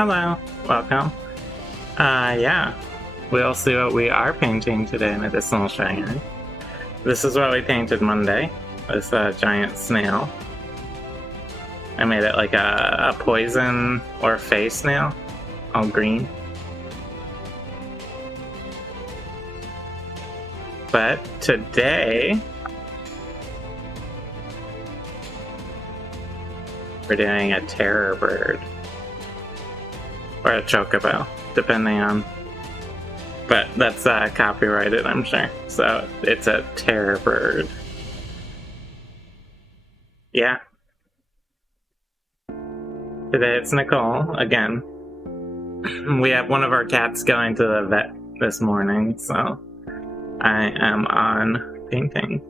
Hello, welcome. Yeah, we'll see what we are painting today, Medicinal Shanghai. This is what we painted Monday, this giant snail. I made it like a poison or fey snail, all green. But today, we're doing a terror bird. Or a chocobo, depending on... But that's copyrighted, I'm sure. So it's a terror bird. Yeah. Today it's Nichole, again. We have one of our cats going to the vet this morning, so I am on painting.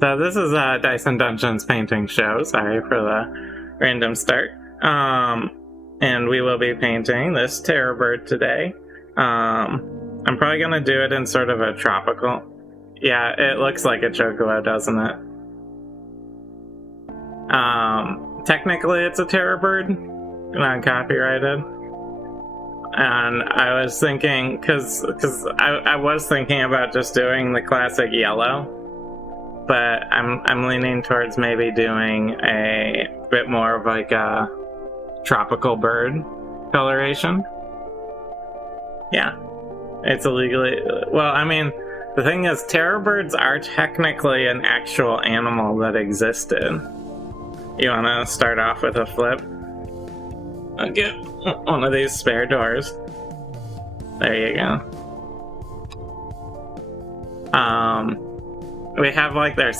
So this is a Dyson Dungeons painting show. Sorry for the random start. And we will be painting this terror bird today. I'm probably gonna do it in sort of a tropical... Yeah, it looks like a chocobo, doesn't it? Technically it's a terror bird, not copyrighted. And I was thinking, because I was thinking about just doing the classic yellow, but I'm leaning towards maybe doing a bit more of like a tropical bird coloration. Yeah, it's illegally... Well, I mean, the thing is, terror birds are technically an actual animal that existed. You want to start off with a flip? I'll get one of these spare doors. There you go. We have like their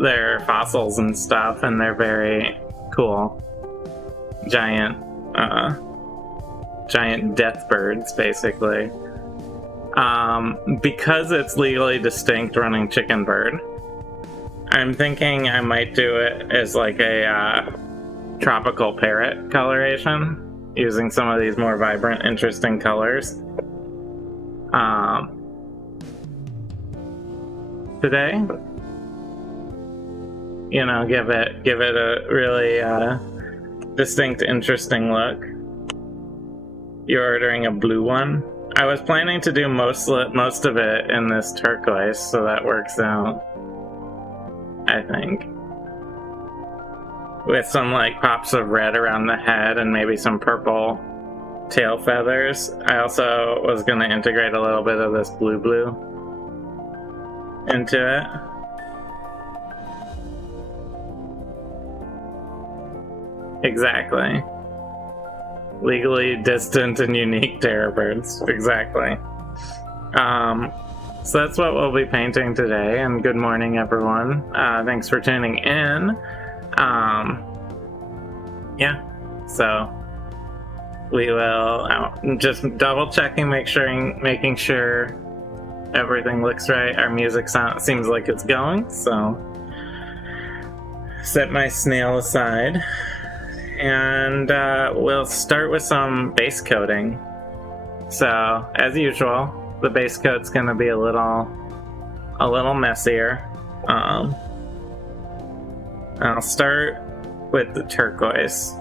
their fossils and stuff, and they're very cool. Giant death birds, basically. Because it's legally distinct running chicken bird, I'm thinking I might do it as like a tropical parrot coloration, using some of these more vibrant, interesting colors. Today, you know, give it a really distinct, interesting look. You're ordering a blue one. I was planning to do most of it in this turquoise, so that works out, I think. With some like pops of red around the head and maybe some purple tail feathers. I also was going to integrate a little bit of this blue into it. Exactly. Legally distant and unique terror birds. Exactly. So that's what we'll be painting today, and good morning, everyone. Thanks for tuning in. Yeah, so we will just double checking, making sure everything looks right. Our music seems like it's going, so set my snail aside. And we'll start with some base coating. So, as usual, the base coat's gonna be a little messier. I'll start with the turquoise.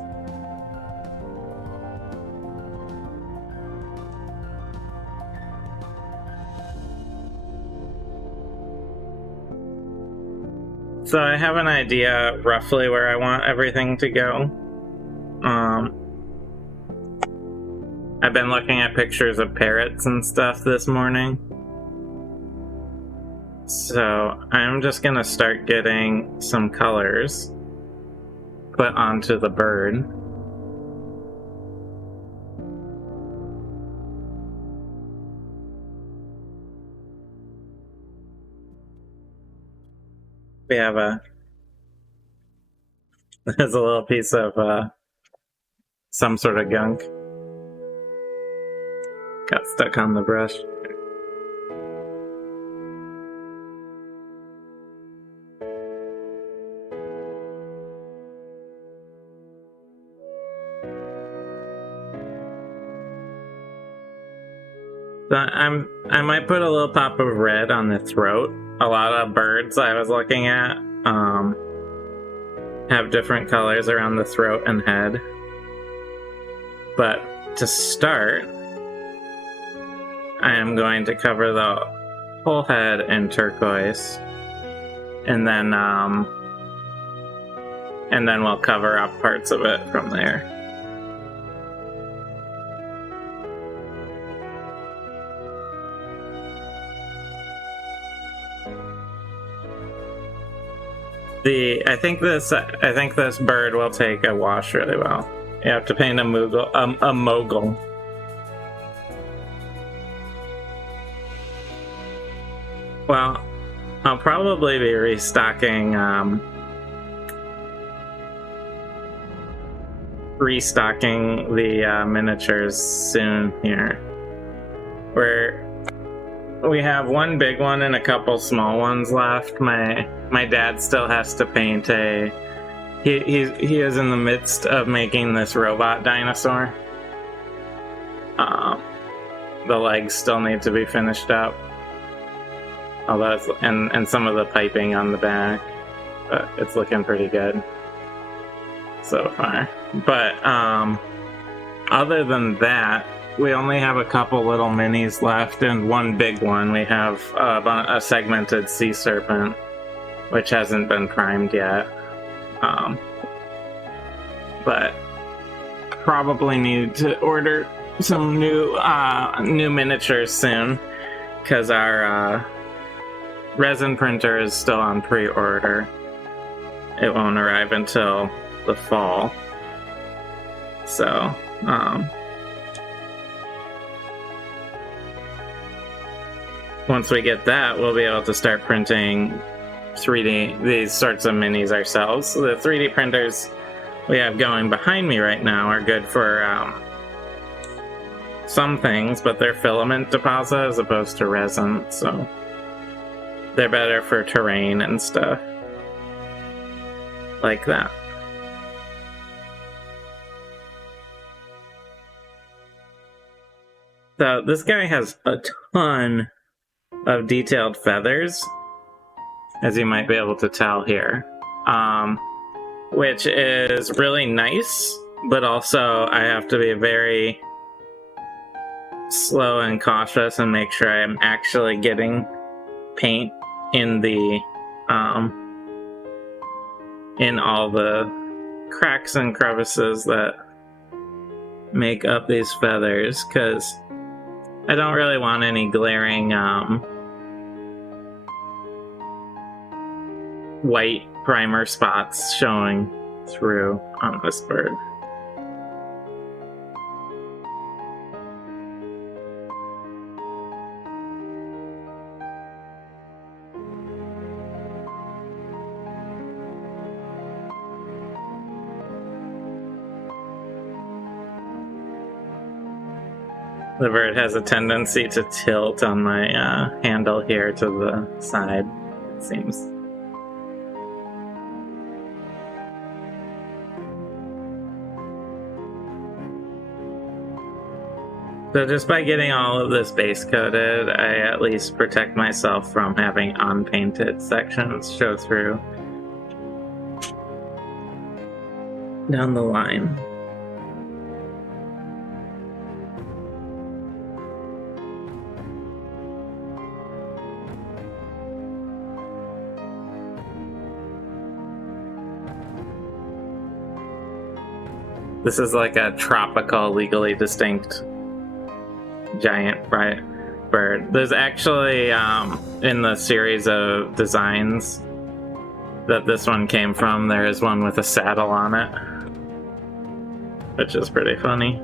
So I have an idea roughly where I want everything to go. I've been looking at pictures of parrots and stuff this morning. So I'm just gonna start getting some colors put onto the bird. We have there's a little piece of some sort of gunk. Got stuck on the brush. So I might put a little pop of red on the throat. A lot of birds I was looking at have different colors around the throat and head. But to start, I am going to cover the whole head in turquoise, and then we'll cover up parts of it from there. I think this bird will take a wash really well. You have to paint a mogul. Well, I'll probably be restocking the miniatures soon here. We have one big one and a couple small ones left. My dad still has to paint he is in the midst of making this robot dinosaur. The legs still need to be finished up. Although and some of the piping on the back, but it's looking pretty good so far. But other than that, we only have a couple little minis left and one big one. We have a segmented sea serpent, which hasn't been primed yet. But probably need to order some new miniatures soon, because our resin printer is still on pre-order. It won't arrive until the fall. So, once we get that, we'll be able to start printing these sorts of minis ourselves. So the 3D printers we have going behind me right now are good for some things, but they're filament deposit as opposed to resin, so they're better for terrain and stuff like that. So this guy has a ton of detailed feathers, as you might be able to tell here, which is really nice, but also I have to be very slow and cautious and make sure I'm actually getting paint in all the cracks and crevices that make up these feathers, because I don't really want any glaring white primer spots showing through on this bird. The bird has a tendency to tilt on my handle here to the side, it seems. So just by getting all of this base coated, I at least protect myself from having unpainted sections show through down the line. This is like a tropical, legally distinct giant bird. There's actually, in the series of designs that this one came from, there is one with a saddle on it, which is pretty funny.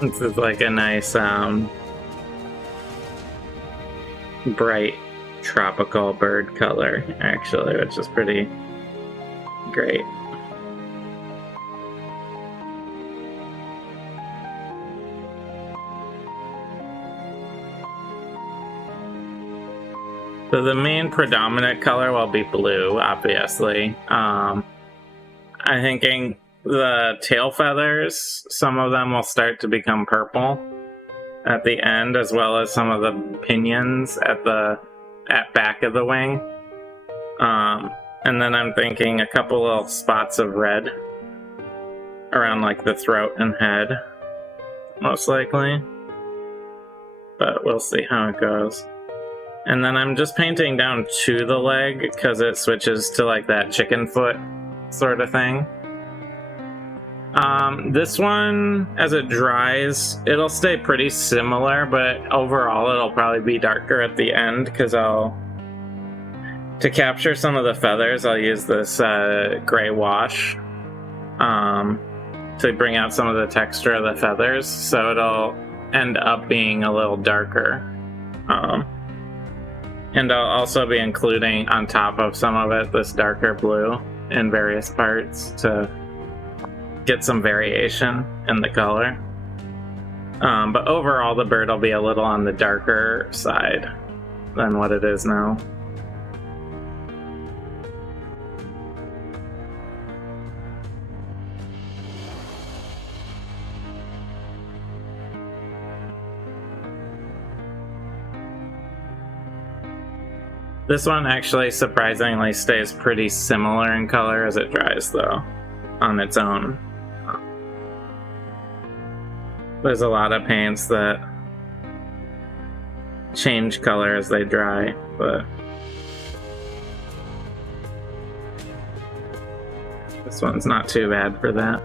This is like a nice, bright tropical bird color, actually, which is pretty great. So the main predominant color will be blue, obviously. I'm thinking the tail feathers, some of them will start to become purple at the end, as well as some of the pinions at back of the wing. And then I'm thinking a couple little spots of red around like the throat and head, most likely. But we'll see how it goes. And then I'm just painting down to the leg because it switches to like that chicken foot sort of thing. This one, as it dries, it'll stay pretty similar, but overall it'll probably be darker at the end because to capture some of the feathers, I'll use this gray wash to bring out some of the texture of the feathers, so it'll end up being a little darker. And I'll also be including on top of some of it this darker blue in various parts to get some variation in the color. But overall the bird will be a little on the darker side than what it is now. This one actually surprisingly stays pretty similar in color as it dries, though, on its own. There's a lot of paints that change color as they dry, but this one's not too bad for that.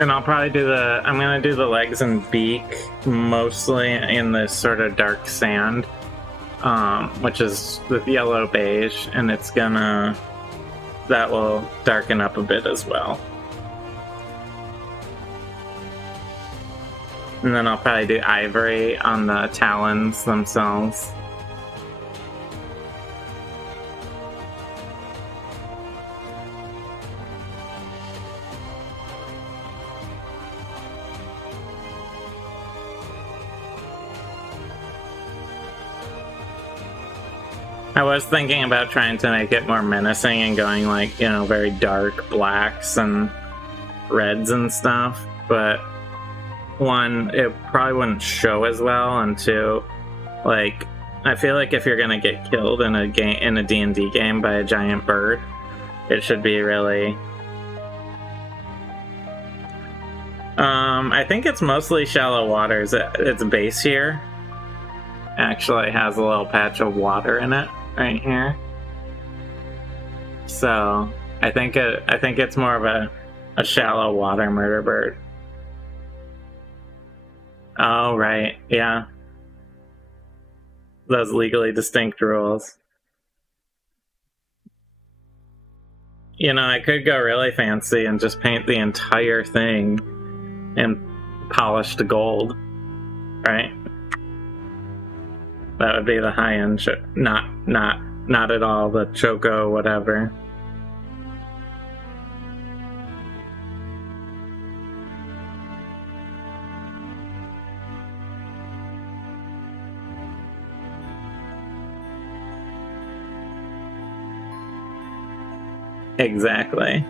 And I'll probably I'm gonna do the legs and beak mostly in this sort of dark sand, which is with yellow beige, and that will darken up a bit as well. And then I'll probably do ivory on the talons themselves. I was thinking about trying to make it more menacing and going like, very dark blacks and reds and stuff, but one, it probably wouldn't show as well, and two, like, I feel like if you're gonna get killed in a D&D game by a giant bird, it should be really... I think it's mostly shallow waters. Its base here actually has a little patch of water in it right here. So I think it's more of a shallow water murder bird. Oh, right, yeah. Those legally distinct rules. I could go really fancy and just paint the entire thing in polished gold, right? That would be the high-end not at all the choco whatever. Exactly.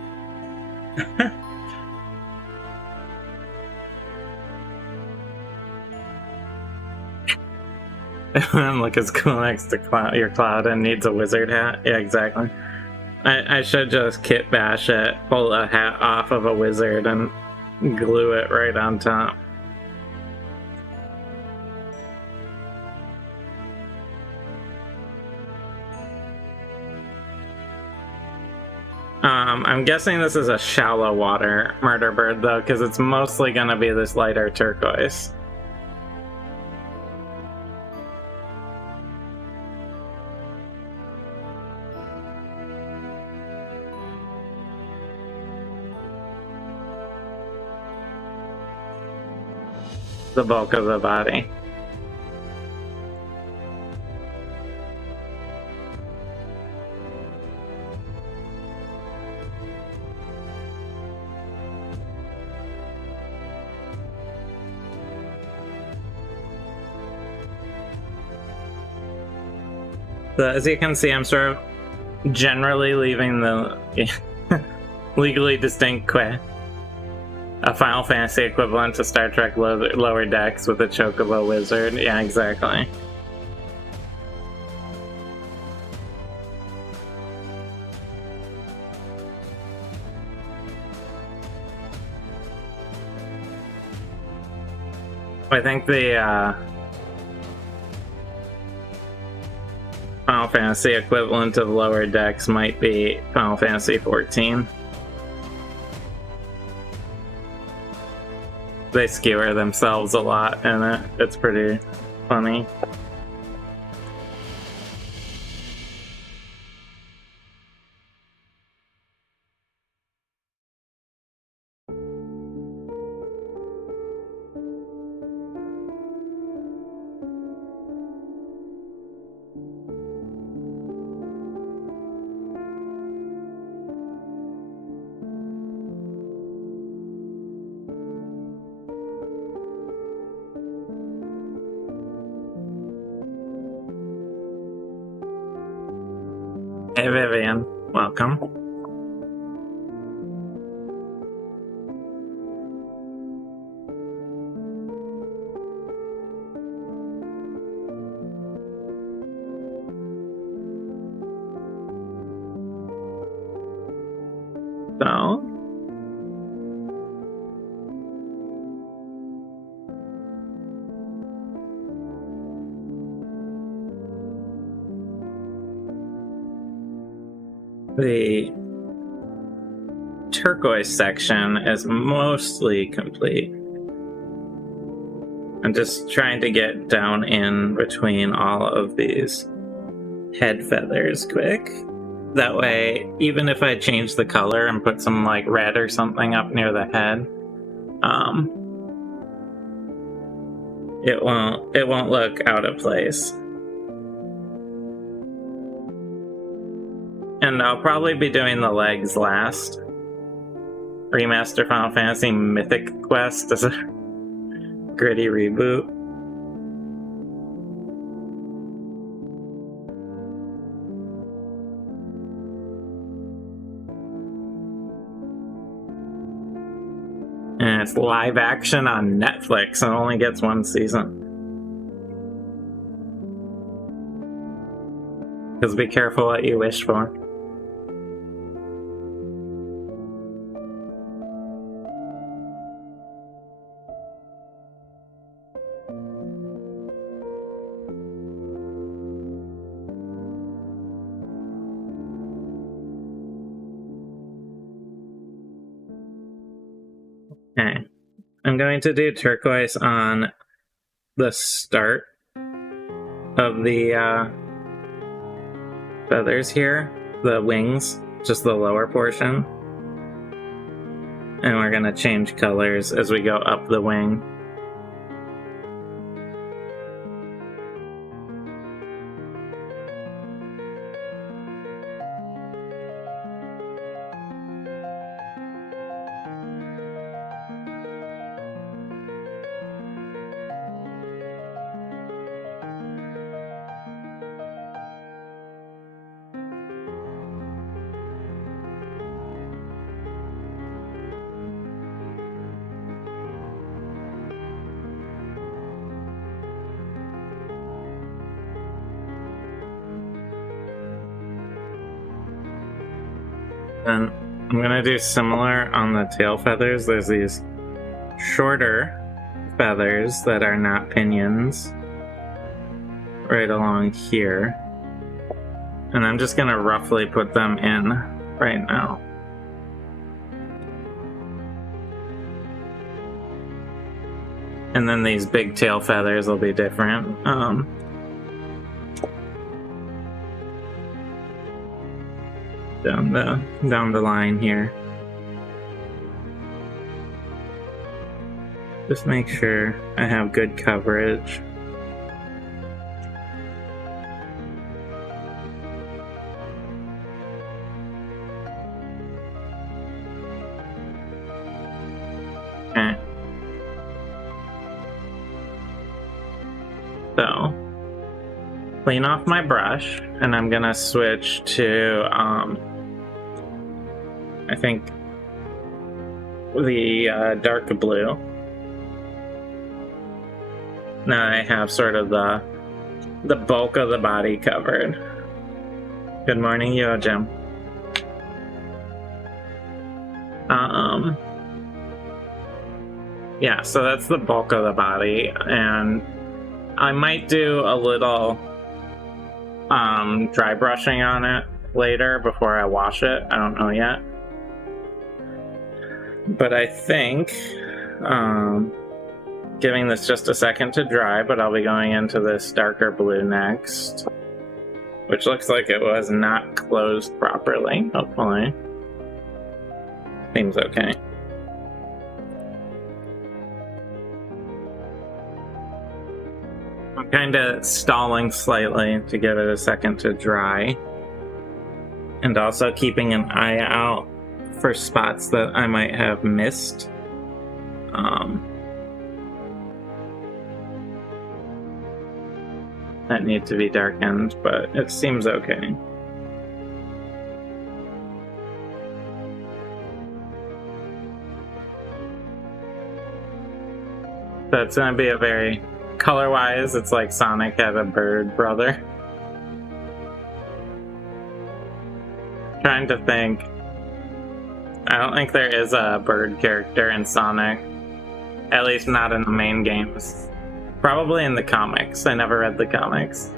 It wouldn't look as cool next to your cloud and needs a wizard hat. Yeah, exactly. I should just kit bash it, pull a hat off of a wizard, and glue it right on top. I'm guessing this is a shallow water murder bird, though, because it's mostly going to be this lighter turquoise. The bulk of the body. So as you can see, I'm sort of generally leaving the legally distinct Quay, a Final Fantasy equivalent to Star Trek Lower Decks with a Chocobo wizard. Yeah, exactly. I think the Final Fantasy equivalent of Lower Decks might be Final Fantasy 14. They skewer themselves a lot in it. It's pretty funny. Hey Vivian, welcome. So, the turquoise section is mostly complete. I'm just trying to get down in between all of these head feathers quick. That way, even if I change the color and put some like red or something up near the head, it won't look out of place. And I'll probably be doing the legs last. Remaster Final Fantasy Mythic Quest as a gritty reboot. And it's live action on Netflix and only gets one season. Because be careful what you wish for. Okay, I'm going to do turquoise on the start of the feathers here, the wings, just the lower portion. And we're going to change colors as we go up the wing. And I'm gonna do similar on the tail feathers. There's these shorter feathers that are not pinions right along here. And I'm just gonna roughly put them in right now. And then these big tail feathers will be different. Down the line here. Just make sure I have good coverage. Okay. So, clean off my brush, and I'm gonna switch to, I think, the dark blue. Now I have sort of the bulk of the body covered. Good morning, Yo Jim. Yeah, so that's the bulk of the body, and I might do a little dry brushing on it later before I wash it. I don't know yet. But I think giving this just a second to dry, but I'll be going into this darker blue next, which looks like it was not closed properly, hopefully. Seems okay. I'm kind of stalling slightly to give it a second to dry, and also keeping an eye out for spots that I might have missed. That need to be darkened, but it seems okay. So it's gonna be a very color-wise, it's like Sonic had a bird brother. Trying to think. I don't think there is a bird character in Sonic. At least not in the main games. Probably in the comics. I never read the comics.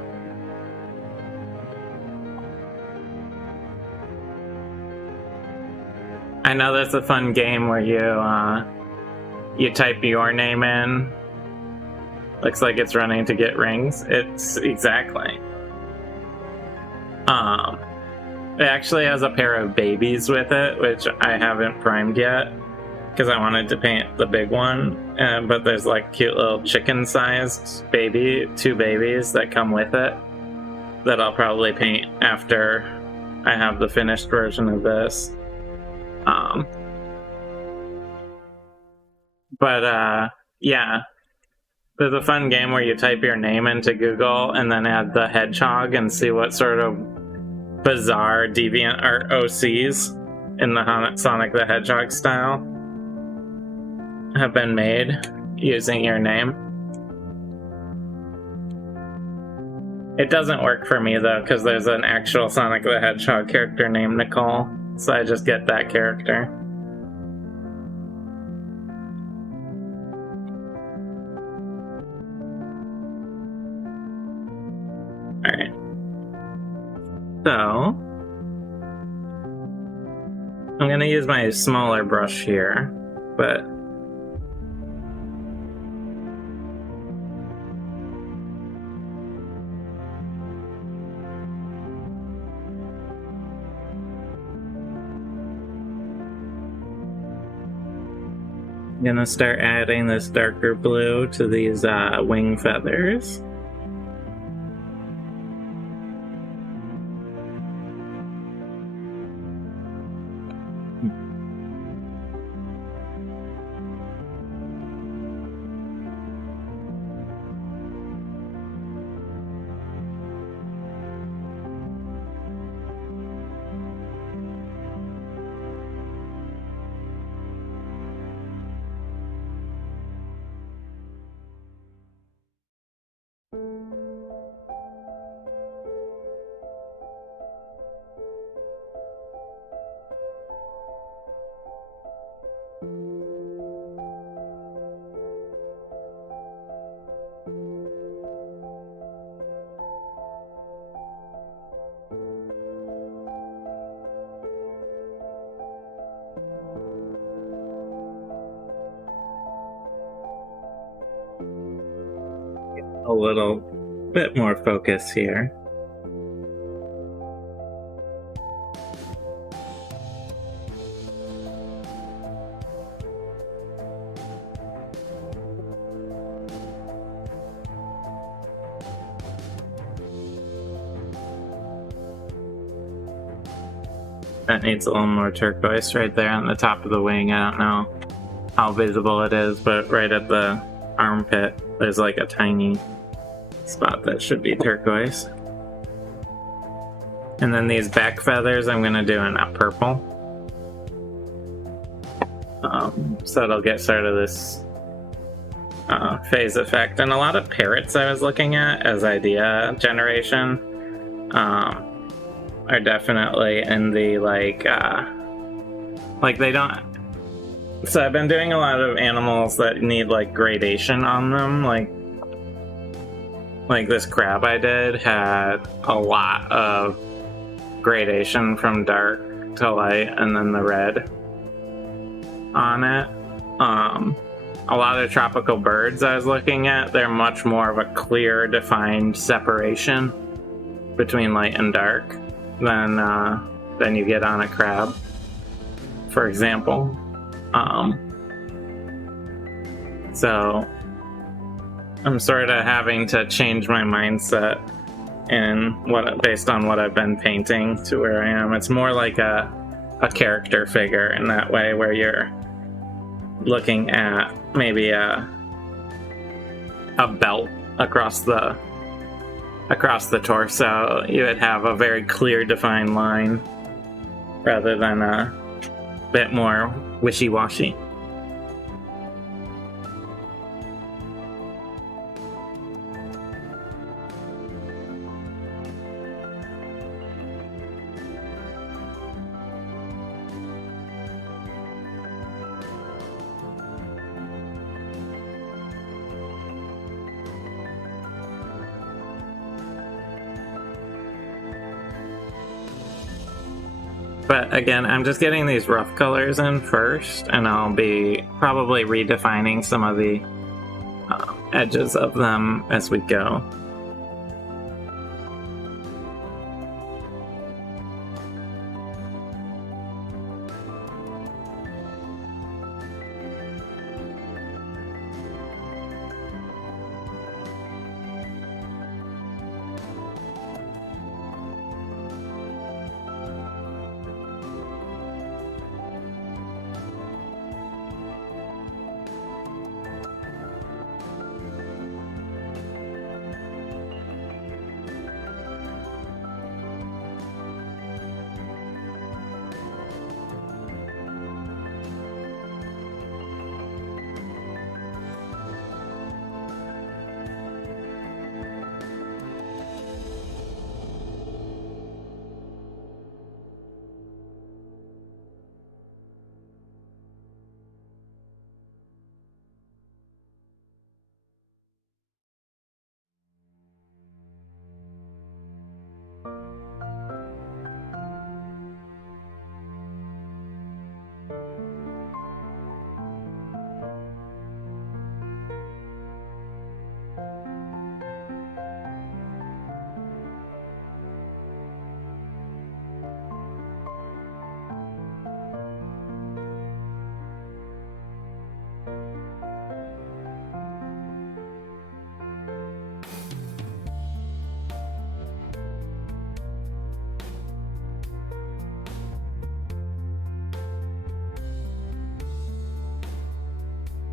I know there's a fun game where you type your name in. Looks like it's running to get rings. It's exactly. It actually has a pair of babies with it, which I haven't primed yet because I wanted to paint the big one. But there's like cute little chicken-sized two babies that come with it that I'll probably paint after I have the finished version of this. Yeah. There's a fun game where you type your name into Google and then add the hedgehog and see what sort of bizarre deviant art OCs in the Sonic the Hedgehog style have been made using your name. It doesn't work for me though, because there's an actual Sonic the Hedgehog character named Nichole, so I just get that character. Alright. So, I'm gonna use my smaller brush here, but I'm gonna start adding this darker blue to these wing feathers. a little bit more focus here. That needs a little more turquoise right there on the top of the wing. I don't know how visible it is, but right at the armpit, there's like a tiny spot that should be turquoise. And then these back feathers, I'm going to do in a purple. So it'll get sort of this phase effect. And a lot of parrots I was looking at as idea generation are definitely in the like they don't. So I've been doing a lot of animals that need like gradation on them, like this crab I did had a lot of gradation from dark to light and then the red on it. A lot of tropical birds I was looking at, they're much more of a clear defined separation between light and dark than you get on a crab, for example. So I'm sort of having to change my mindset based on what I've been painting to where I am. It's more like a character figure in that way, where you're looking at maybe a belt across the torso. You would have a very clear defined line rather than a bit more wishy-washy. But again, I'm just getting these rough colors in first, and I'll be probably redefining some of the edges of them as we go.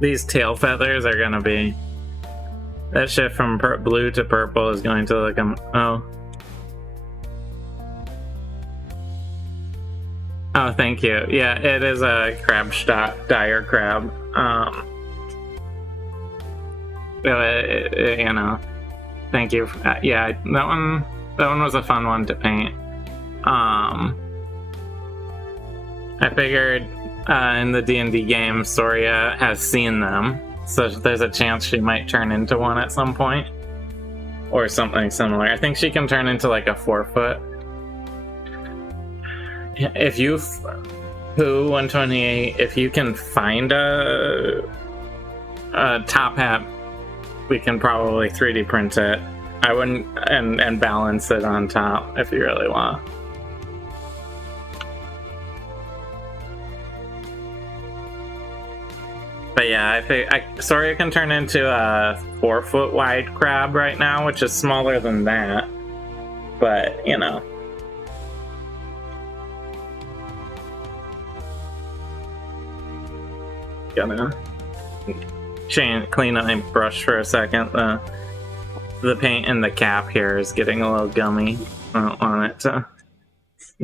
These tail feathers are gonna be... That shift from blue to purple is going to look... Oh, thank you. Yeah, it is a crab stock, dire crab. You know, thank you. Yeah, that one was a fun one to paint. I figured in the D&D game, Soria has seen them, so there's a chance she might turn into one at some point, or something similar. I think she can turn into like a 4-foot. If you, 128, if you can find a top hat we can probably 3D print it. I wouldn't, and balance it on top if you really want. But yeah, I think Soria can turn into a 4-foot wide crab right now, which is smaller than that. But, you know. Gonna clean up my brush for a second. The paint in the cap here is getting a little gummy. I don't want it to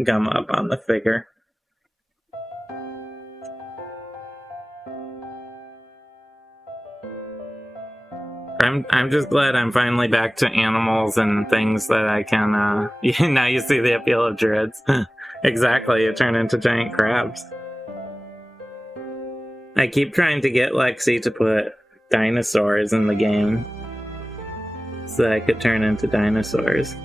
gum up on the figure. I'm just glad I'm finally back to animals and things that I can, now you see the appeal of druids. Exactly, you turn into giant crabs. I keep trying to get Lexi to put dinosaurs in the game so that I could turn into dinosaurs.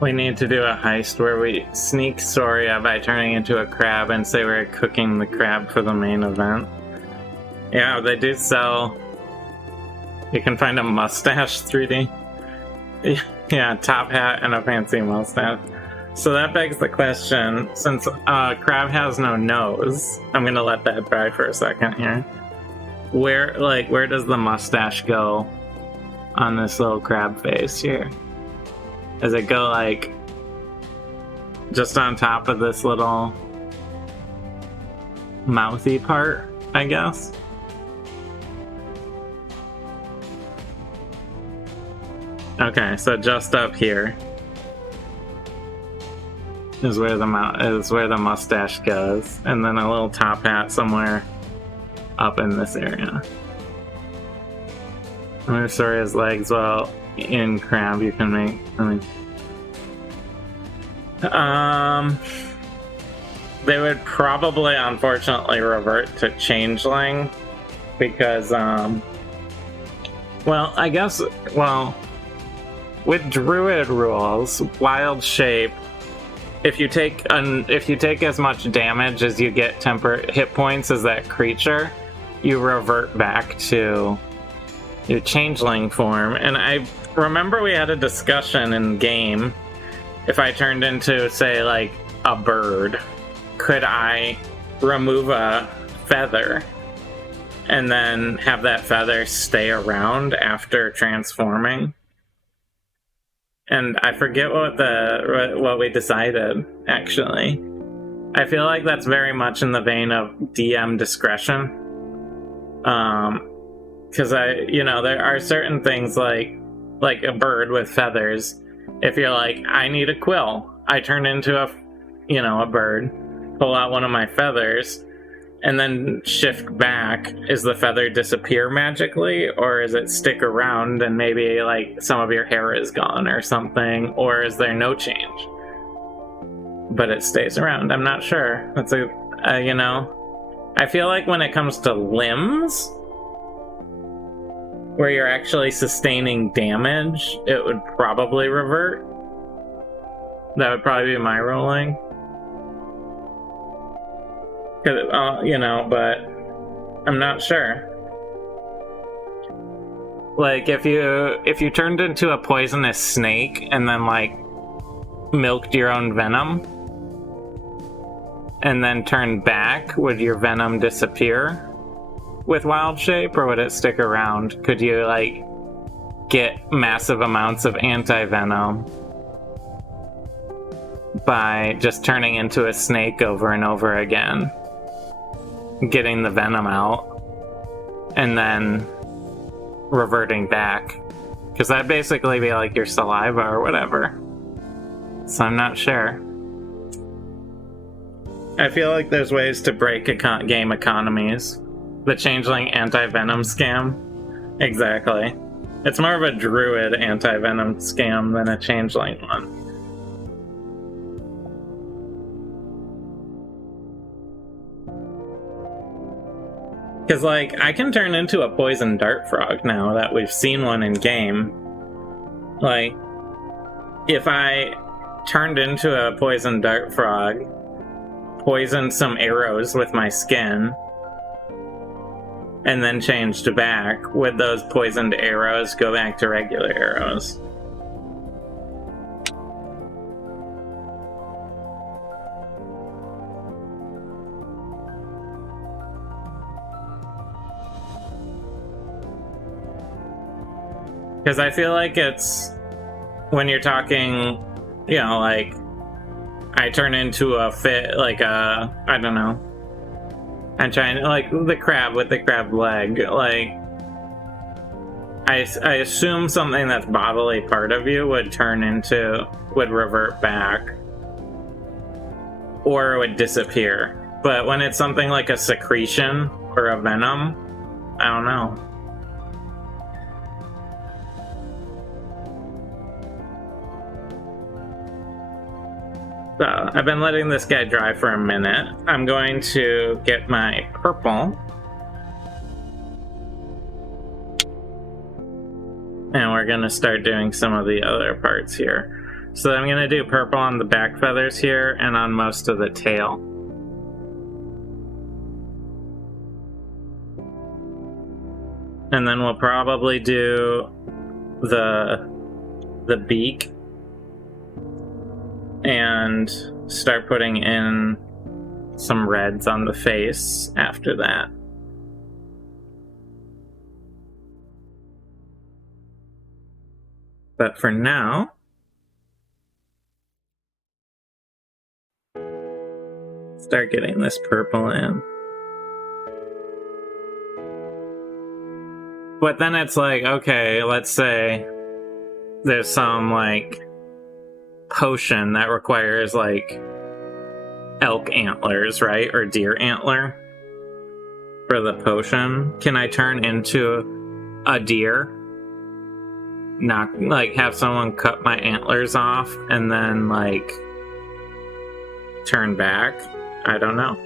We need to do a heist where we sneak Soria by turning into a crab and say we're cooking the crab for the main event. Yeah, they do sell... You can find a mustache 3D. Yeah, top hat and a fancy mustache. So that begs the question, since crab has no nose, I'm gonna let that dry for a second here. Where does the mustache go on this little crab face here? Does it go like just on top of this little mouthy part, I guess? Okay, so just up here is where the mustache goes, and then a little top hat somewhere up in this area. I'm sorry, his legs. Well, in crab, you can make. They would probably, unfortunately, revert to changeling because, well, I guess, with druid rules, wild shape. If you take as much damage as you get hit points as that creature, you revert back to your changeling form. And I remember we had a discussion in game. If I turned into, say, like a bird, could I remove a feather and then have that feather stay around after transforming? And I forget what we decided, actually. I feel like that's very much in the vein of DM discretion. Because there are certain things like a bird with feathers. If you're like, I need a quill, I turn into a bird, pull out one of my feathers, and then shift back. Is the feather disappear magically, or is it stick around and maybe like some of your hair is gone or something, or is there no change? But it stays around. I'm not sure. That's I feel like when it comes to limbs, where you're actually sustaining damage, it would probably revert. That would probably be my ruling. But I'm not sure. Like, if you turned into a poisonous snake and then, like, milked your own venom, and then turned back, would your venom disappear with wild shape, or would it stick around? Could you, like, get massive amounts of anti-venom by just turning into a snake over and over again, getting the venom out, and then reverting back Because that'd basically be like your saliva or whatever. So I'm not sure. I feel like there's ways to break game economies. The Changeling anti-venom scam? Exactly. It's more of a druid anti-venom scam than a Changeling one. Because, like, I can turn into a poison dart frog now that we've seen one in game. Like, if I turned into a poison dart frog, poisoned some arrows with my skin, and then changed back, would those poisoned arrows go back to regular arrows? Because I feel like it's, when you're talking, you know, like, I turn into a I don't know. I'm trying, like, the crab with the crab leg, like, I assume something that's bodily part of you would revert back. Or it would disappear. But when it's something like a secretion or a venom, I don't know. So, I've been letting this guy dry for a minute. I'm going to get my purple. And we're going to start doing some of the other parts here. So I'm going to do purple on the back feathers here and on most of the tail. And then we'll probably do the beak. And start putting in some reds on the face after that. But for now, start getting this purple in. But then it's like, okay, let's say there's some, like, potion that requires, like, elk antlers, right? Or deer antler for the potion. Can I turn into a deer? Not, like, have someone cut my antlers off and then, like, turn back? I don't know.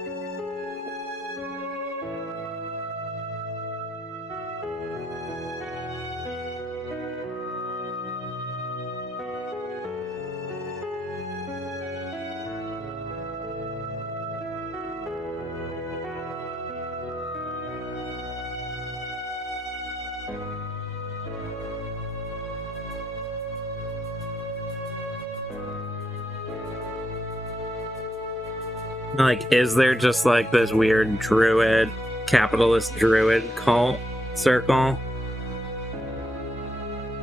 Like, is there just, like, this weird druid, capitalist druid cult circle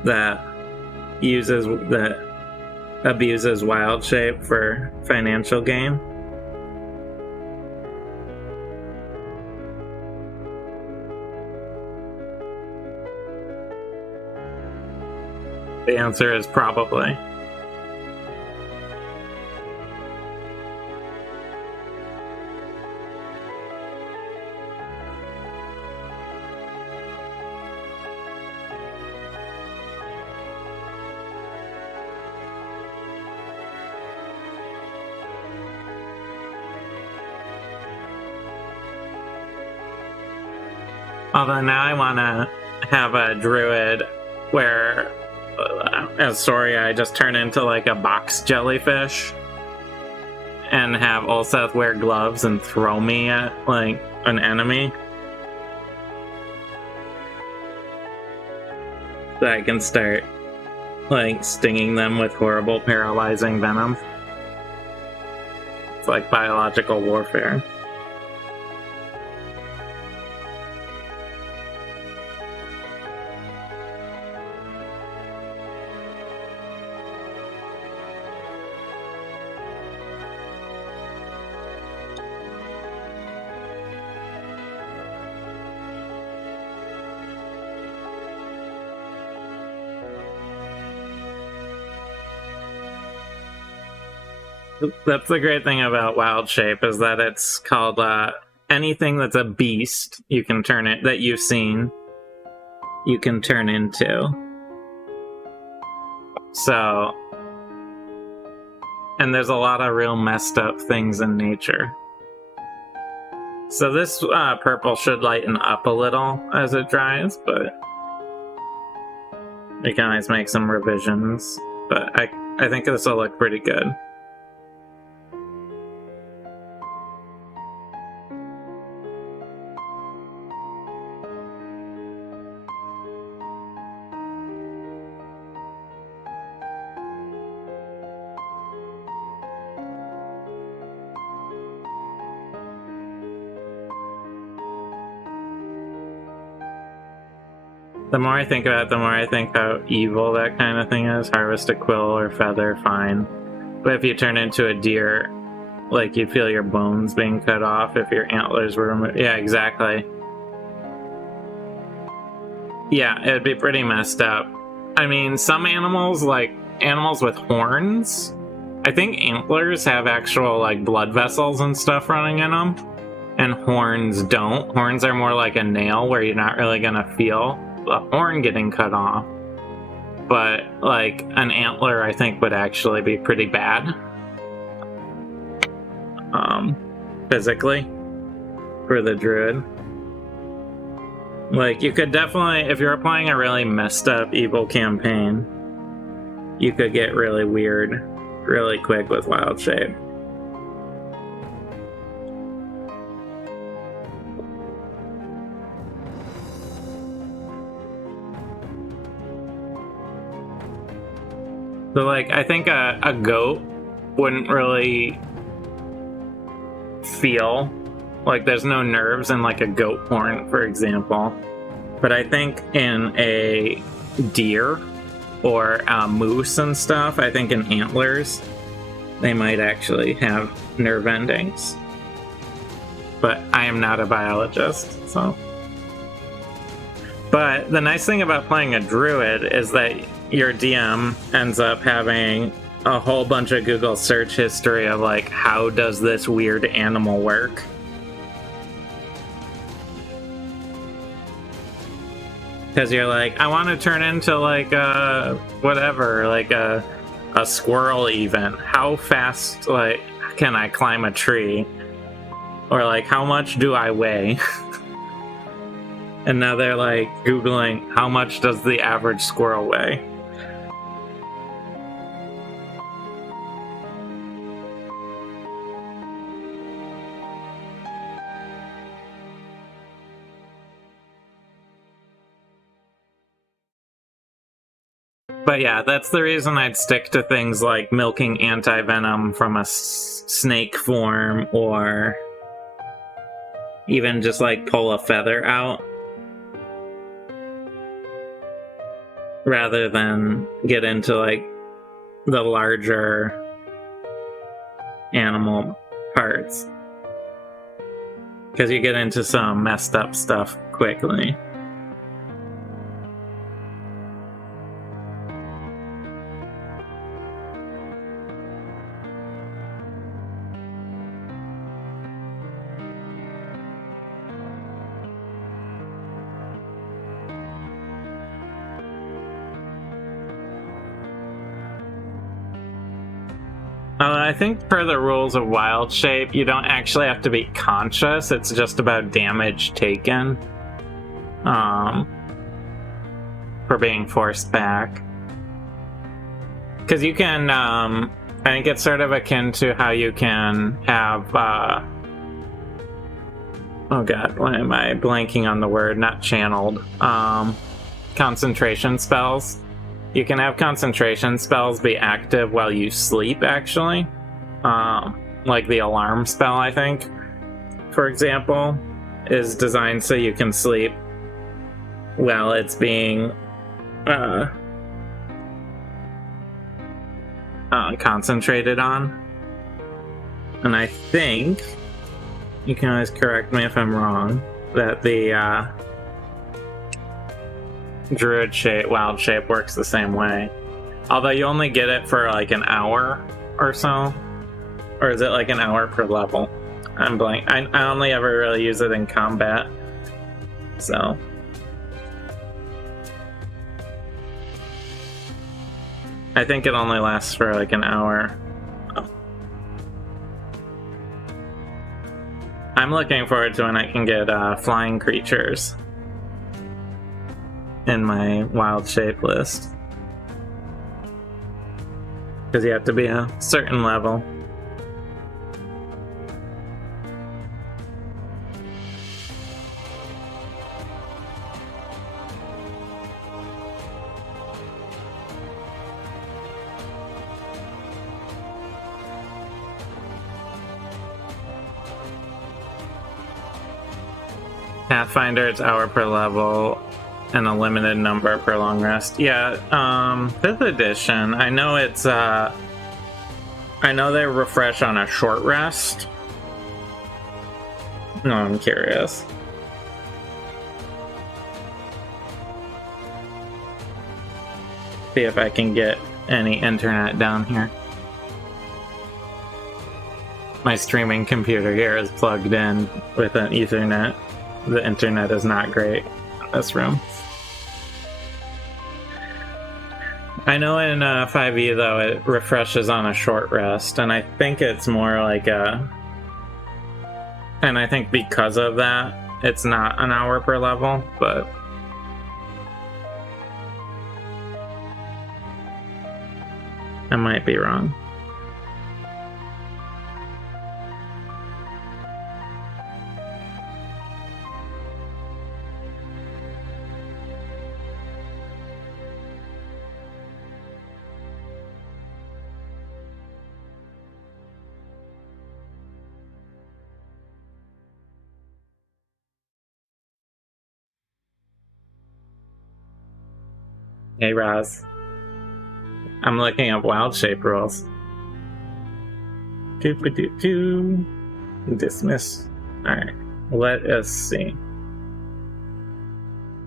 that abuses wild shape for financial gain? The answer is probably. Although now I want to have a druid where, as Soria, I just turn into like a box jellyfish and have Ulseth wear gloves and throw me at like an enemy. So I can start like stinging them with horrible paralyzing venom. It's like biological warfare. That's the great thing about Wild Shape, is that it's called anything that's a beast you can turn it, that you've seen, you can turn into. So, and there's a lot of real messed up things in nature. So this purple should lighten up a little as it dries, but you can always make some revisions. But I think this will look pretty good. The more I think about it, the more I think how evil that kind of thing is. Harvest a quill or feather, fine. But if you turn into a deer, like, you'd feel your bones being cut off if your antlers were removed. Yeah, exactly. Yeah, it'd be pretty messed up. I mean, some animals, like animals with horns, I think antlers have actual, like, blood vessels and stuff running in them. And horns don't. Horns are more like a nail where you're not really gonna feel a horn getting cut off, but like an antler I think would actually be pretty bad physically for the druid. Like, you could definitely, if you're playing a really messed up evil campaign, you could get really weird really quick with Wild Shape. So, like, I think a goat wouldn't really feel, like, there's no nerves in, like, a goat horn, for example. But I think in a deer or a moose and stuff, I think in antlers, they might actually have nerve endings. But I am not a biologist, so. But the nice thing about playing a druid is that your DM ends up having a whole bunch of Google search history of, like, how does this weird animal work? Because you're like, I want to turn into, like, whatever, like a squirrel even. How fast, like, can I climb a tree? Or, like, how much do I weigh? And now they're, like, Googling, how much does the average squirrel weigh? But yeah, that's the reason I'd stick to things like milking anti-venom from a snake form, or even just, like, pull a feather out, rather than get into, like, the larger animal parts. Because you get into some messed up stuff quickly. I think per the rules of Wild Shape, you don't actually have to be conscious, it's just about damage taken for being forced back. Because you can, I think it's sort of akin to how you can have, oh god, why am I blanking on the word? Not channeled. Concentration spells. You can have concentration spells be active while you sleep, actually. Like the alarm spell, I think, for example, is designed so you can sleep while it's being concentrated on. And I think, you can always correct me if I'm wrong, that the Druid shape, Wild Shape works the same way. Although you only get it for like an hour or so. Or is it like an hour per level? I'm blank. I only ever really use it in combat. So. I think it only lasts for like an hour. I'm looking forward to when I can get flying creatures in my wild shape list. Because you have to be a certain level. Pathfinder, it's hour per level and a limited number per long rest. Yeah, 5th edition. I know it's I know they refresh on a short rest. No, I'm curious. See if I can get any internet down here. My streaming computer here is plugged in with an Ethernet. The internet is not great in this room. I know in 5e though it refreshes on a short rest, and I think it's more like a... And I think because of that, it's not an hour per level, but... I might be wrong. Hey, Roz. I'm looking up wild shape rules. Dismiss. Alright. Let us see.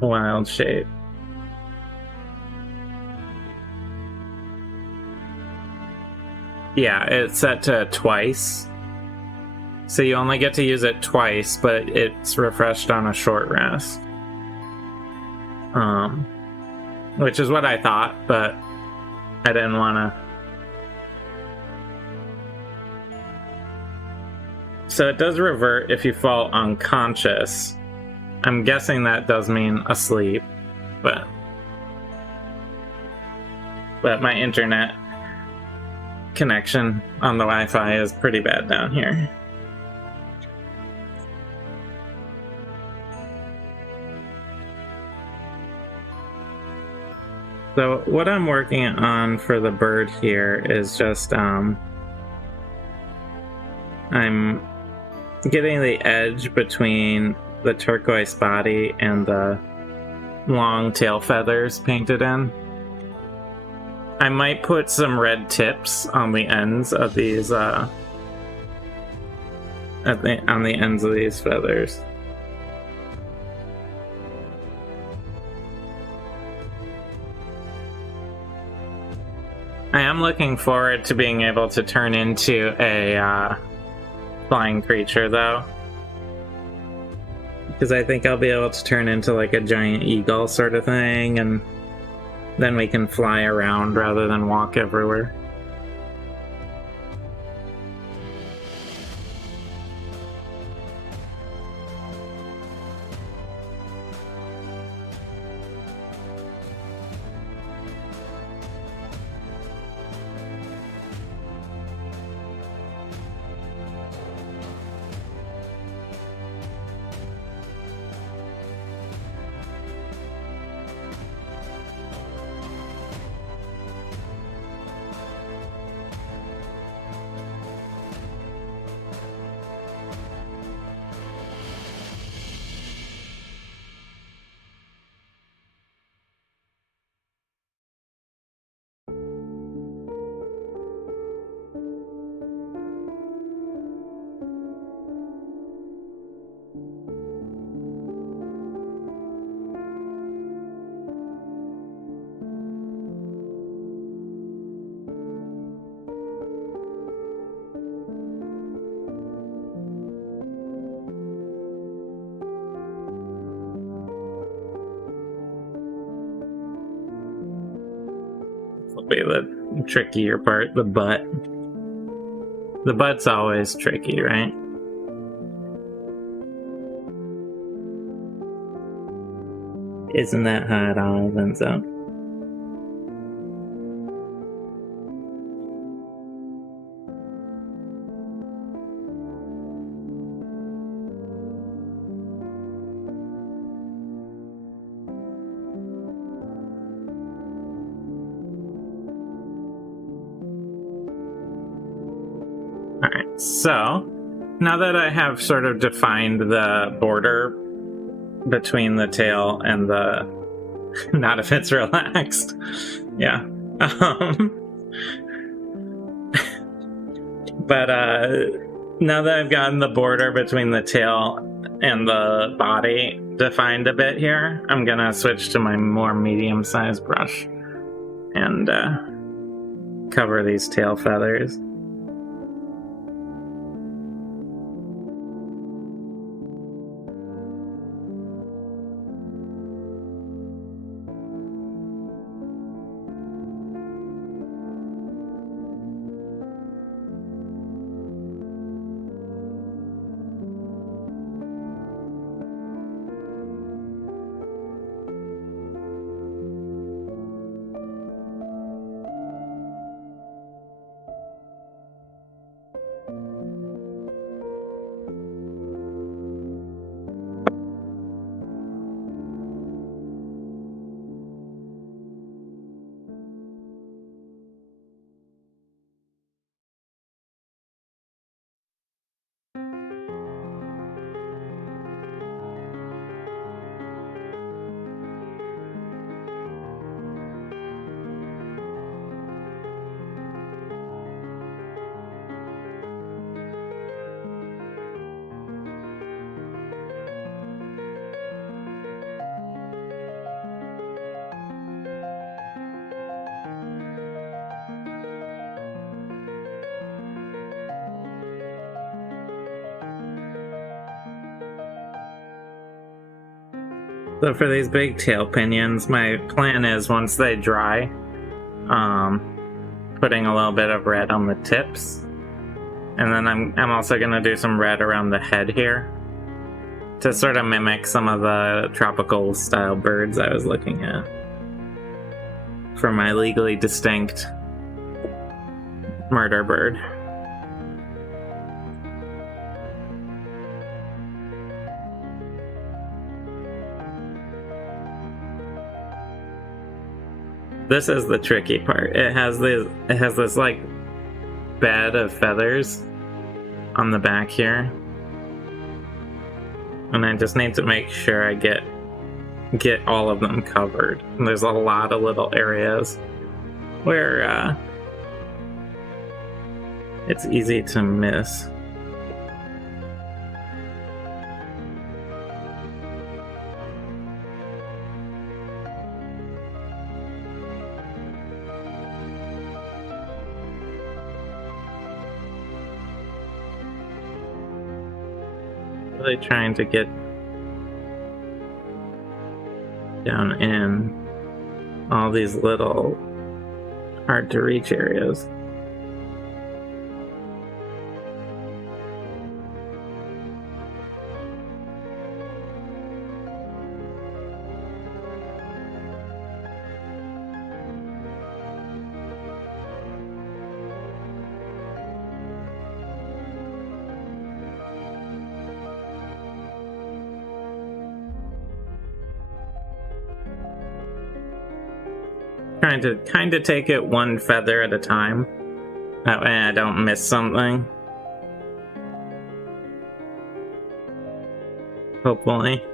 Wild shape. Yeah, it's set to twice. So you only get to use it twice, but it's refreshed on a short rest. Which is what I thought, but I didn't want to. So it does revert if you fall unconscious. I'm guessing that does mean asleep, but my internet connection on the Wi-Fi is pretty bad down here. So what I'm working on for the bird here is just I'm getting the edge between the turquoise body and the long tail feathers painted in. I might put some red tips on the ends of these on the ends of these feathers. I am looking forward to being able to turn into a flying creature, though. Because I think I'll be able to turn into like a giant eagle sort of thing, and then we can fly around rather than walk everywhere. be the trickier part, the butt. The butt's always tricky, right? Isn't that how it all ends up? Alright, so now that I have sort of defined the border between the tail and the... not if it's relaxed. Yeah. But now that I've gotten the border between the tail and the body defined a bit here, I'm gonna switch to my more medium-sized brush and cover these tail feathers. So for these big tail pinions, my plan is once they dry, putting a little bit of red on the tips, and then I'm also gonna do some red around the head here to sort of mimic some of the tropical style birds I was looking at for my legally distinct murder bird. This is the tricky part. It has this like bed of feathers on the back here, and I just need to make sure I get all of them covered. And there's a lot of little areas where it's easy to miss. Really trying to get down in all these little hard to reach areas. Trying to kind of take it one feather at a time. That way I don't miss something. Hopefully.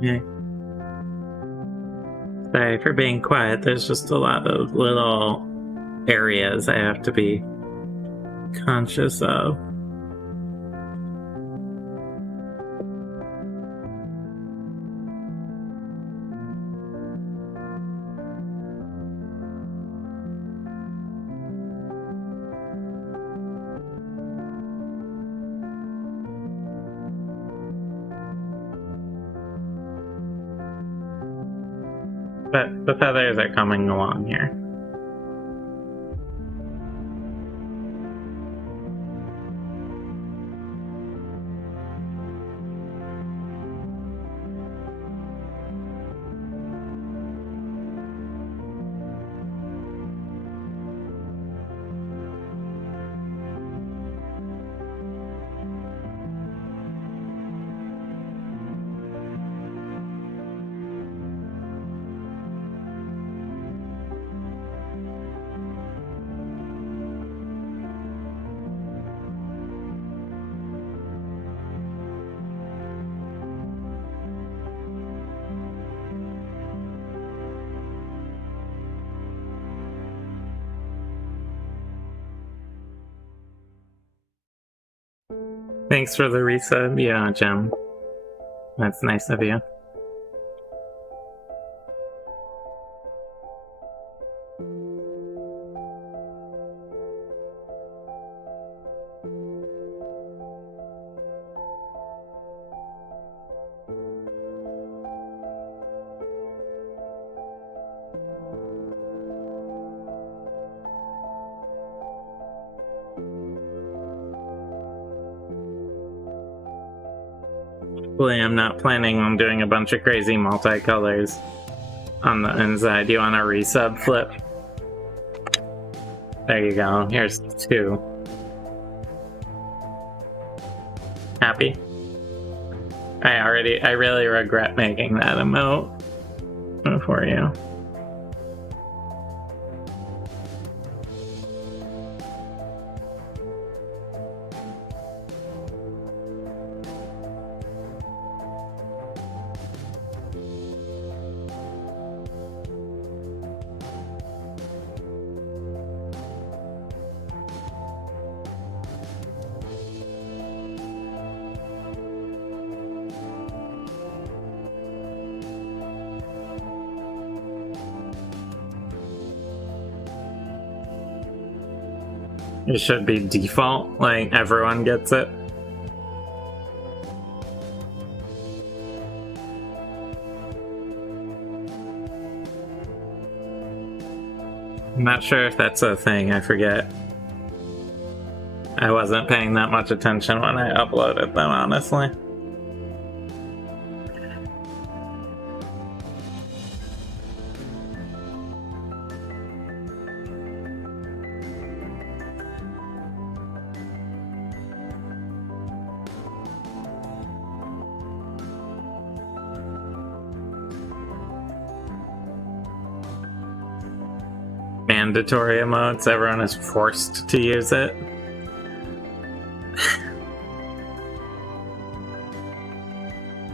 Yeah. Sorry for being quiet. There's just a lot of little areas I have to be conscious of. But the feathers are coming along here. Thanks for the resub. Yeah, Jim. That's nice of you. Hopefully I'm not planning on doing a bunch of crazy multicolors on the inside. Do you want a resub flip? There you go. Here's 2. Happy? I really regret making that emote for you. It should be default, like everyone gets it. I'm not sure if that's a thing, I forget. I wasn't paying that much attention when I uploaded them, honestly. Mandatory emotes, everyone is forced to use it.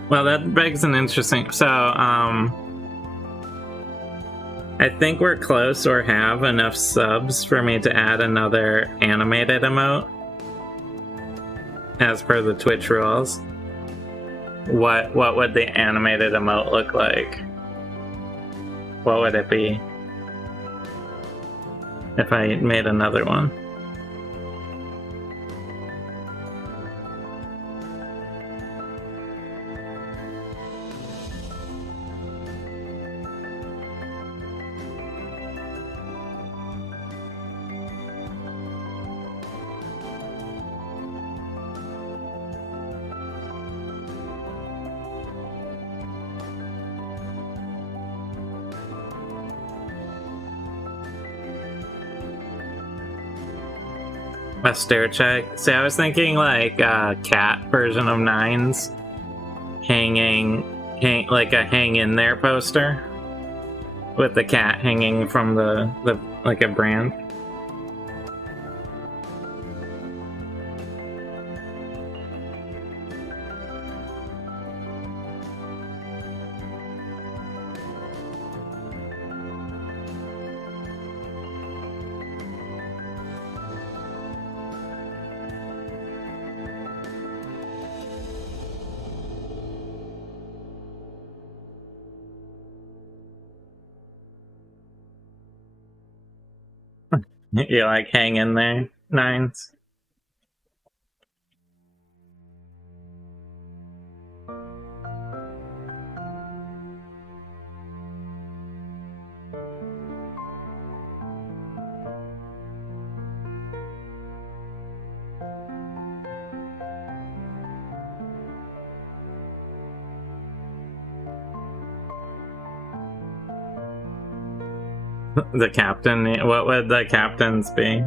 Well, that begs an interesting... So, I think we're close or have enough subs for me to add another animated emote. As per the Twitch rules. What would the animated emote look like? What would it be? If I made another one. A stare check. See, I was thinking like a cat version of Nines, like a hang in there poster, with the cat hanging from the like a brand. You like hang in there, Nines? The captain, what would the captains be?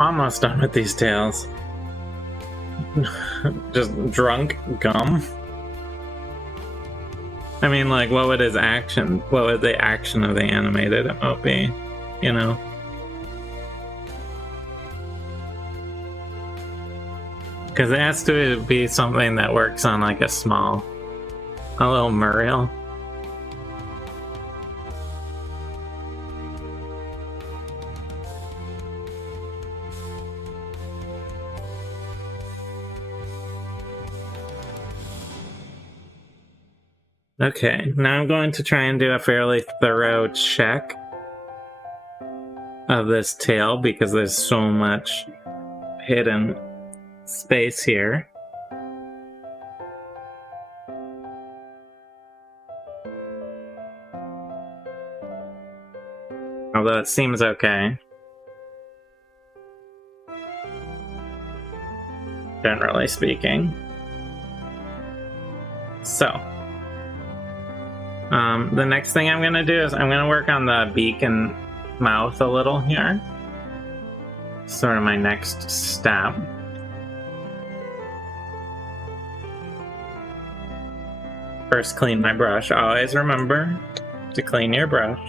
Almost done with these tails. Just drunk gum? I mean, like, what would his action, what would the action of the animated emote be? You know? Because it has to be something that works on, like, a little Muriel. Okay, now I'm going to try and do a fairly thorough check of this tail because there's so much hidden space here. Although it seems okay. Generally speaking. So. The next thing I'm gonna do is I'm gonna work on the beak and mouth a little here. Sort of my next step. First, clean my brush. Always remember to clean your brush.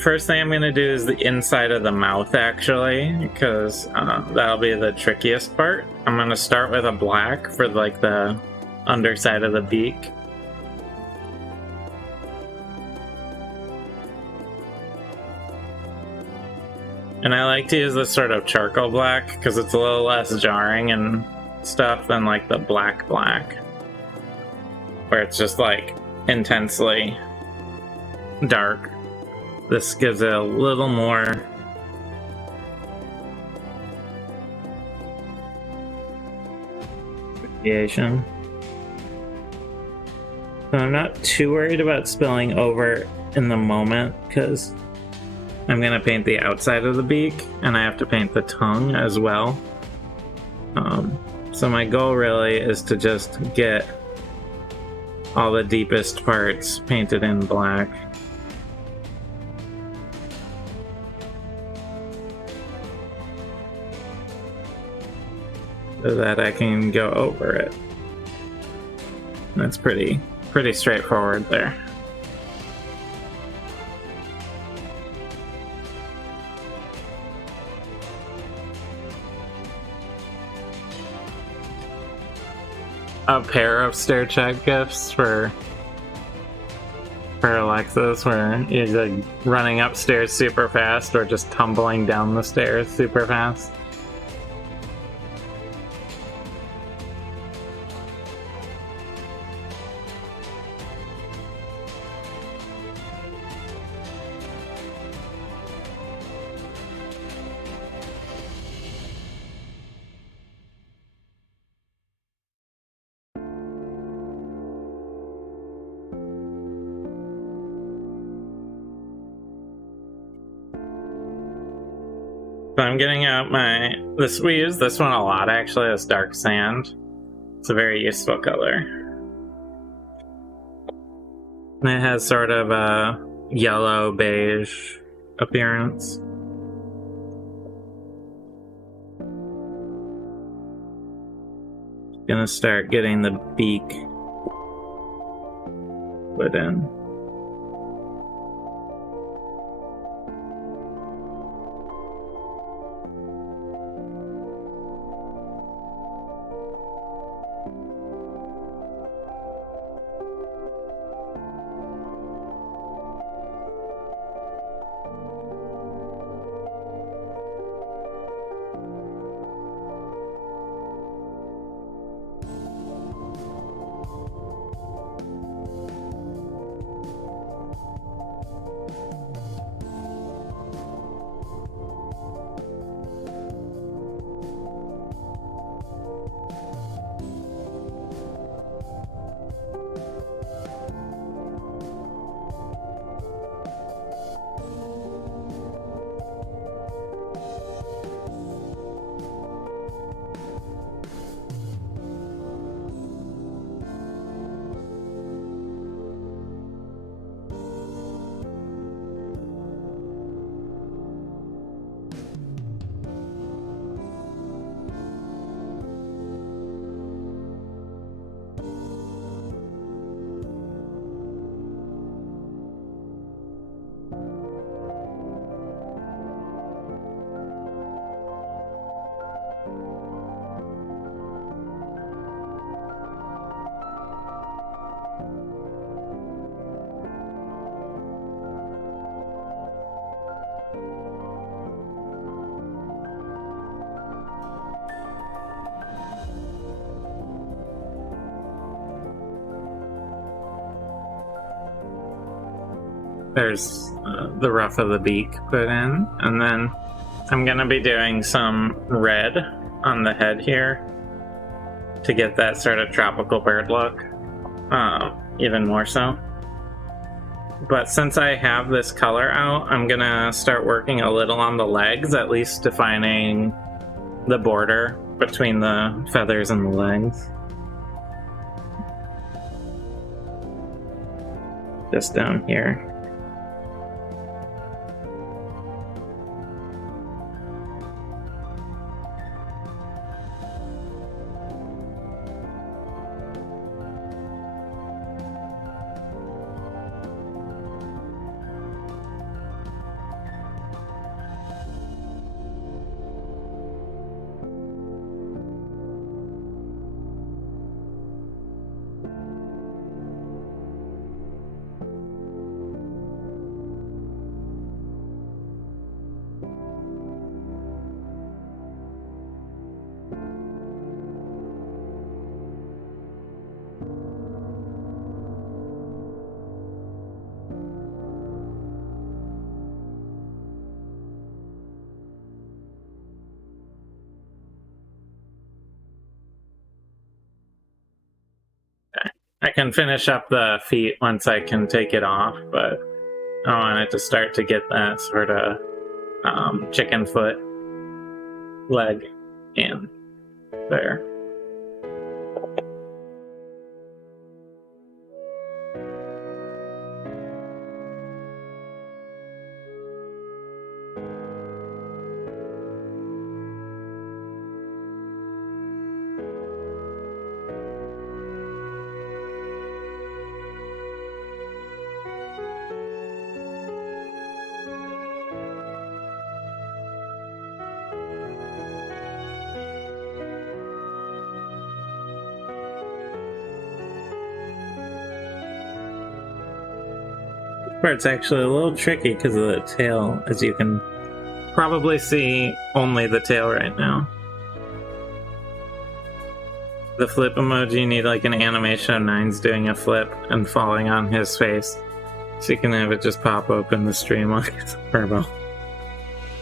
First thing I'm going to do is the inside of the mouth, actually, because that'll be the trickiest part. I'm going to start with a black for, like, the underside of the beak. And I like to use this sort of charcoal black, because it's a little less jarring and stuff than, like, the black, where it's just, like, intensely dark. This gives it a little more variation. So I'm not too worried about spilling over in the moment because I'm going to paint the outside of the beak and I have to paint the tongue as well. So my goal really is to just get all the deepest parts painted in black. So that I can go over it. That's pretty straightforward there. A pair of stair check gifts for Alexis, where he's like running upstairs super fast or just tumbling down the stairs super fast. So I'm getting out we use this one a lot actually as dark sand. It's a very useful color. And it has sort of a yellow beige appearance. Gonna start getting the beak put in. There's the rough of the beak put in, and then I'm gonna be doing some red on the head here to get that sort of tropical bird look, even more so. But since I have this color out, I'm gonna start working a little on the legs, at least defining the border between the feathers and the legs. Just down here. I can finish up the feet once I can take it off, but I want it to start to get that sort of chicken foot leg in there. Part's actually a little tricky because of the tail, as you can probably see only the tail right now. The flip emoji, you need like an animation of Nines doing a flip and falling on his face, so you can have it just pop open the stream like it's a turbo.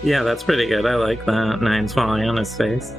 Yeah, that's pretty good. I like that. Nines falling on his face.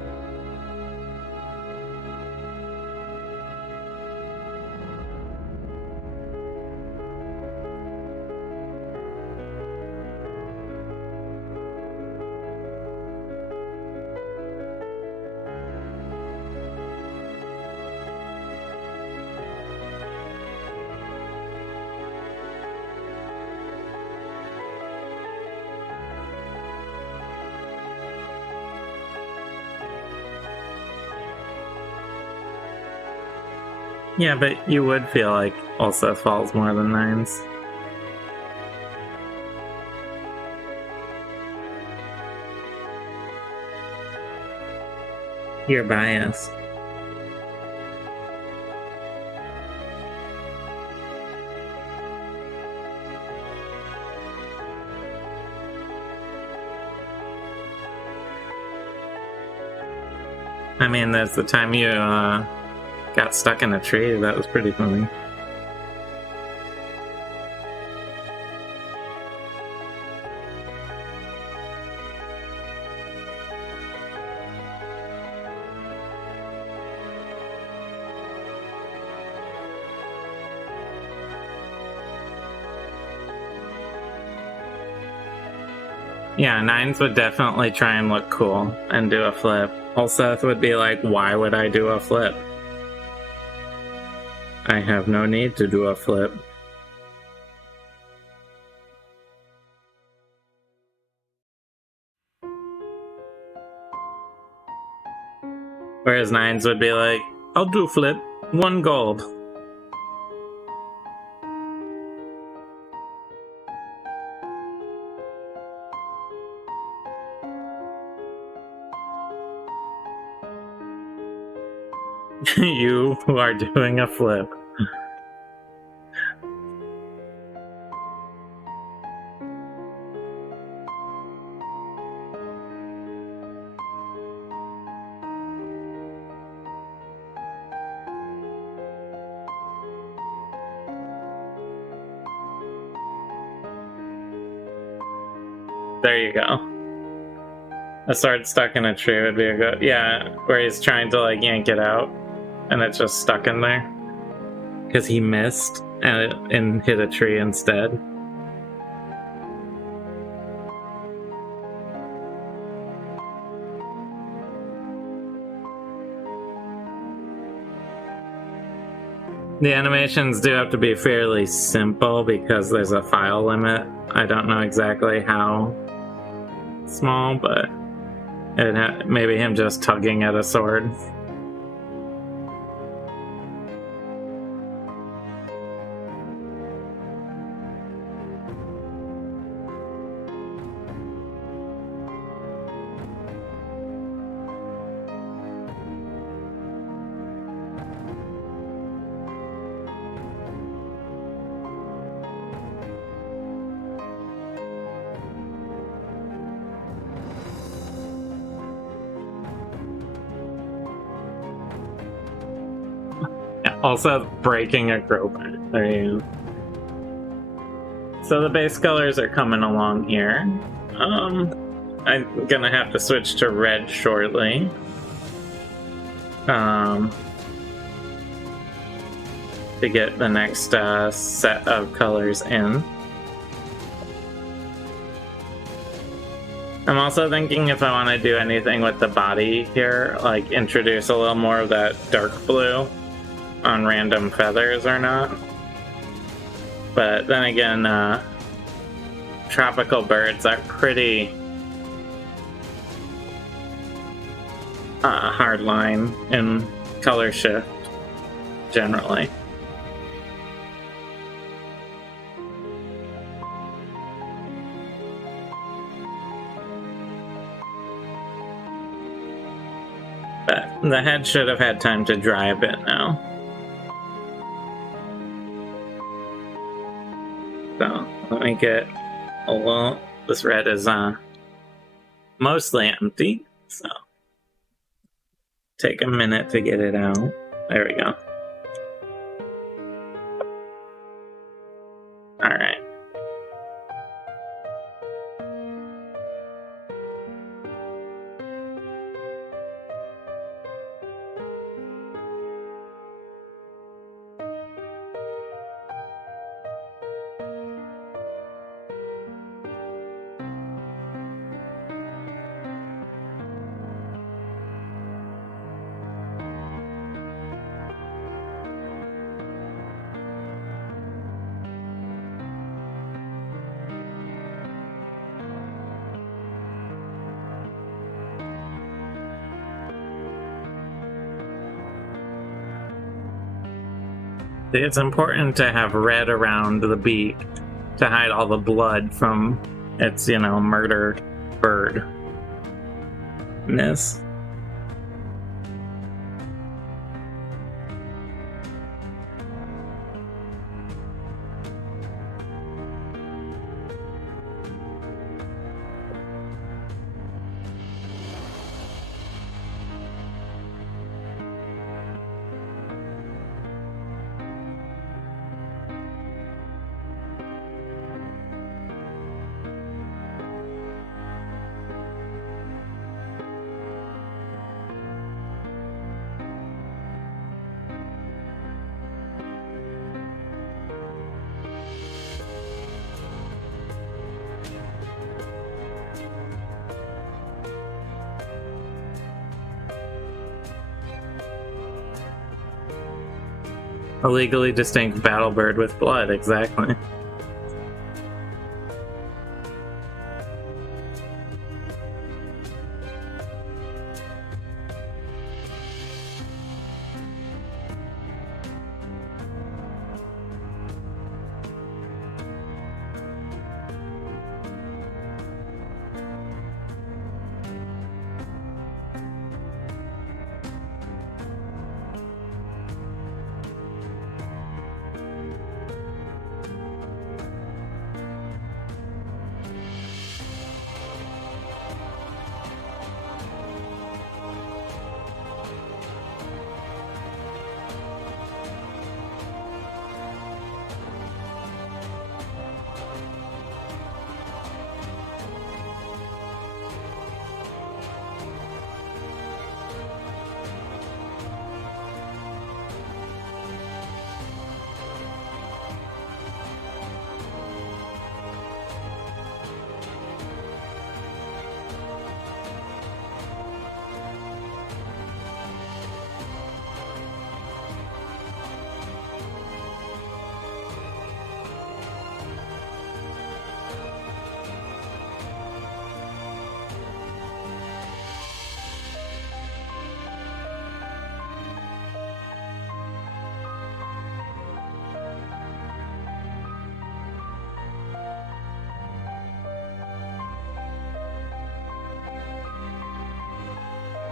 Yeah, but you would feel like also falls more than 9s. You're biased. I mean, there's the time you got stuck in a tree. That was pretty funny. Yeah, 9s would definitely try and look cool and do a flip. Ulseth would be like, why would I do a flip? I have no need to do a flip. Whereas 9s would be like, I'll do a flip, 1 gold. You are doing a flip. There you go. A sword stuck in a tree would be a good... Yeah, where he's trying to, like, yank it out, and it's just stuck in there. Because he missed and hit a tree instead. The animations do have to be fairly simple because there's a file limit. I don't know exactly how small, but maybe him just tugging at a sword. Also breaking a crowbar. There you go. So the base colors are coming along here. I'm gonna have to switch to red shortly. To get the next set of colors in. I'm also thinking if I want to do anything with the body here, like introduce a little more of that dark blue on random feathers or not. But then again, tropical birds are pretty hard line in color shift generally. But the head should have had time to dry a bit now. So let me get a little. This red is mostly empty, so take a minute to get it out. There we go. All right. It's important to have red around the beak to hide all the blood from its, murder birdness. A legally distinct battle bird with blood, exactly.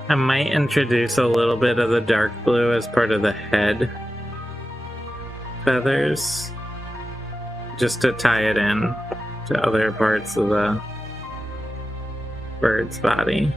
I might introduce a little bit of the dark blue as part of the head feathers, just to tie it in to other parts of the bird's body.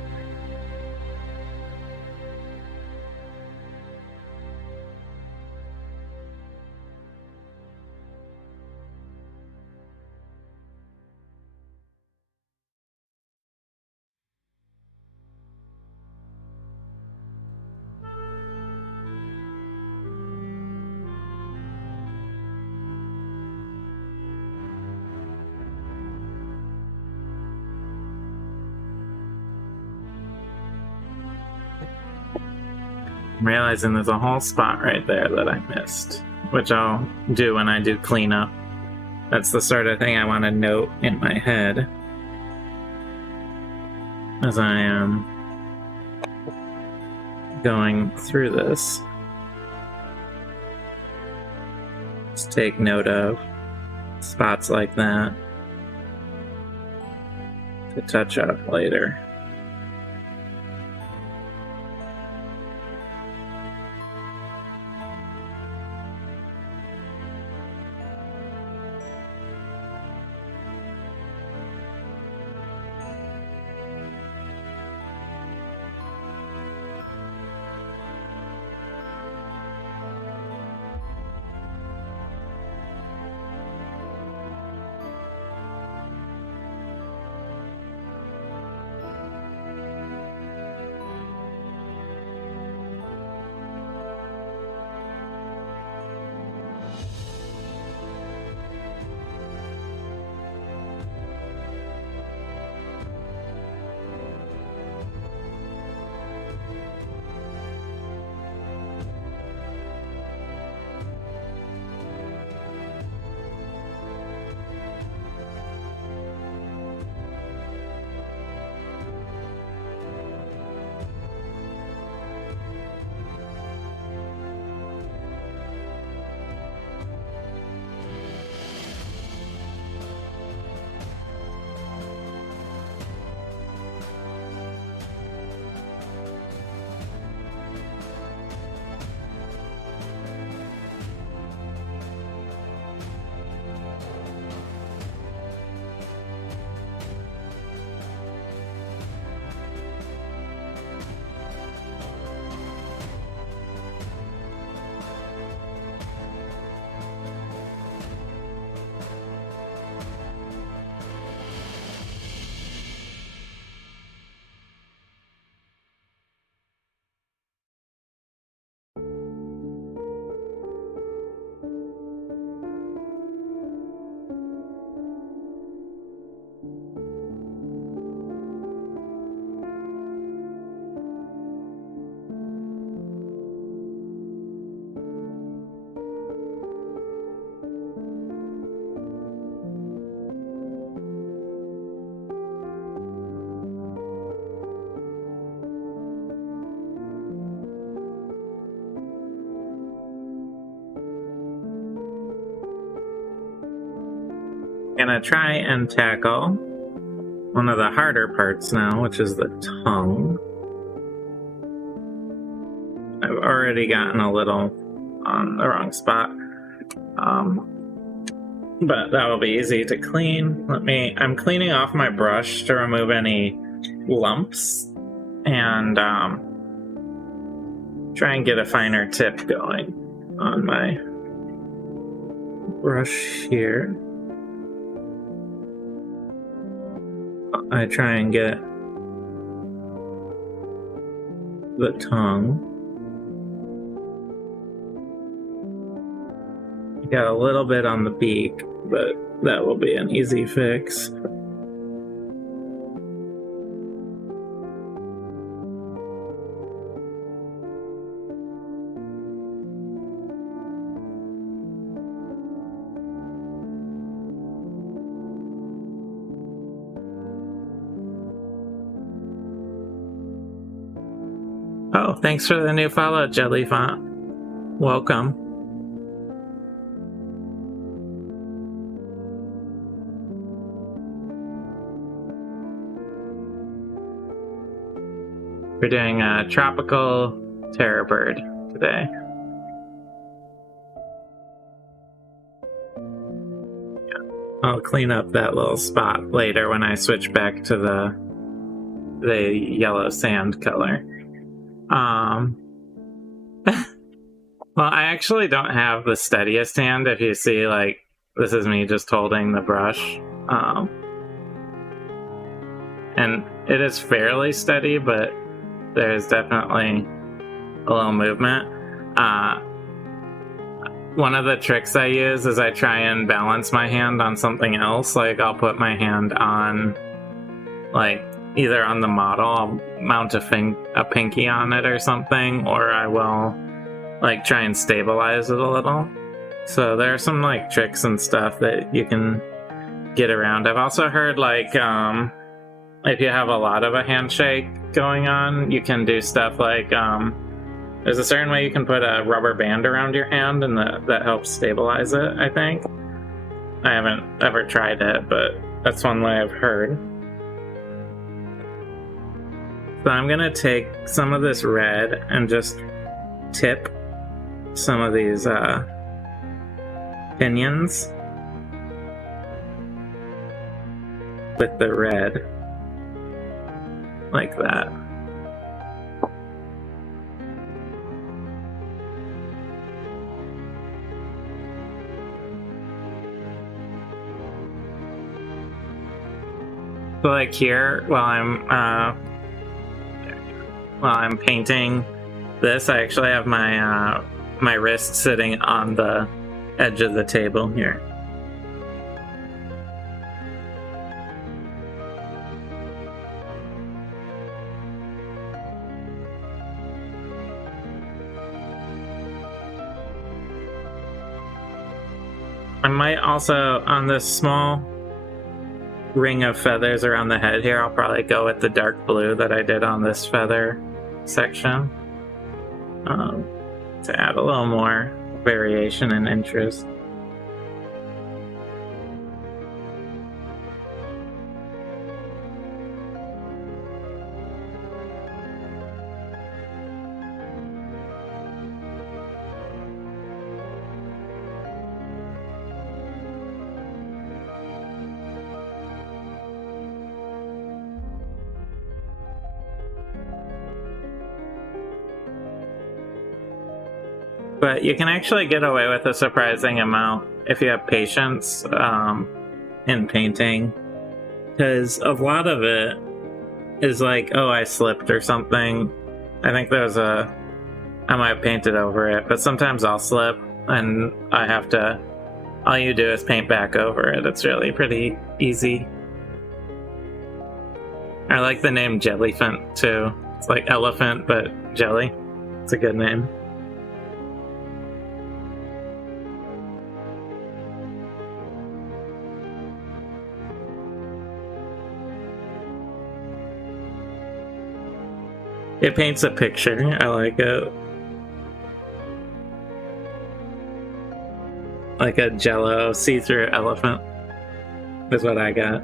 I'm realizing there's a whole spot right there that I missed, which I'll do when I do cleanup. That's the sort of thing I want to note in my head as I am going through this. Just take note of spots like that to touch up later. gonna try and tackle one of the harder parts now, which is the tongue. I've already gotten a little on the wrong spot. But that will be easy to clean. I'm cleaning off my brush to remove any lumps and try and get a finer tip going on my brush here. I try and get the tongue. Got a little bit on the beak, but that will be an easy fix. Oh, thanks for the new follow, Jellyfont. Welcome. We're doing a tropical terror bird today. Yeah. I'll clean up that little spot later when I switch back to the yellow sand color. Well, I actually don't have the steadiest hand. If you see, like, this is me just holding the brush. And it is fairly steady, but there's definitely a little movement. One of the tricks I use is I try and balance my hand on something else. Like, I'll put my hand on, like, either on the model, I'll mount a pinky on it or something, or I will, like, try and stabilize it a little. So there are some, like, tricks and stuff that you can get around. I've also heard, like, if you have a lot of a handshake going on, you can do stuff like, there's a certain way you can put a rubber band around your hand, and that helps stabilize it, I think. I haven't ever tried it, but that's one way I've heard. So I'm gonna take some of this red and just tip some of these pinions with the red, like that. So, like, here, while I'm painting this, I actually have my my wrist sitting on the edge of the table here. I might also, on this small ring of feathers around the head here, I'll probably go with the dark blue that I did on this feather section to add a little more variation and interest. But you can actually get away with a surprising amount if you have patience in painting, because a lot of it is like, oh, I slipped or something. I think I might have painted over it, but sometimes I'll slip and all you do is paint back over it. It's really pretty easy. I like the name Jellyfint too. It's like elephant, but jelly. It's a good name. It paints a picture. I like it. Like a jello see-through elephant. is what I got.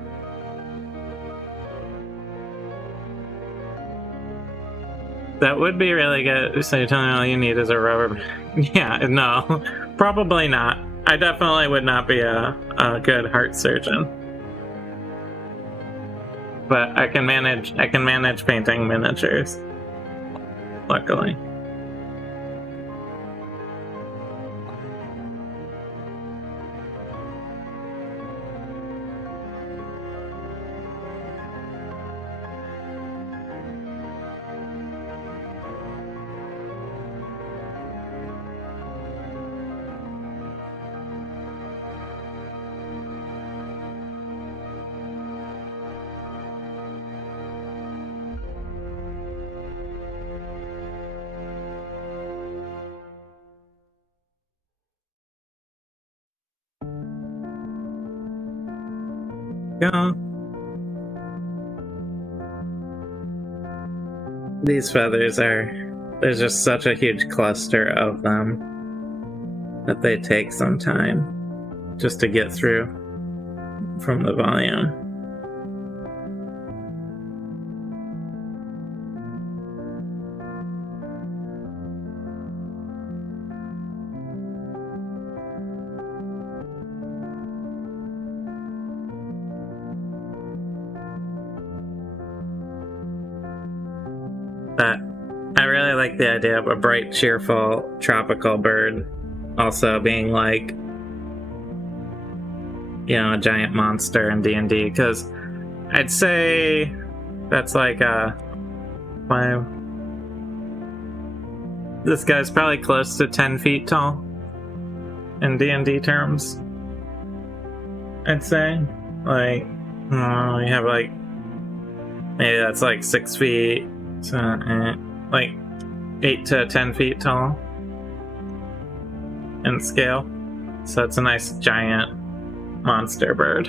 That would be really good. So you're telling me all you need is a rubber band. Yeah, no, probably not. I definitely would not be a good heart surgeon. But I can manage painting miniatures. Luckily. Go. These feathers there's just such a huge cluster of them that they take some time just to get through from the volume. But I really like the idea of a bright, cheerful, tropical bird also being like, you know, a giant monster in D&D, because I'd say that's like a 5. This guy's probably close to 10 feet tall in D&D terms. I'd say, like, we have like maybe that's like 6 feet, like 8 to 10 feet tall in scale. So it's a nice giant monster bird.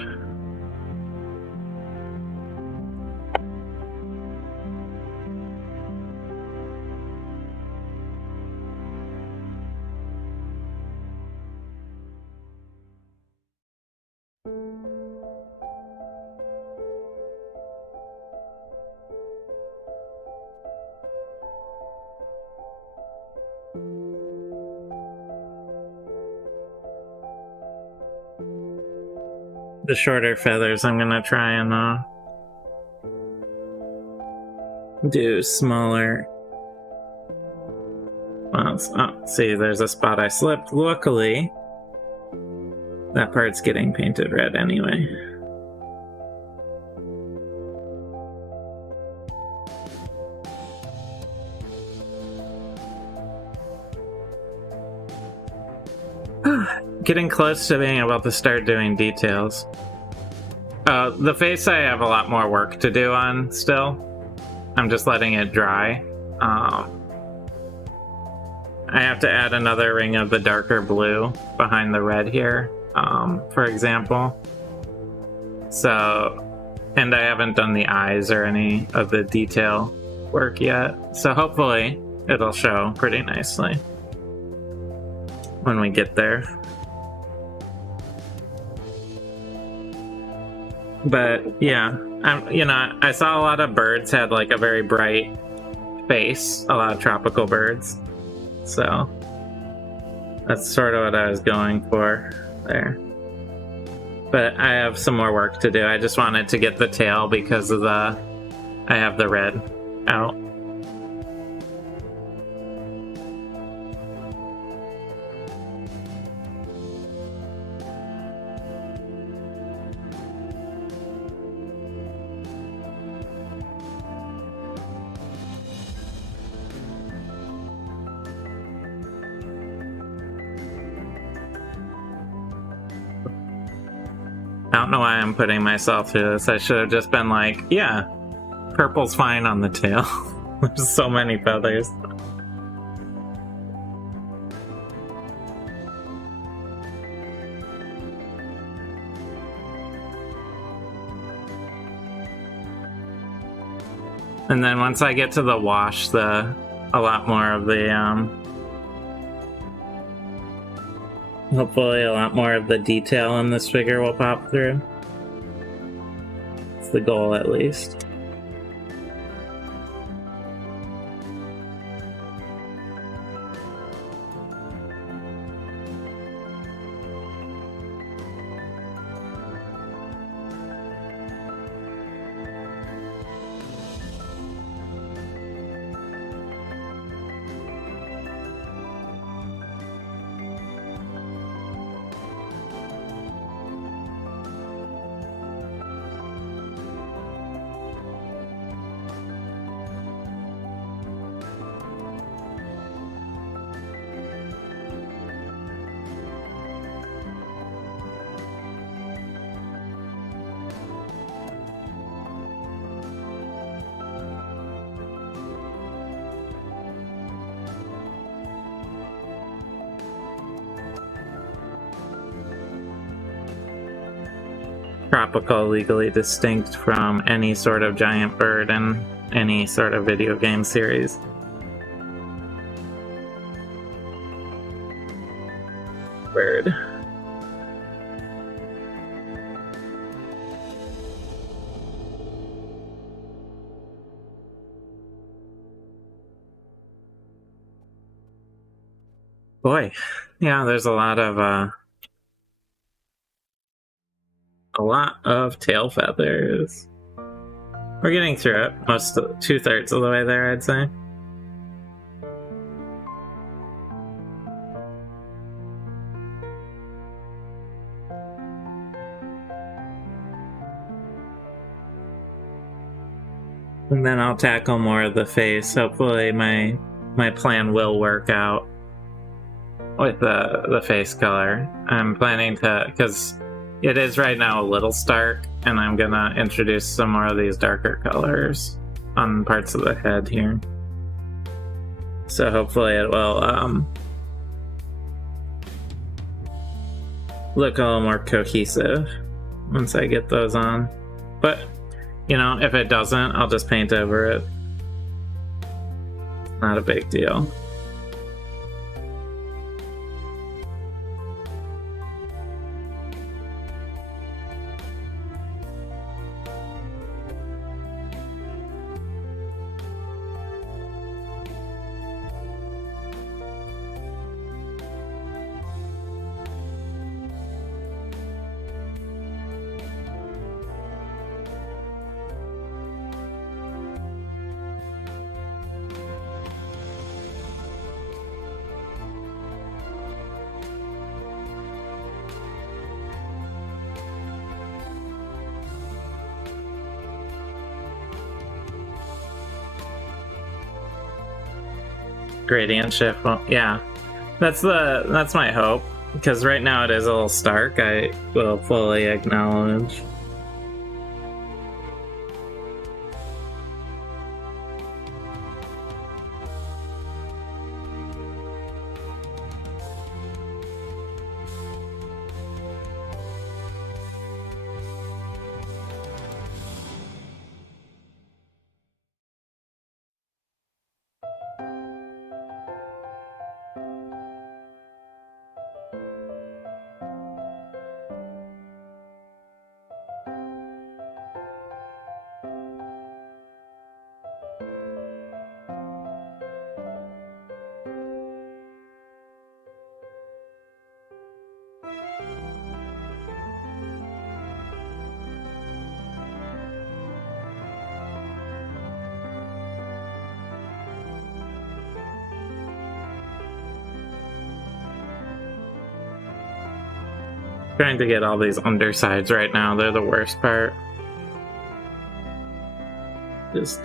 The shorter feathers, I'm gonna try and do smaller. Well, see, there's a spot I slipped. Luckily, that part's getting painted red anyway. Getting close to being able to start doing details. The face I have a lot more work to do on still. I'm just letting it dry. I have to add another ring of the darker blue behind the red here, for example. So, and I haven't done the eyes or any of the detail work yet. So hopefully it'll show pretty nicely when we get there. But yeah, I saw a lot of birds had like a very bright face, a lot of tropical birds. So that's sort of what I was going for there. But I have some more work to do. I just wanted to get the tail because of I have the red out. I don't know why I'm putting myself through this. I should have just been like, yeah, purple's fine on the tail. There's so many feathers. And then once I get to the wash, a lot more of the hopefully a lot more of the detail in this figure will pop through. That's the goal, at least. Tropical, legally distinct from any sort of giant bird in any sort of video game series. Bird. Boy, yeah, there's a lot of tail feathers. We're getting through it. Most 2/3 of the way there, I'd say. And then I'll tackle more of the face. Hopefully my plan will work out with the face color. I'm planning to, because it is right now a little stark, and I'm gonna introduce some more of these darker colors on parts of the head here. So hopefully it will look a little more cohesive once I get those on. But, you know, if it doesn't, I'll just paint over it. Not a big deal. Gradient shift, well, yeah, that's my hope, because right now it is a little stark. I will fully acknowledge. Trying to get all these undersides right now, they're the worst part. Just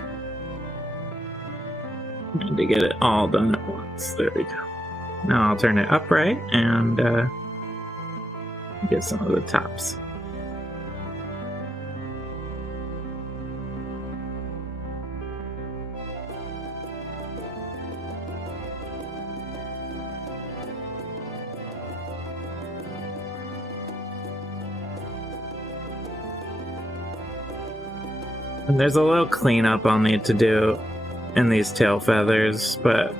trying to get it all done at once. There we go. Now I'll turn it upright and get some of the tops. And there's a little cleanup I'll need to do in these tail feathers, but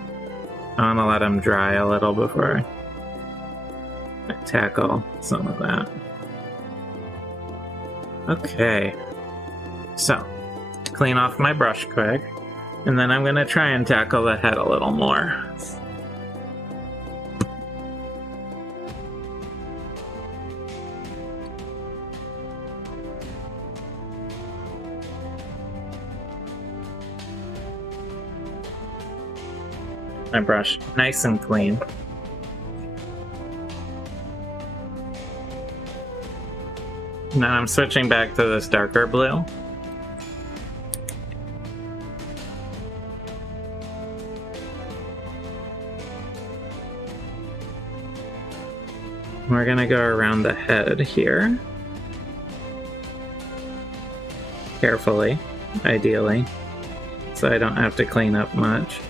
I want to let them dry a little before I tackle some of that. Okay. So, clean off my brush quick, and then I'm gonna try and tackle the head a little more. My brush nice and clean. Now I'm switching back to this darker blue. We're gonna go around the head here. Carefully, ideally, so I don't have to clean up much.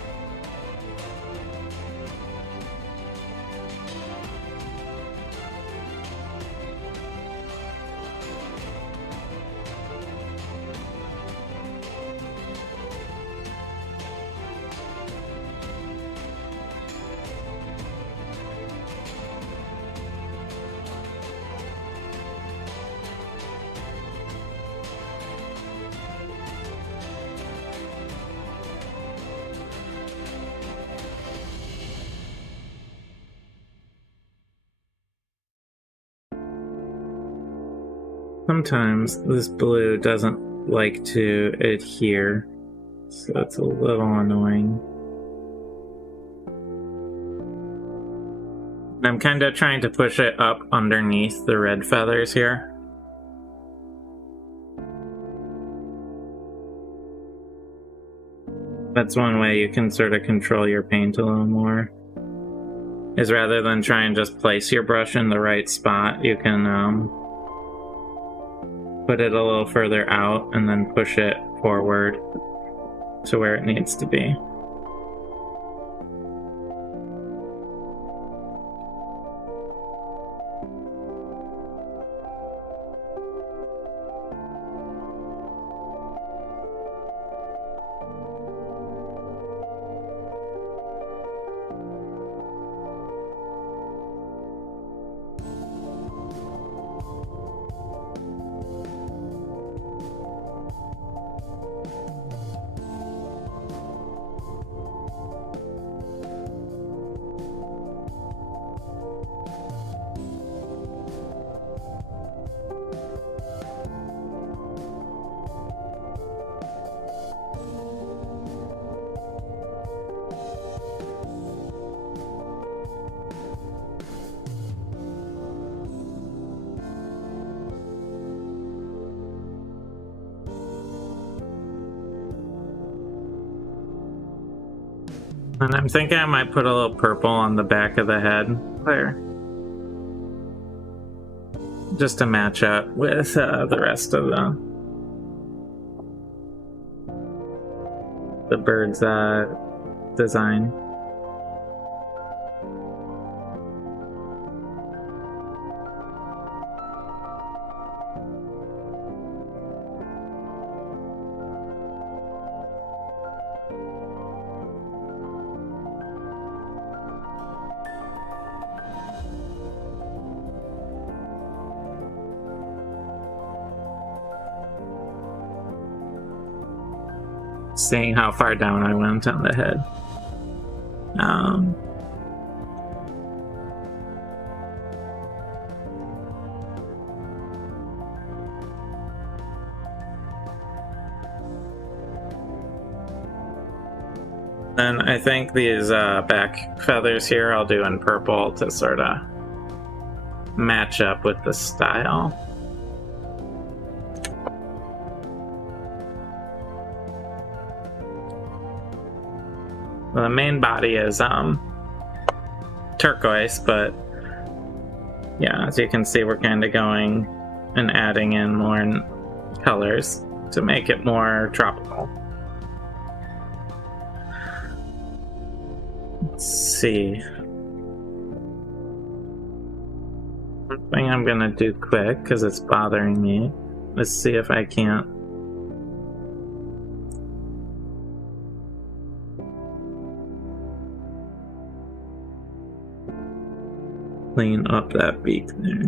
Sometimes this blue doesn't like to adhere, so it's a little annoying. I'm kind of trying to push it up underneath the red feathers here. That's one way you can sort of control your paint a little more. Is rather than try and just place your brush in the right spot, you can put it a little further out and then push it forward to where it needs to be. And I'm thinking I might put a little purple on the back of the head there, just to match up with the rest of the bird's design. Seeing how far down I went on the head. And I think these back feathers here I'll do in purple to sort of match up with the style. The main body is turquoise, but yeah, as you can see, we're kind of going and adding in more colors to make it more tropical. Let's see. One thing I'm gonna do quick because it's bothering me. Let's see if I can't clean up that beak there.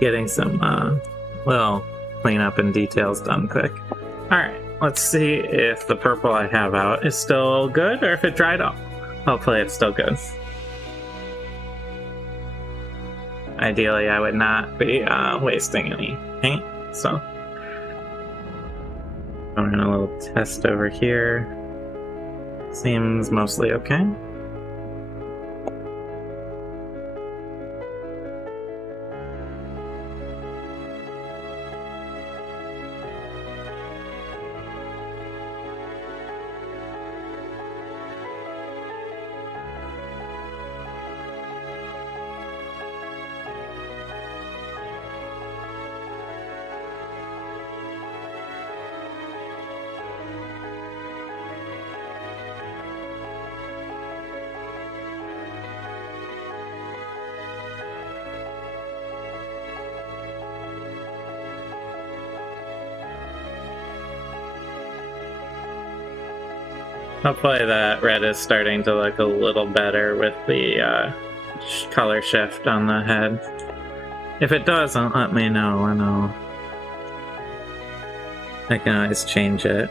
getting some little cleanup and details done quick. Alright, let's see if the purple I have out is still good or if it dried up. Hopefully it's still good. Ideally, I would not be wasting any paint, so I'm doing a little test over here. Seems mostly okay. Hopefully that red is starting to look a little better with the color shift on the head. If it doesn't, let me know and I can always change it.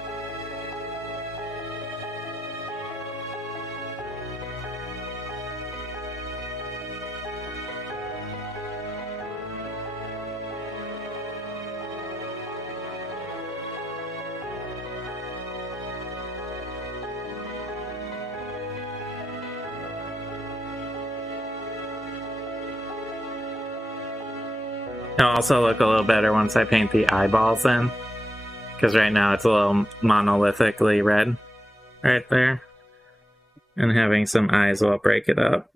It'll also look a little better once I paint the eyeballs in, because right now it's a little monolithically red right there, and having some eyes will break it up.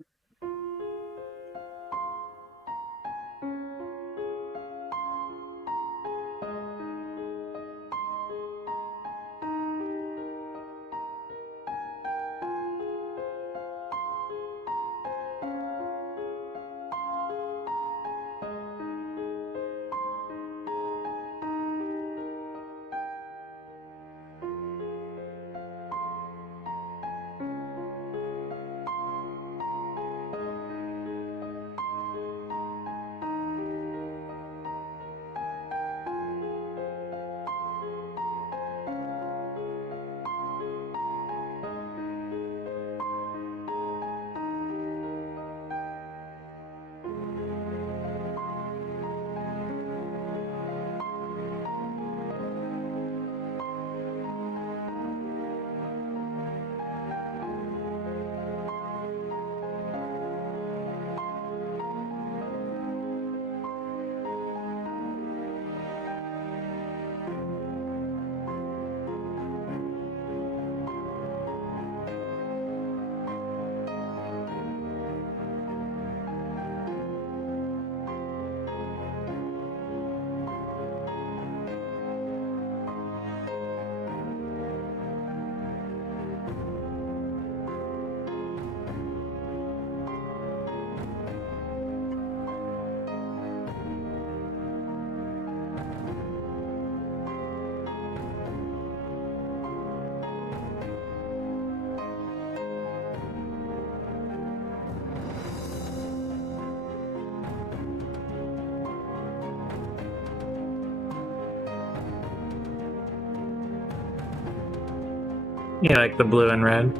You like the blue and red?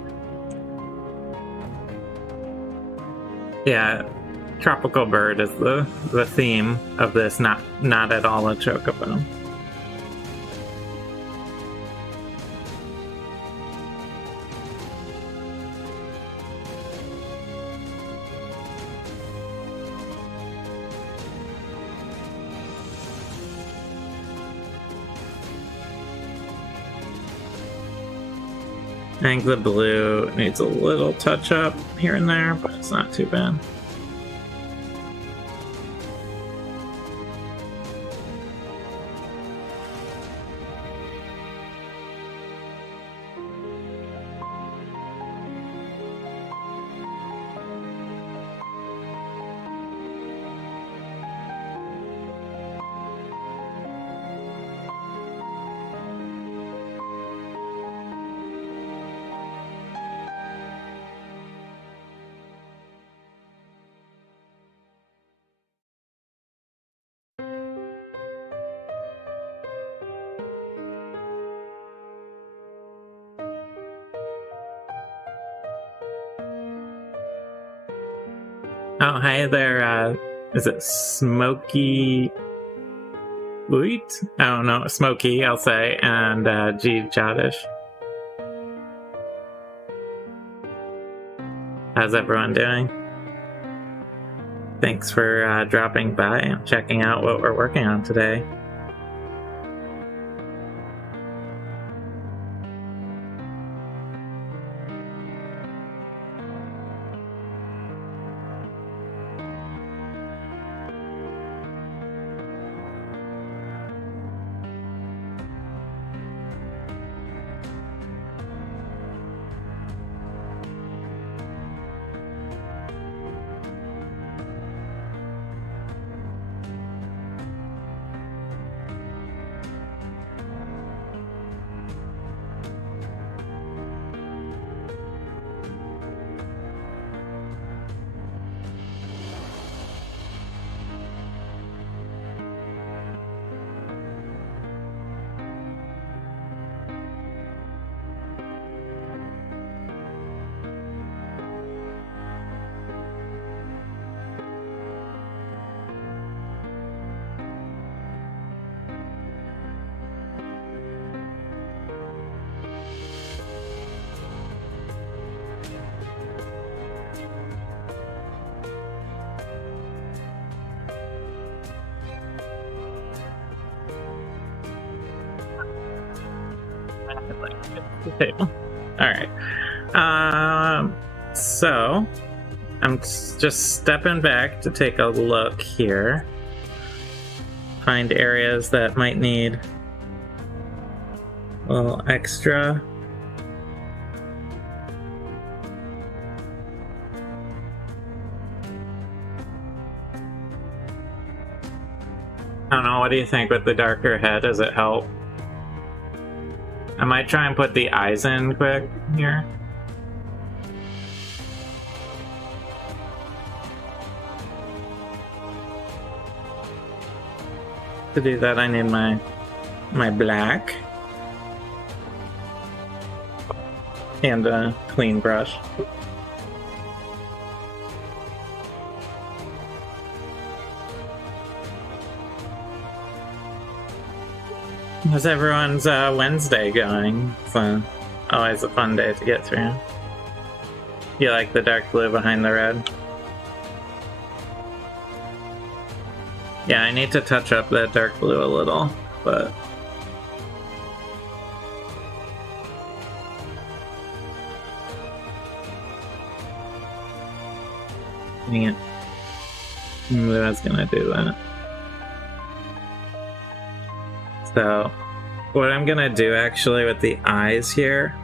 Yeah, tropical bird is the theme of this, not at all a chocobo. I think the blue needs a little touch up here and there, but it's not too bad. Oh, hi there, is it Smoky Wheat? I don't know, Smoky, I'll say, and G Jodish. How's everyone doing? Thanks for dropping by and checking out what we're working on today. Alright. So I'm just stepping back to take a look here. Find areas that might need a little extra. I don't know, what do you think with the darker head? Does it help? I might try and put the eyes in quick here. To do that, I need my black and a clean brush. How's everyone's Wednesday going? It's always a fun day to get through. You like the dark blue behind the red? Yeah, I need to touch up that dark blue a little, but... Dang it. I was gonna do that. So, what I'm gonna do actually with the eyes here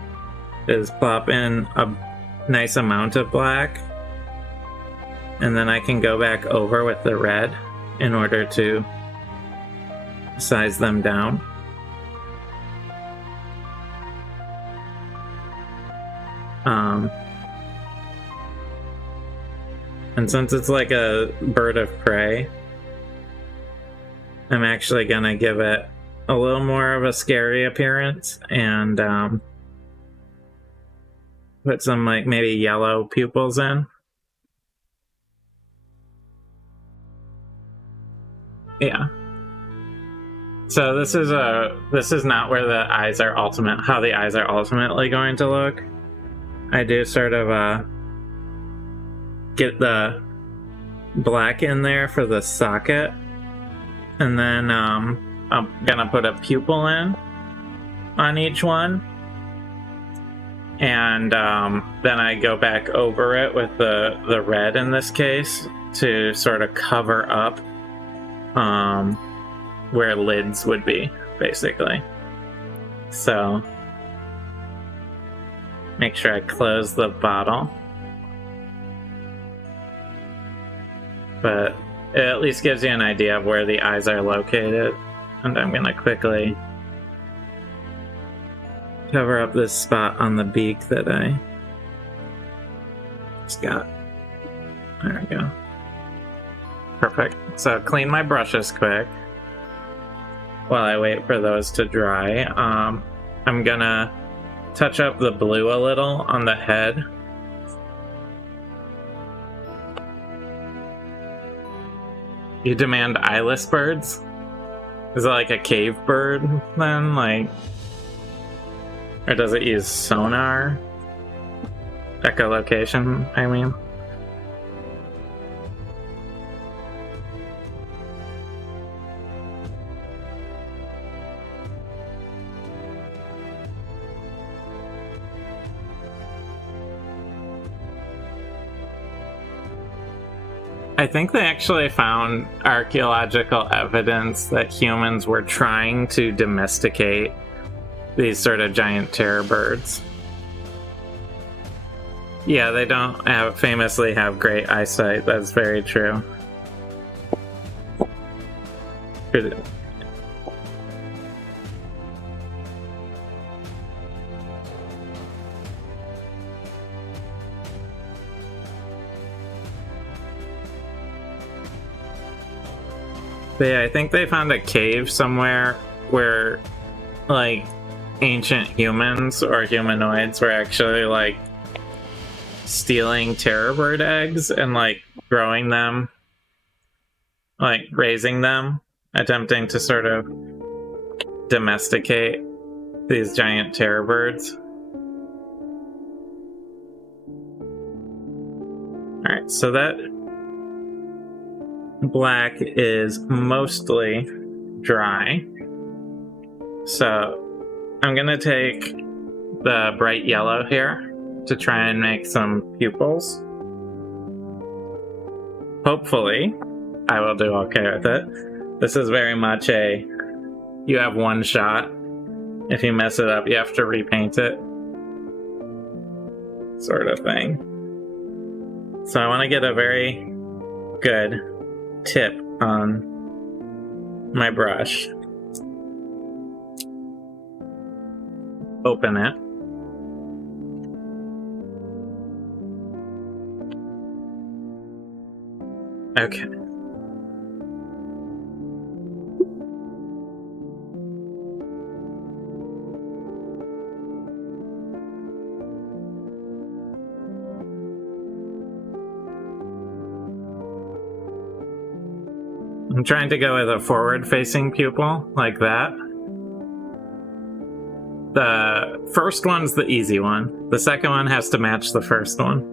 is plop in a nice amount of black, and then I can go back over with the red in order to size them down. And since it's like a bird of prey, I'm actually gonna give it a little more of a scary appearance and put some like maybe yellow pupils in. Yeah. So this is not where the eyes are how the eyes are ultimately going to look. I do sort of get the black in there for the socket, and then I'm gonna put a pupil in on each one, and then I go back over it with the red in this case to sort of cover up where lids would be, basically. So make sure I close the bottle, but it at least gives you an idea of where the eyes are located. And I'm gonna quickly cover up this spot on the beak that I just got. There we go. Perfect. So clean my brushes quick while I wait for those to dry. I'm gonna touch up the blue a little on the head. You demand eyeless birds? Is it like a cave bird then? Like, or does it use sonar? Echolocation, I mean. I think they actually found archaeological evidence that humans were trying to domesticate these sort of giant terror birds. Yeah, they don't famously have great eyesight. That's very true. But yeah, I think they found a cave somewhere where, like, ancient humans or humanoids were actually, like, stealing terror bird eggs and, like, growing them, like, raising them, attempting to sort of domesticate these giant terror birds. Alright, so that black is mostly dry. So I'm gonna take the bright yellow here to try and make some pupils. Hopefully, I will do okay with it. This is very much a, you have one shot. If you mess it up, you have to repaint it sort of thing. So I want to get a very good tip on my brush. Open it. Okay. I'm trying to go with a forward-facing pupil, like that. The first one's the easy one. The second one has to match the first one.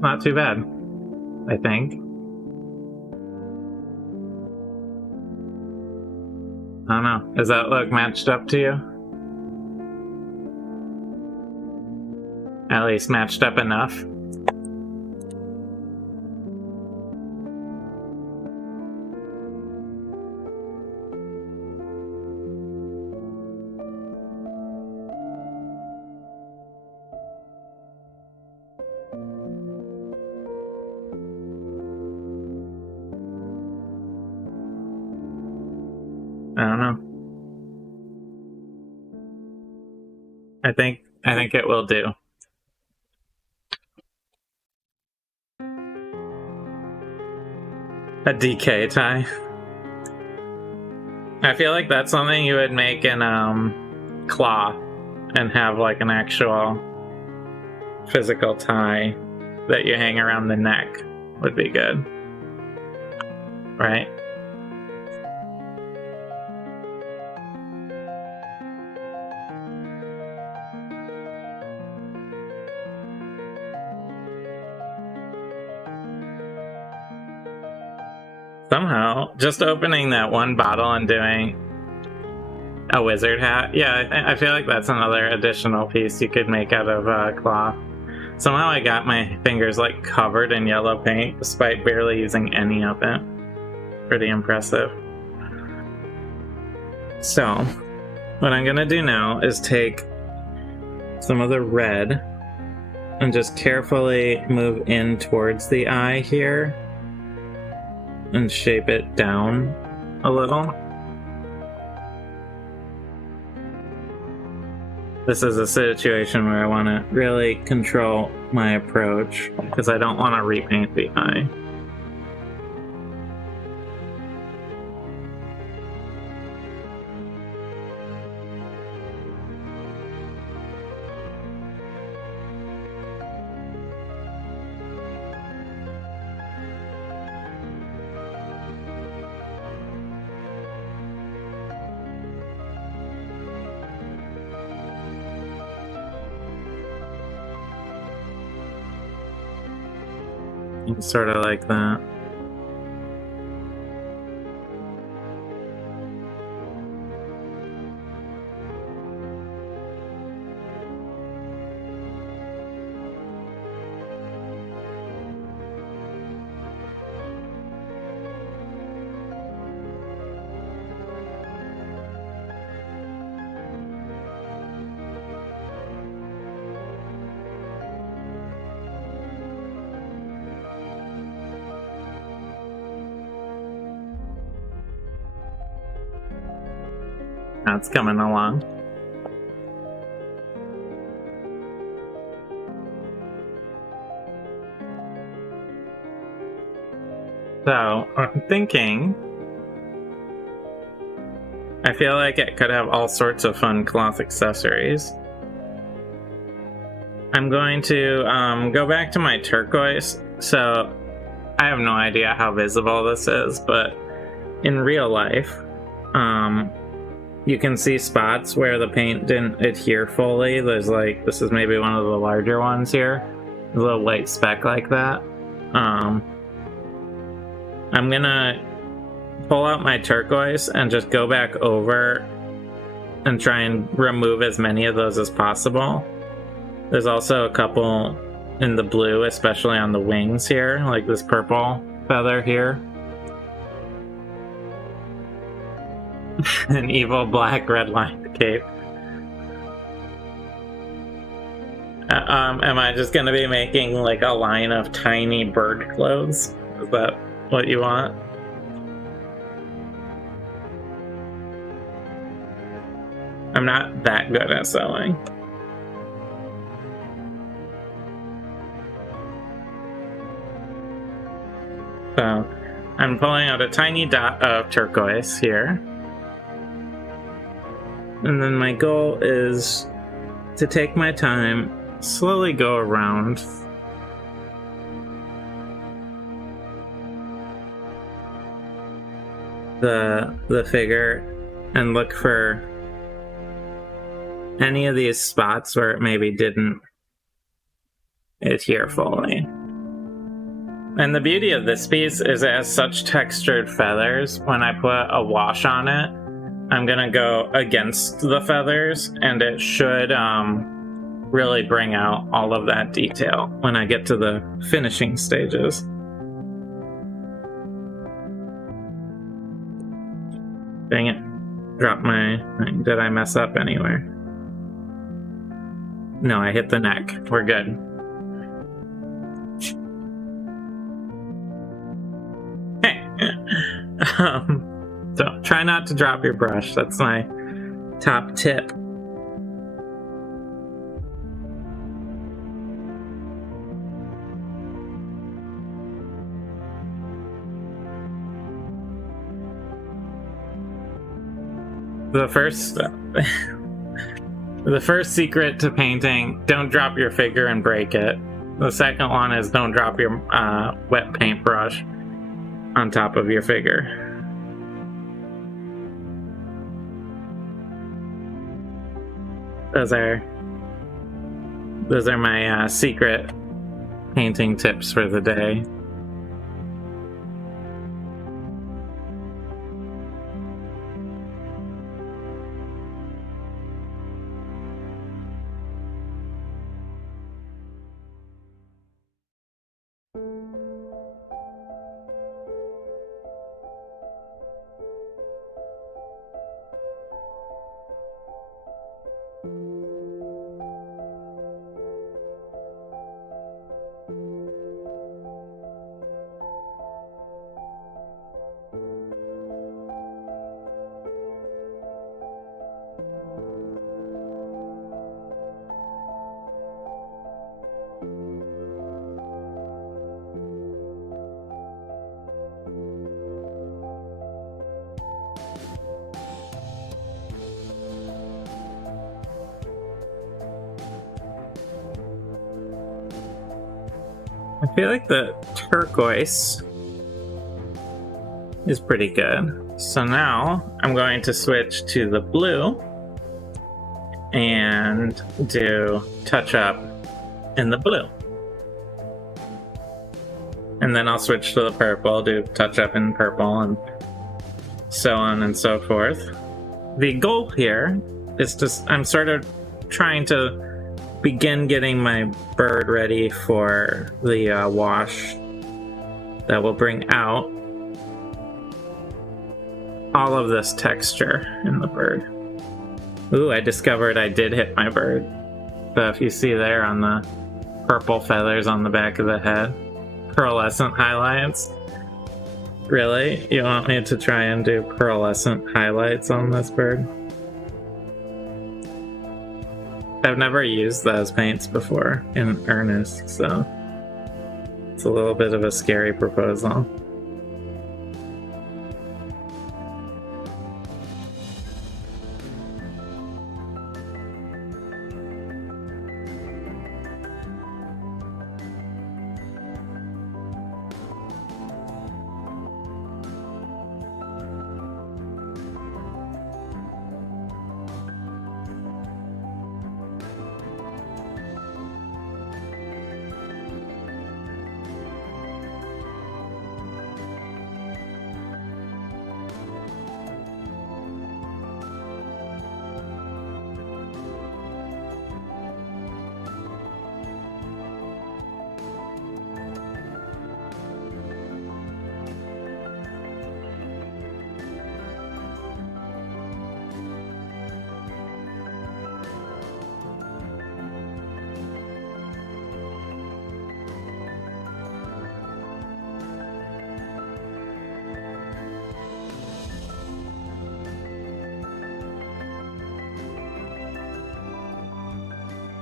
Not too bad, I think. I don't know. Does that look matched up to you? At least matched up enough? I don't know. I think it will do. A DK tie. I feel like that's something you would make in cloth and have like an actual physical tie that you hang around the neck would be good. Right? Somehow, just opening that one bottle and doing a wizard hat, yeah, I feel like that's another additional piece you could make out of cloth. Somehow I got my fingers like covered in yellow paint despite barely using any of it. Pretty impressive. So, what I'm gonna do now is take some of the red and just carefully move in towards the eye here and shape it down a little. This is a situation where I want to really control my approach because I don't want to repaint the eye. Sort of like that. That's coming along. So, I'm thinking... I feel like it could have all sorts of fun cloth accessories. I'm going to go back to my turquoise. So, I have no idea how visible this is, but in real life, you can see spots where the paint didn't adhere fully. There's like, this is maybe one of the larger ones here. A little white speck like that. I'm gonna pull out my turquoise and just go back over and try and remove as many of those as possible. There's also a couple in the blue, especially on the wings here, like this purple feather here. An evil black red-lined cape. Am I just gonna be making like a line of tiny bird clothes? Is that what you want? I'm not that good at sewing. So I'm pulling out a tiny dot of turquoise here. And then my goal is to take my time, slowly go around the figure and look for any of these spots where it maybe didn't adhere fully. And the beauty of this piece is it has such textured feathers. When I put a wash on it, I'm gonna go against the feathers, and it should really bring out all of that detail when I get to the finishing stages. Dang it. Dropped my thing. Did I mess up anywhere? No, I hit the neck. We're good. Hey! So try not to drop your brush. That's my top tip. The first secret to painting, don't drop your figure and break it. The second one is don't drop your wet paintbrush on top of your figure. Those are my secret painting tips for the day. I feel like the turquoise is pretty good. So now I'm going to switch to the blue and do touch up in the blue. And then I'll switch to the purple, do touch up in purple, and so on and so forth. The goal here is I'm sort of trying to begin getting my bird ready for the wash that will bring out all of this texture in the bird. Ooh, I discovered I did hit my bird. So if you see there on the purple feathers on the back of the head, pearlescent highlights. Really? You want me to try and do pearlescent highlights on this bird? I've never used those paints before in earnest, so it's a little bit of a scary proposal.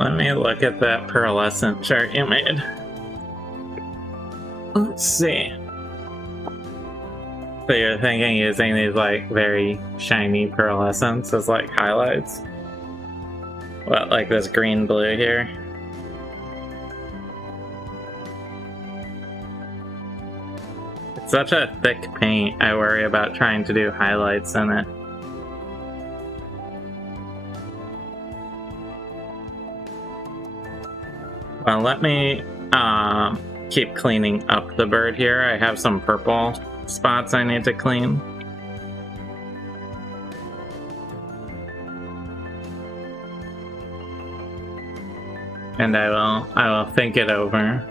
Let me look at that pearlescent chart you made. Let's see. So you're thinking using these like very shiny pearlescents as like highlights? What, like this green blue here? It's such a thick paint, I worry about trying to do highlights in it. Well, let me keep cleaning up the bird here. I have some purple spots I need to clean. And I will think it over.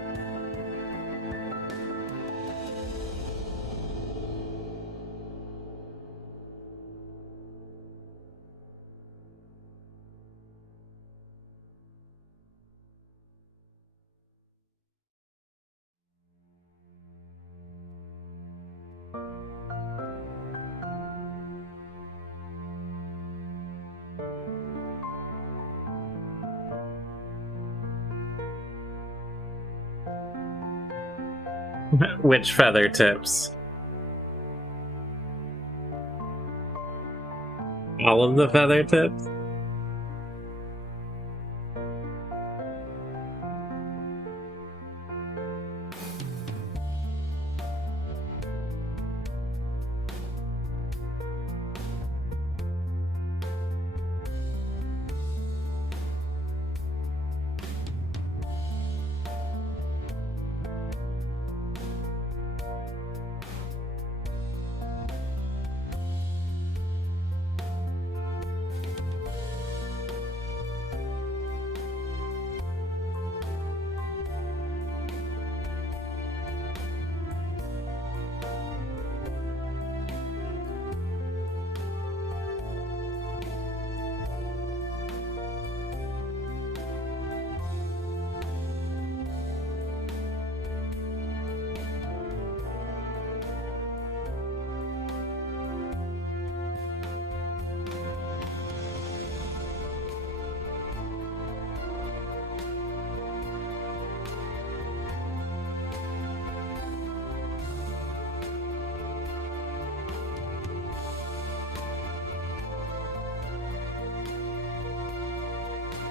Which feather tips? All of the feather tips?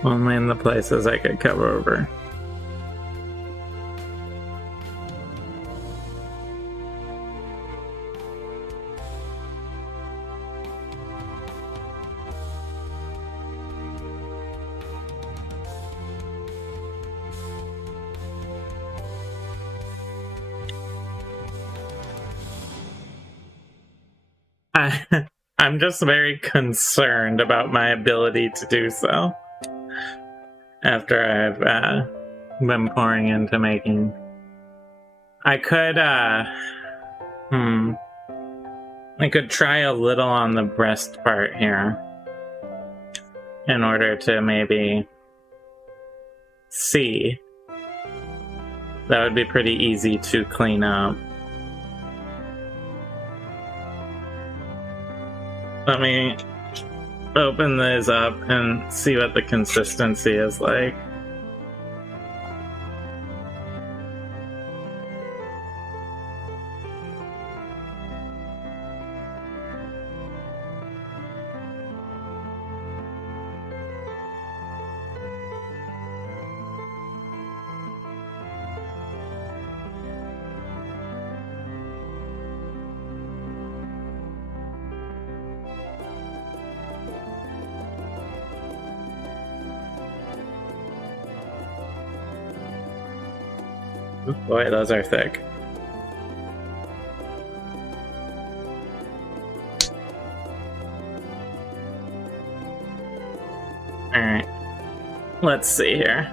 Only in the places I could cover over. I'm just very concerned about my ability to do so after I've been pouring into making. I could try a little on the breast part here in order to maybe see. That would be pretty easy to clean up. Let me open these up and see what the consistency is like. Boy, those are thick. Alright. Let's see here.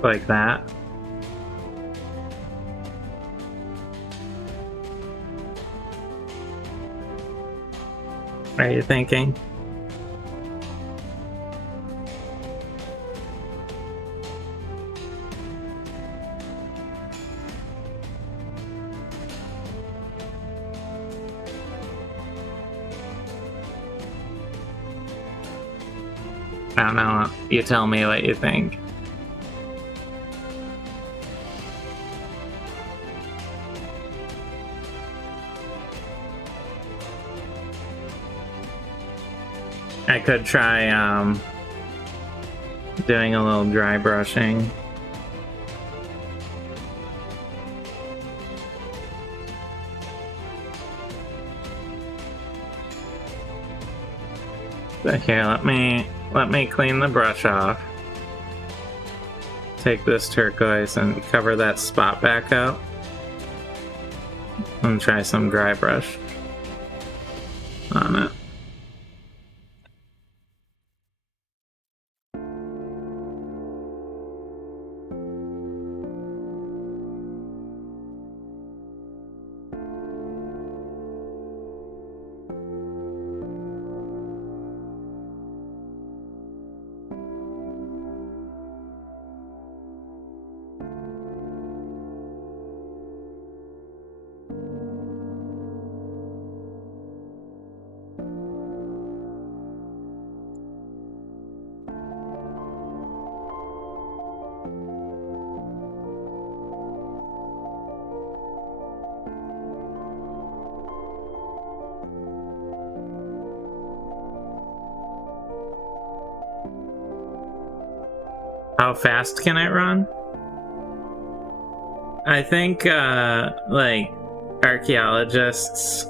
Like that. What are you thinking? I don't know. You tell me what you think. I could try doing a little dry brushing. But here, let me clean the brush off. Take this turquoise and cover that spot back up. And try some dry brush on it. How fast can it run? I think, like, archaeologists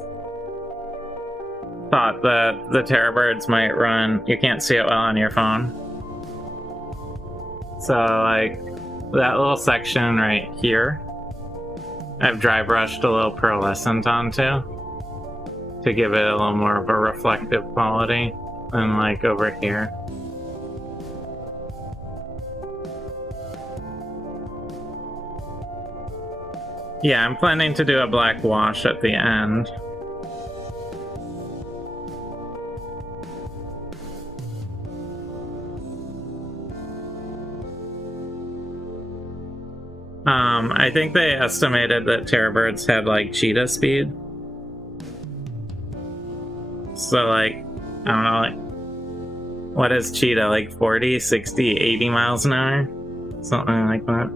thought that the terror birds might run. You can't see it well on your phone. So, like, that little section right here, I've dry brushed a little pearlescent onto to give it a little more of a reflective quality than, like, over here. Yeah, I'm planning to do a black wash at the end. I think they estimated that terror birds had like cheetah speed. So like, I don't know, like, what is cheetah, like 40, 60, 80 miles an hour? Something like that.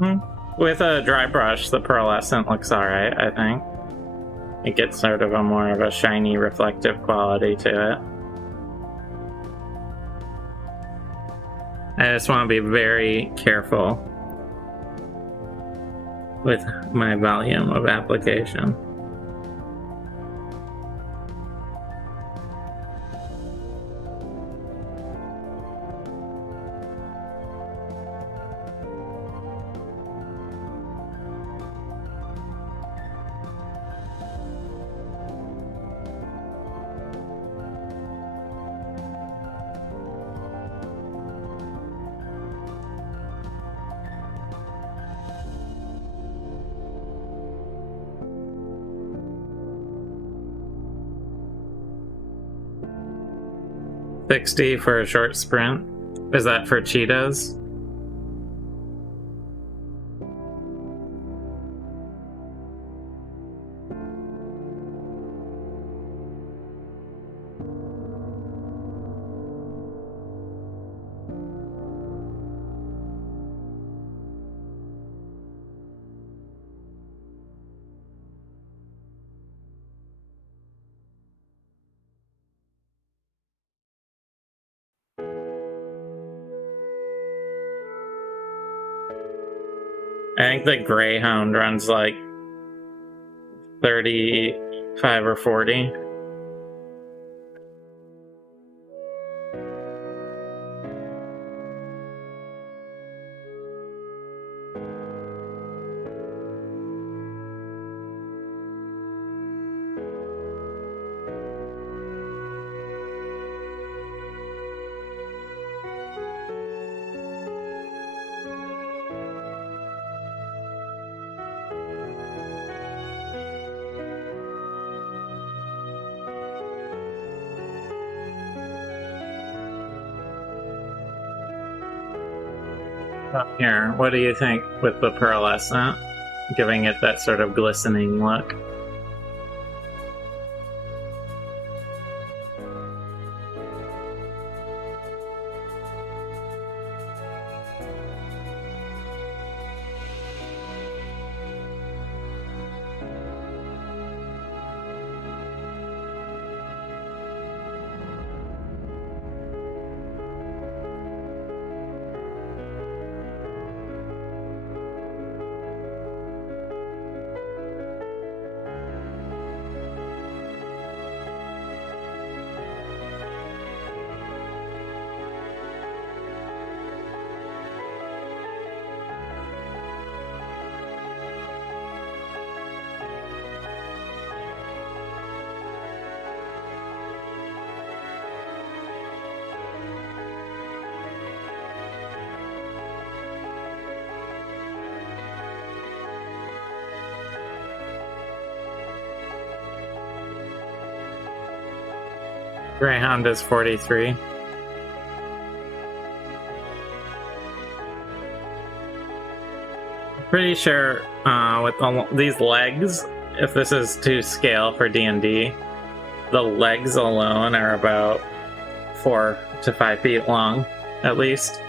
With a dry brush, the pearlescent looks alright, I think. It gets sort of a more of a shiny, reflective quality to it. I just want to be very careful with my volume of application. $60 for a short sprint. Is that for Cheetos? I think the Greyhound runs like 35 or 40. Here, what do you think with the pearlescent? Giving it that sort of glistening look. Greyhound is 43. Pretty sure with these legs, if this is to scale for D&D, the legs alone are about 4 to 5 feet long, at least.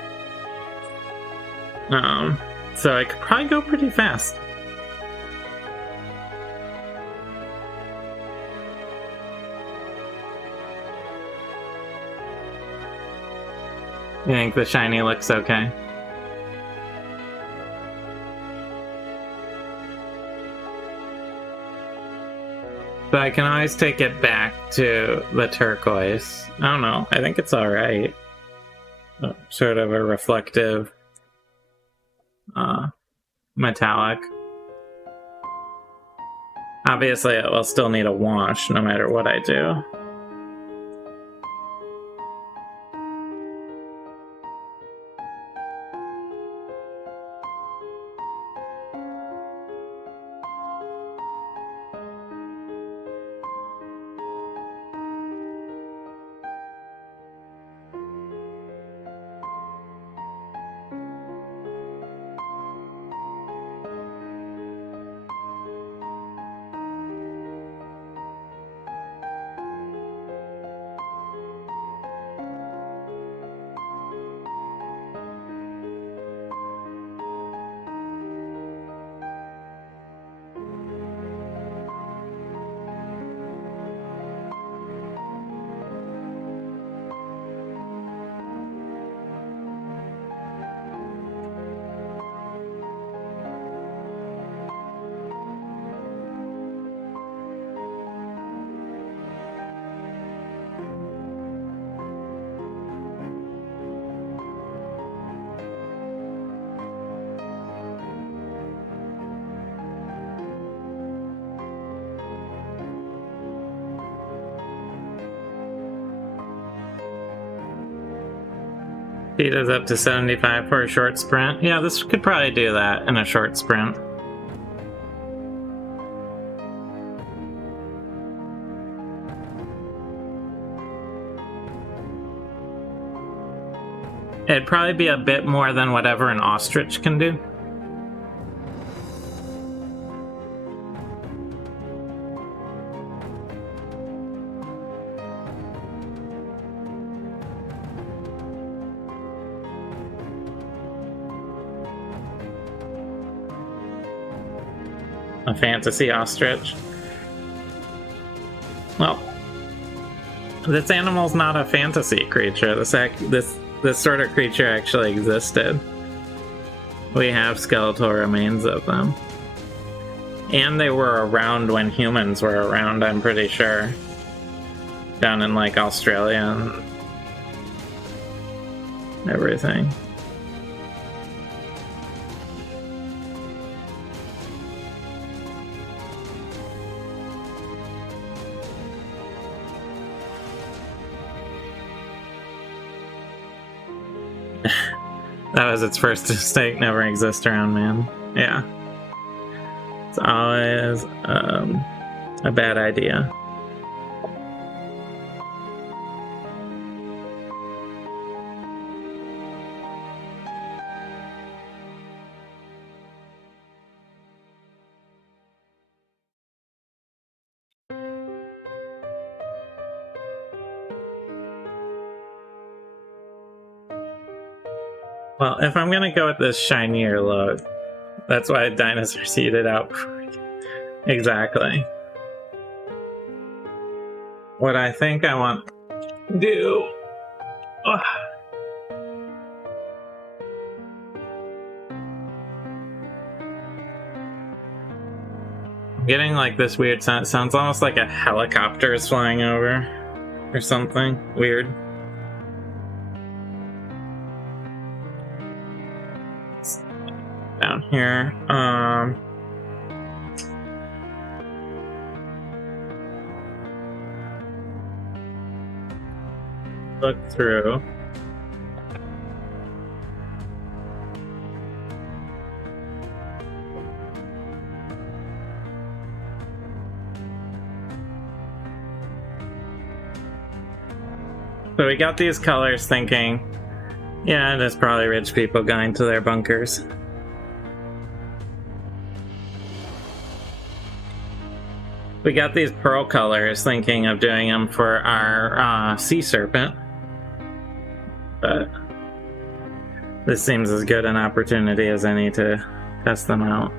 So I could probably go pretty fast. You think the shiny looks okay? But I can always take it back to the turquoise. I don't know. I think it's alright. Sort of a reflective metallic. Obviously, it will still need a wash no matter what I do. Speed is up to 75 for a short sprint. Yeah, this could probably do that in a short sprint. It'd probably be a bit more than whatever an ostrich can do. A fantasy ostrich. Well, this animal's not a fantasy creature. This sort of creature actually existed. We have skeletal remains of them. And they were around when humans were around, I'm pretty sure. Down in, like, Australia and everything. That was its first mistake, never exist around man. Yeah. It's always a bad idea. Well, if I'm gonna go with this shinier look, that's why dinosaurs eat it out. Exactly. What I think I want to do. Ugh. I'm getting like this weird sound. It sounds almost like a helicopter is flying over or something weird. Down here. Look through. So we got these colors thinking, yeah, there's probably rich people going to their bunkers. We got these pearl colors thinking of doing them for our sea serpent. But this seems as good an opportunity as any to test them out.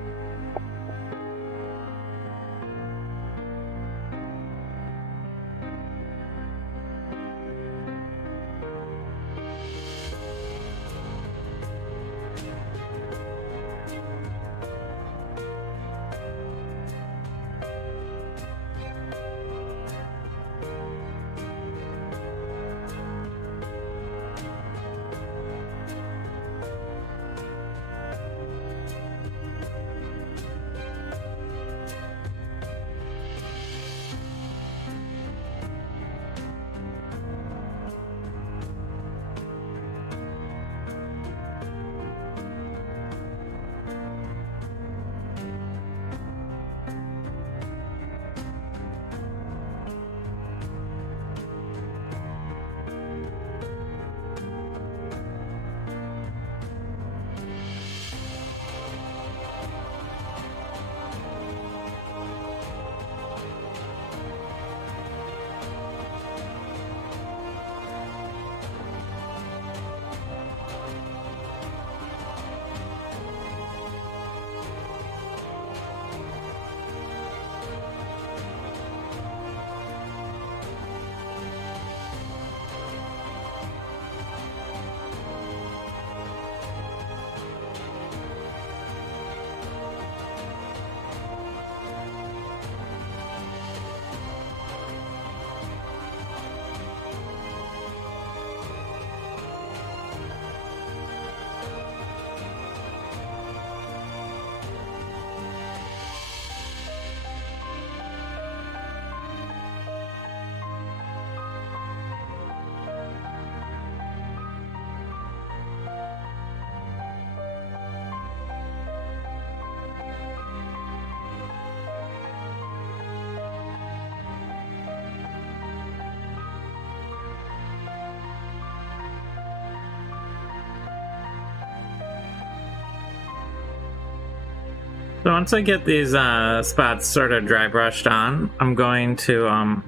So once I get these spots sort of dry brushed on, I'm going to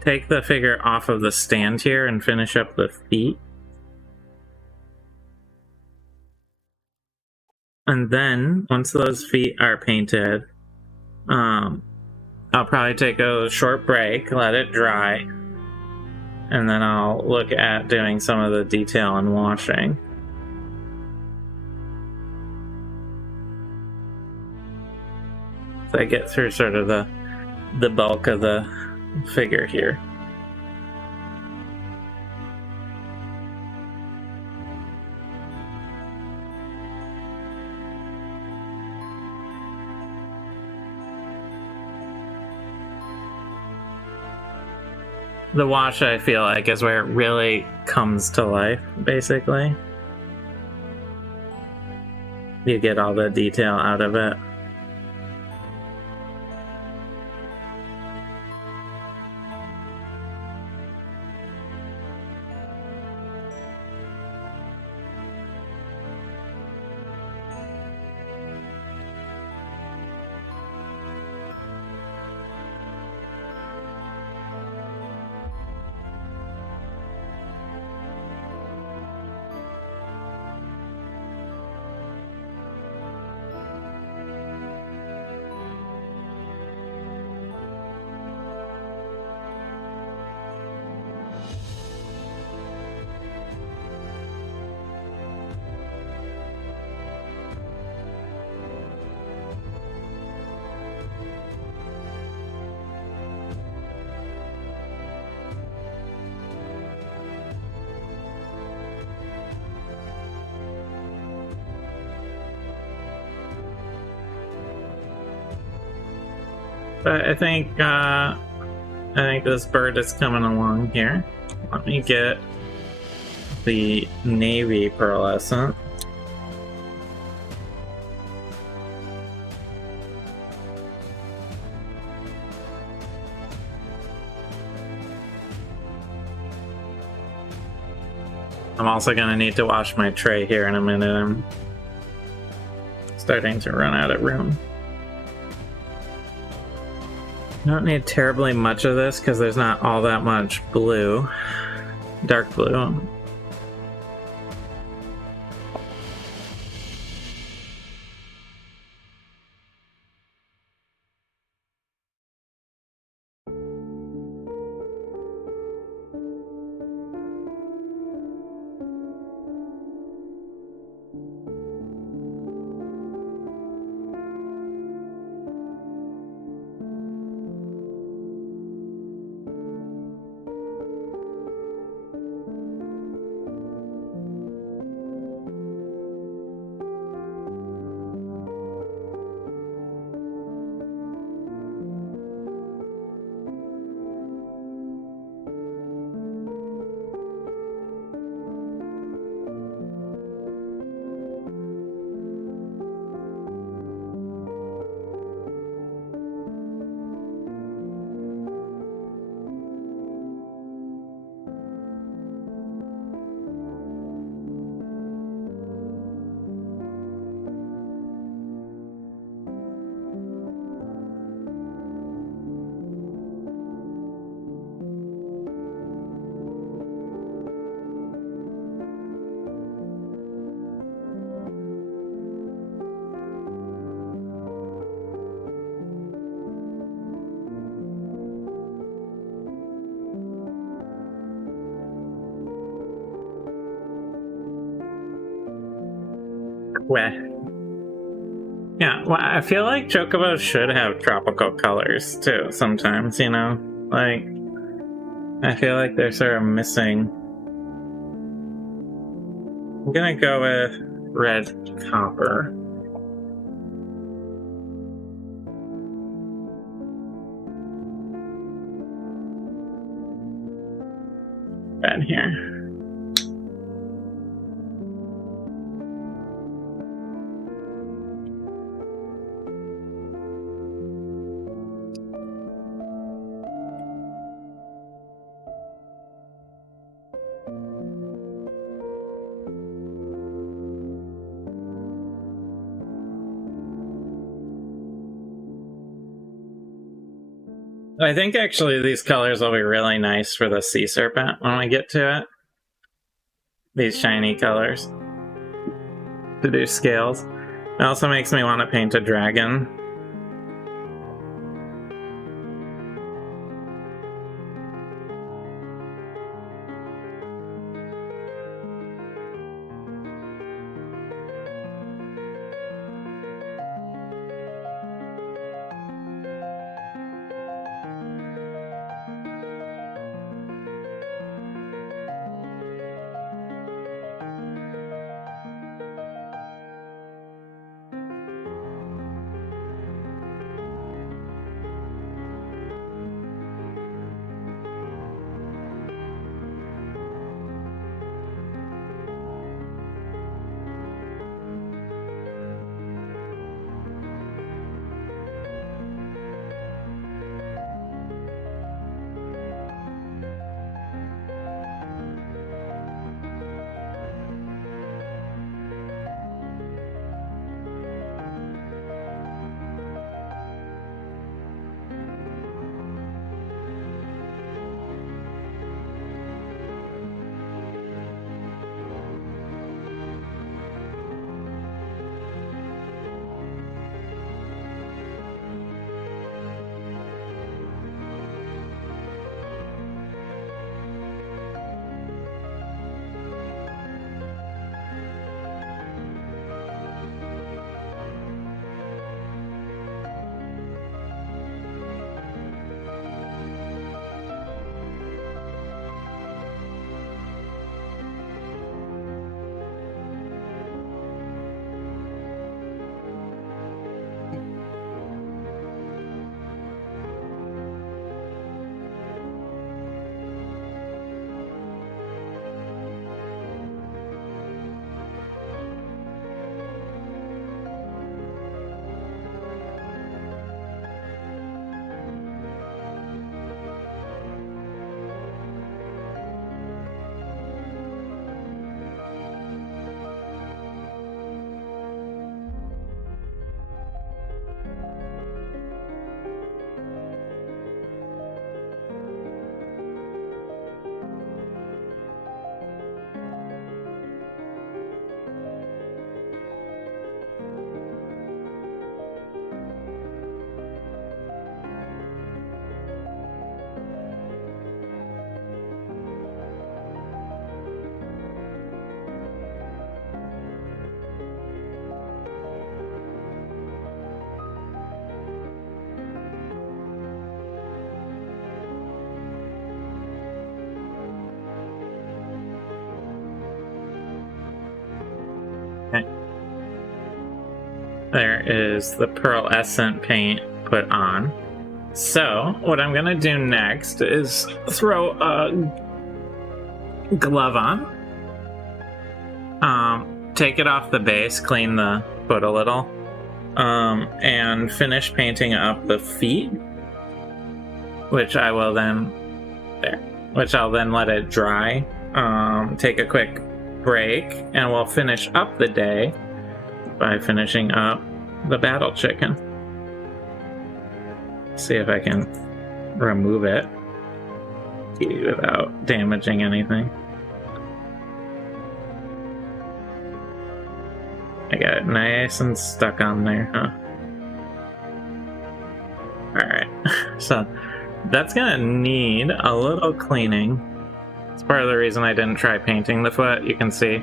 take the figure off of the stand here and finish up the feet. And then once those feet are painted, I'll probably take a short break, let it dry, and then I'll look at doing some of the detail and washing. So I get through sort of the bulk of the figure here. The wash, I feel like, is where it really comes to life, basically. You get all the detail out of it. But I think this bird is coming along here. Let me get the navy pearlescent. I'm also gonna need to wash my tray here in a minute. I'm starting to run out of room. I don't need terribly much of this because there's not all that much blue, dark blue. Weh. Yeah, well, I feel like chocobos should have tropical colors too sometimes, you know? Like, I feel like they're sort of missing. I'm gonna go with red copper. Red here. I think actually these colors will be really nice for the sea serpent when we get to it. These shiny colors. To do scales. It also makes me want to paint a dragon. There is the pearlescent paint put on. So, what I'm gonna do next is throw a glove on. Take it off the base, clean the foot a little, and finish painting up the feet, which I will then, which I'll then let it dry, take a quick break, and we'll finish up the day by finishing up the battle chicken. See if I can remove it without damaging anything. I got it nice and stuck on there, huh? Alright, so that's gonna need a little cleaning. It's part of the reason I didn't try painting the foot. You can see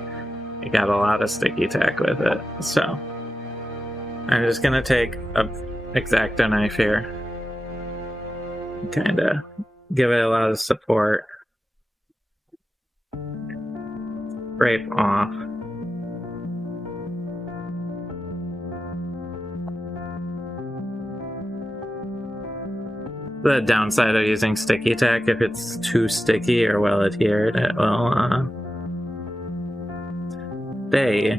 it got a lot of sticky tack with it. So I'm just gonna take a X-Acto knife here, kind of give it a lot of support, scrape off. The downside of using sticky tack, if it's too sticky or well adhered, it will stay.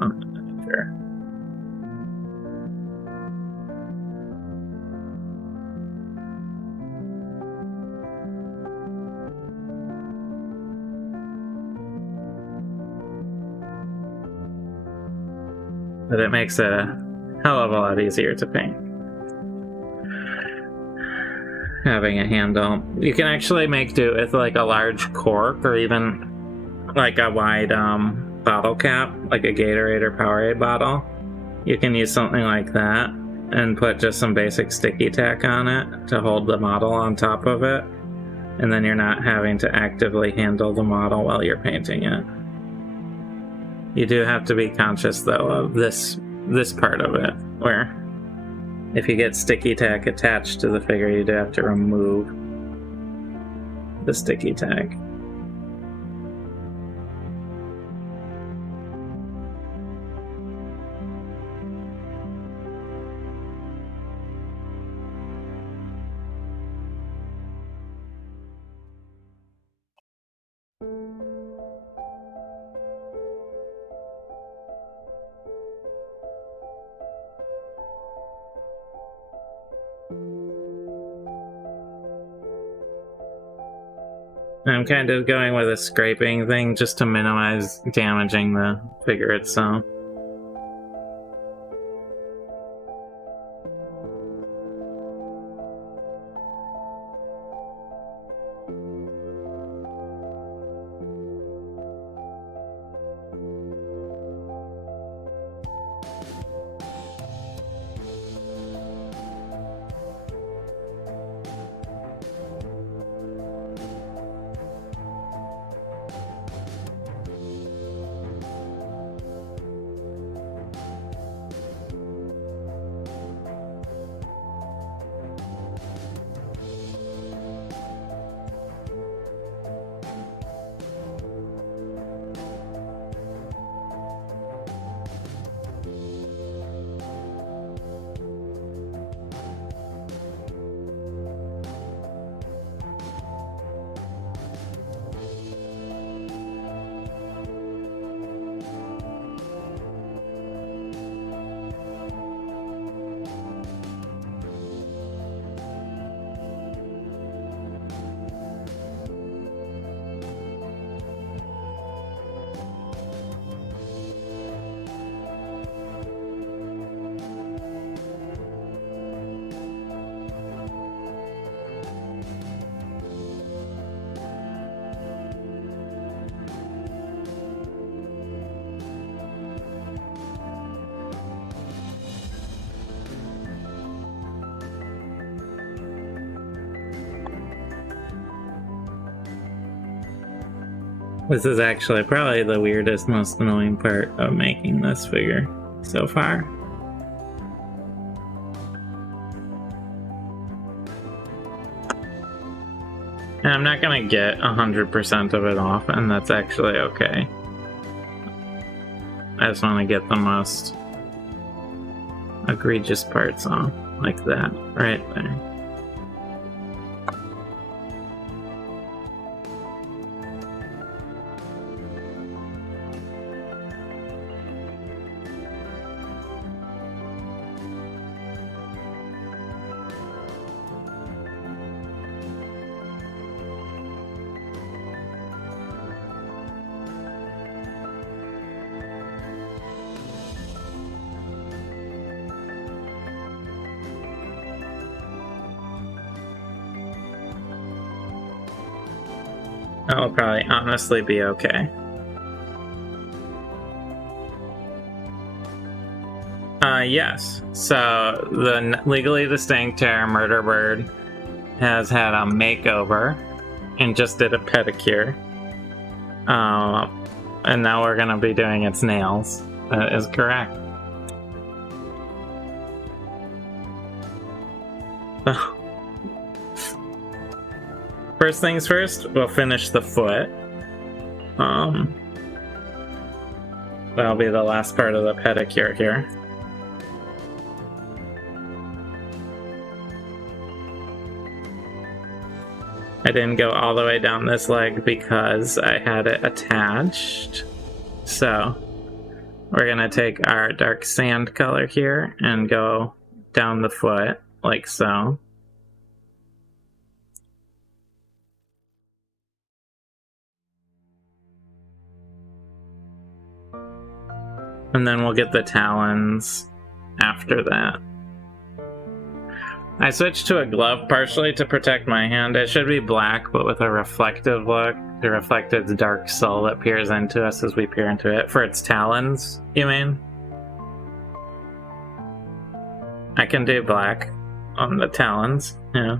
I'm not sure. But it makes it a hell of a lot easier to paint. having a handle. You can actually make do with like a large cork or even like a wide bottle cap, like a Gatorade or Powerade bottle. You can use something like that and put just some basic sticky tack on it to hold the model on top of it. And then you're not having to actively handle the model while you're painting it. You do have to be conscious though of this part of it, where if you get sticky tack attached to the figure, you do have to remove the sticky tack. I'm kind of going with a scraping thing just to minimize damaging the figure itself. This is actually probably the weirdest, most annoying part of making this figure so far. And I'm not gonna get 100% of it off, and that's actually okay. I just want to get the most egregious parts off, like that, right there. That'll probably honestly be okay. Yes. So the legally distinct Terra Murder Bird has had a makeover and just did a pedicure. And now we're gonna be doing its nails. That is correct. First things first, we'll finish the foot. That'll be the last part of the pedicure here. I didn't go all the way down this leg because I had it attached. So we're gonna take our dark sand color here and go down the foot like so. And then we'll get the talons after that. I switched to a glove partially to protect my hand. It should be black, but with a reflective look to reflect its dark soul that peers into us as we peer into it. For its talons, you mean? I can do black on the talons, yeah.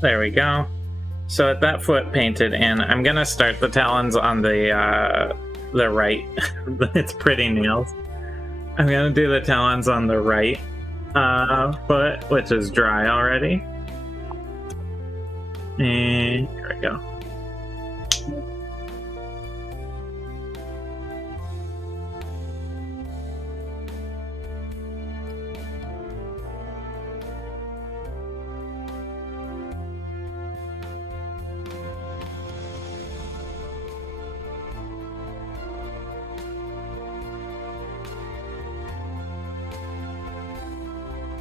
There we go. So with that foot painted in, I'm gonna start the talons on the right. It's pretty nails. I'm gonna do the talons on the right foot, which is dry already. And here we go.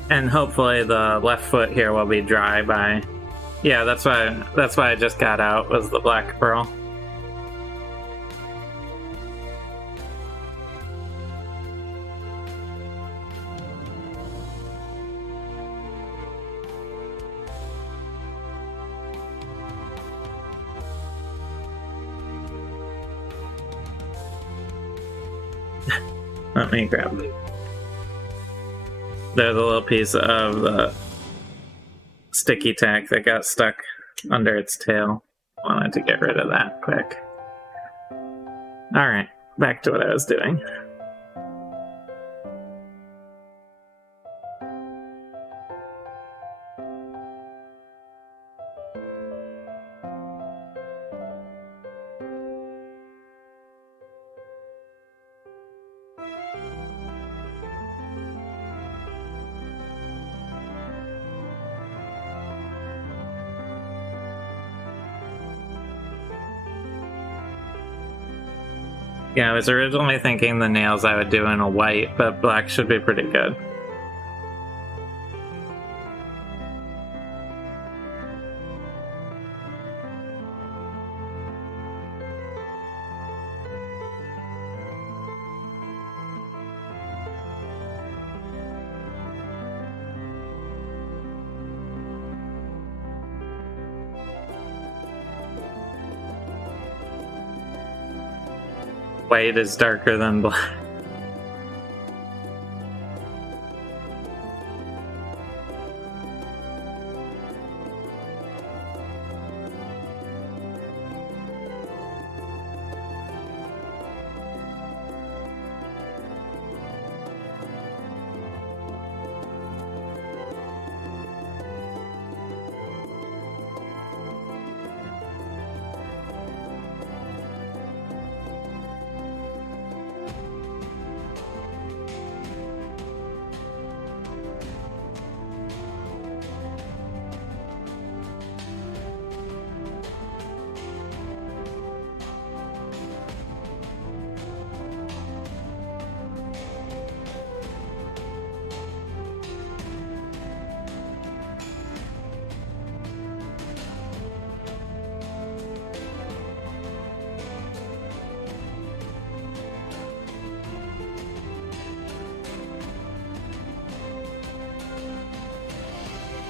And hopefully the left foot here will be dry by... Yeah, that's why I just got out, was the black pearl. Let me grab it. There's a little piece of the sticky tack that got stuck under its tail. Wanted to get rid of that quick. Alright, back to what I was doing. Yeah, I was originally thinking the nails I would do in a white, but black should be pretty good. White is darker than black.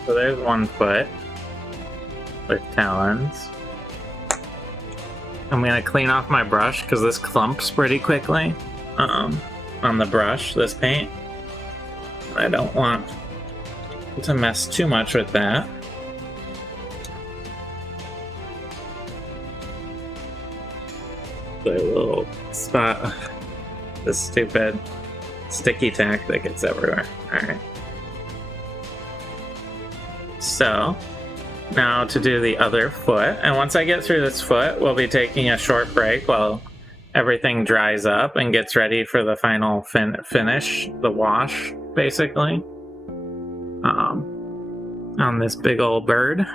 So there's one foot with talons. I'm gonna clean off my brush because this clumps pretty quickly on the brush, this paint. I don't want to mess too much with that. The little spot, the stupid sticky tack that gets everywhere. Alright. So, now to do the other foot, and once I get through this foot, we'll be taking a short break while everything dries up and gets ready for the final finish, the wash, basically, on this big old bird.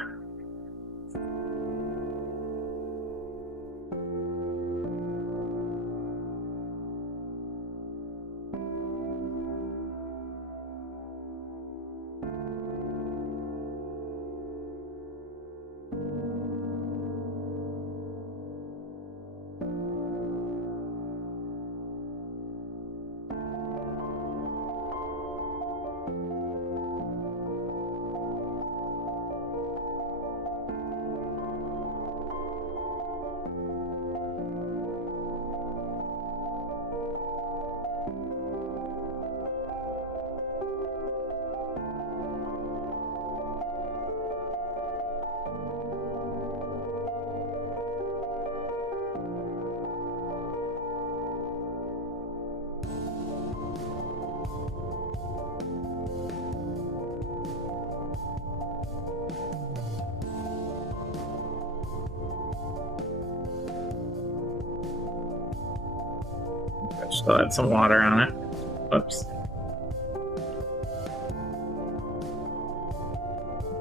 We'll add some water on it. Whoops.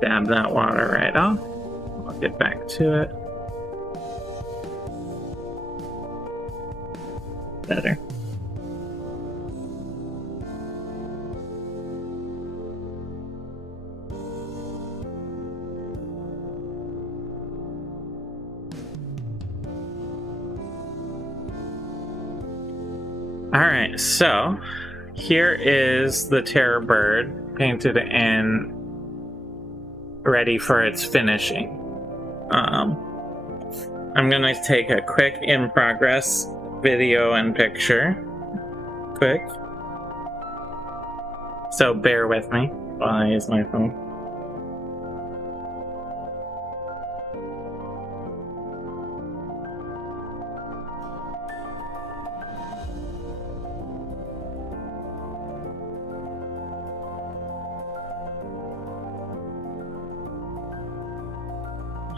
Dab that water right off. I'll get back to it. Better. Alright, so here is the terror bird painted in, ready for its finishing. I'm gonna take a quick in progress video and picture. Quick. So bear with me while I use my phone.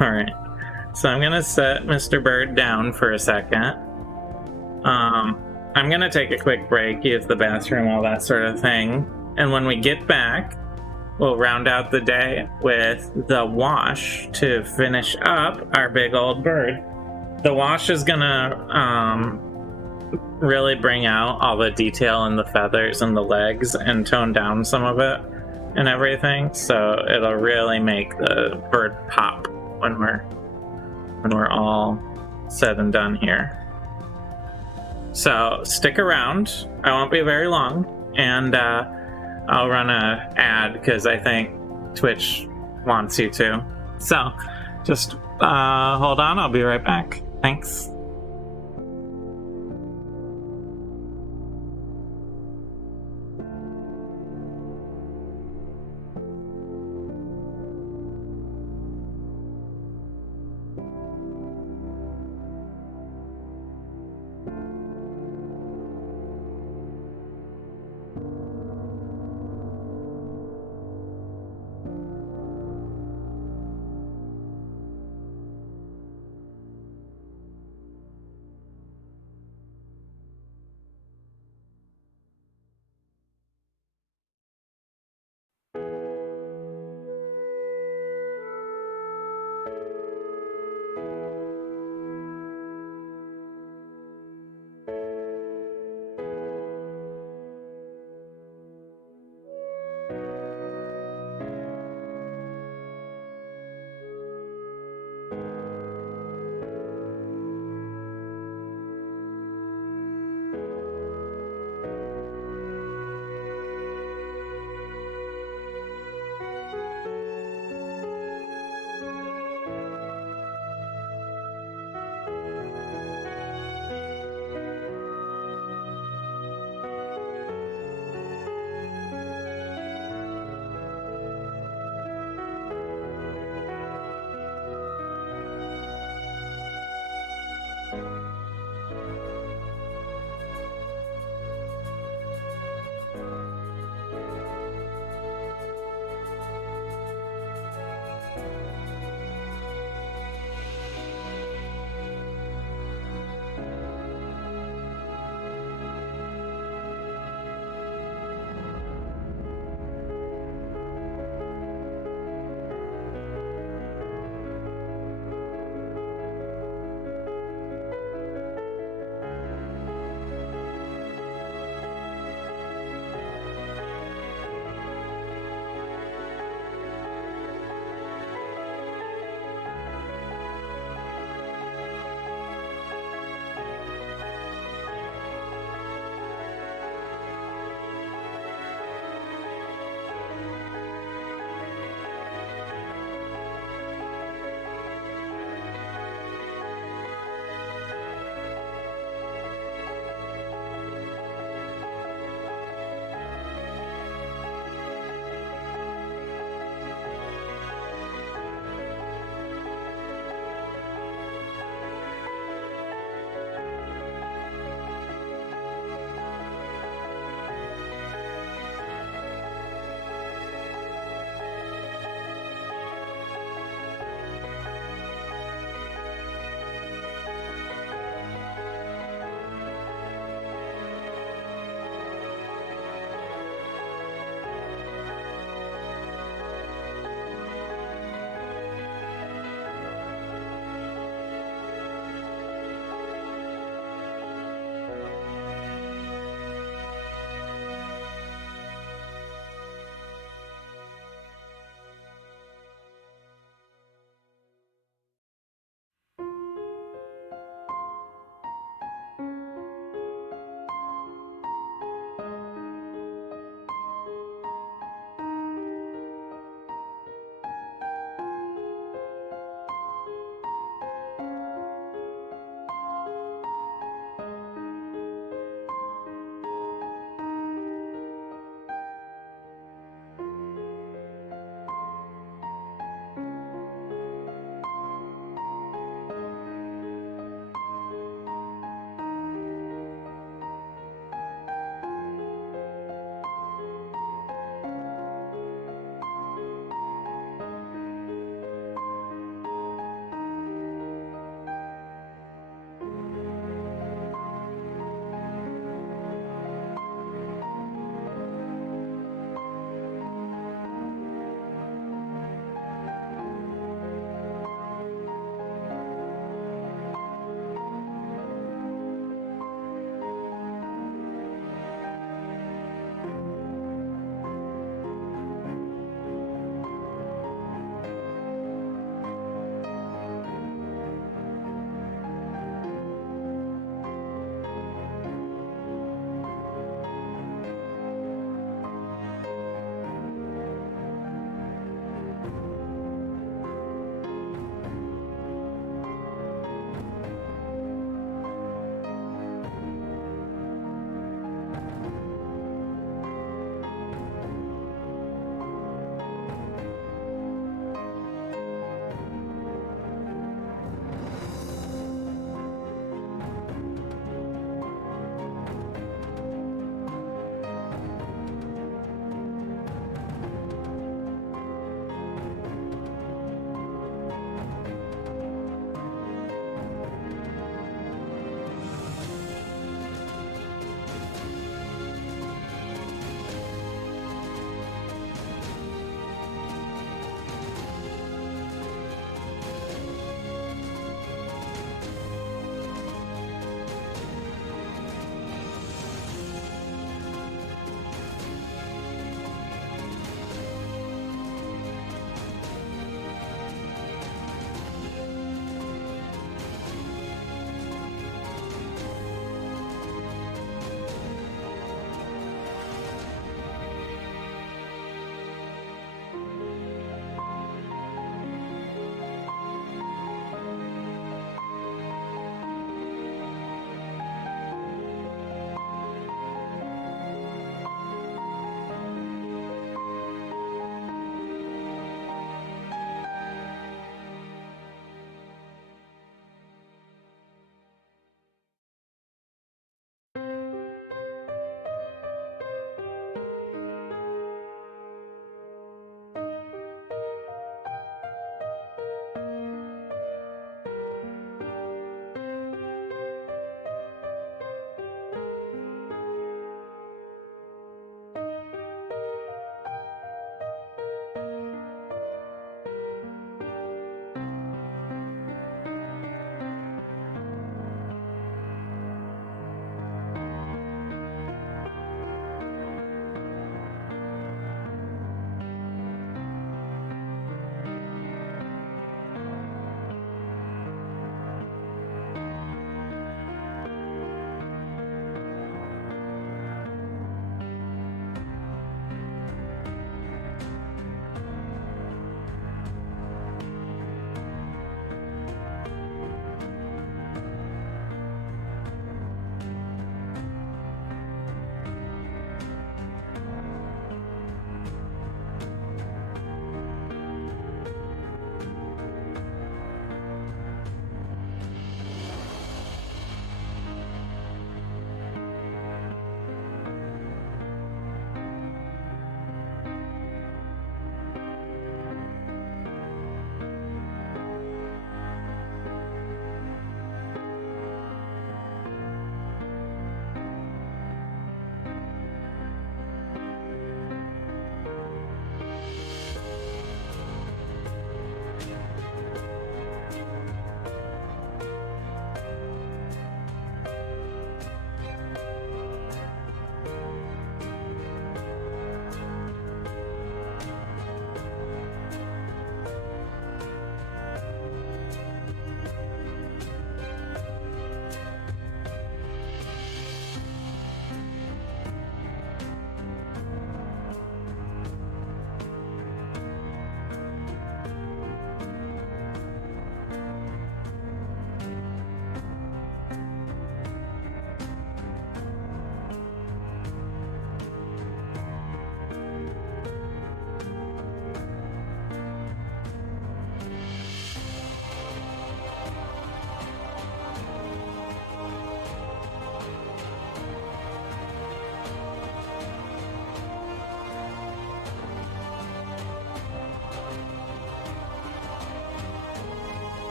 Alright, so I'm gonna set Mr. Bird down for a second. I'm gonna take a quick break, use the bathroom, all that sort of thing. And when we get back, we'll round out the day with the wash to finish up our big old bird. The wash is gonna really bring out all the detail in the feathers and the legs and tone down some of it and everything. So it'll really make the bird pop when we're all said and done here. So stick around. I won't be very long, and I'll run a ad because I think Twitch wants you to. So just hold on. I'll be right back. Thanks.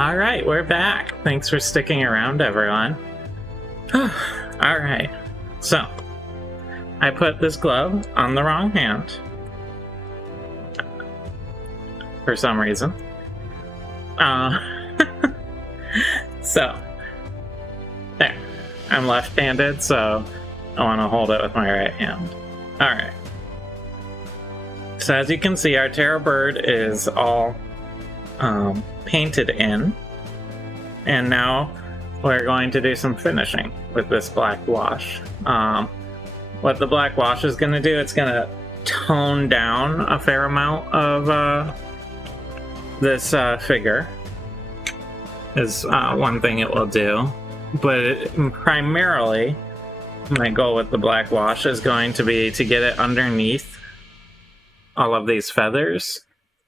All right, we're back. Thanks for sticking around, everyone. All right, so I put this glove on the wrong hand for some reason. So there, I'm left-handed, so I want to hold it with my right hand. All right. So as you can see, our Terror Bird is all painted in, and now we're going to do some finishing with this black wash. What the black wash is going to do, it's going to tone down a fair amount of this figure, is one thing it will do. But primarily, my goal with the black wash is going to be to get it underneath all of these feathers,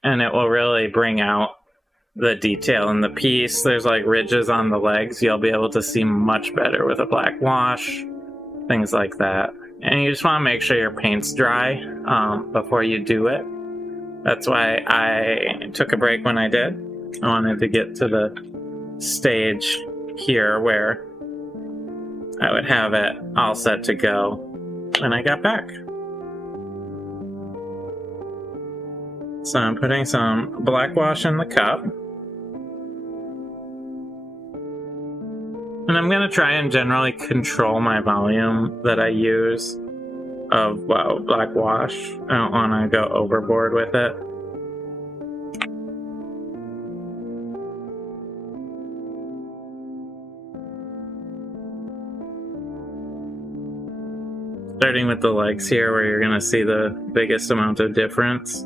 and it will really bring out the detail in the piece. There's like ridges on the legs you'll be able to see much better with a black wash, things like that. And you just want to make sure your paint's dry before you do it. That's why I took a break when I did. I wanted to get to the stage here where I would have it all set to go when I got back. So I'm putting some black wash in the cup. And I'm going to try and generally control my volume that I use of black wash. I don't want to go overboard with it. Starting with the legs here, where you're going to see the biggest amount of difference.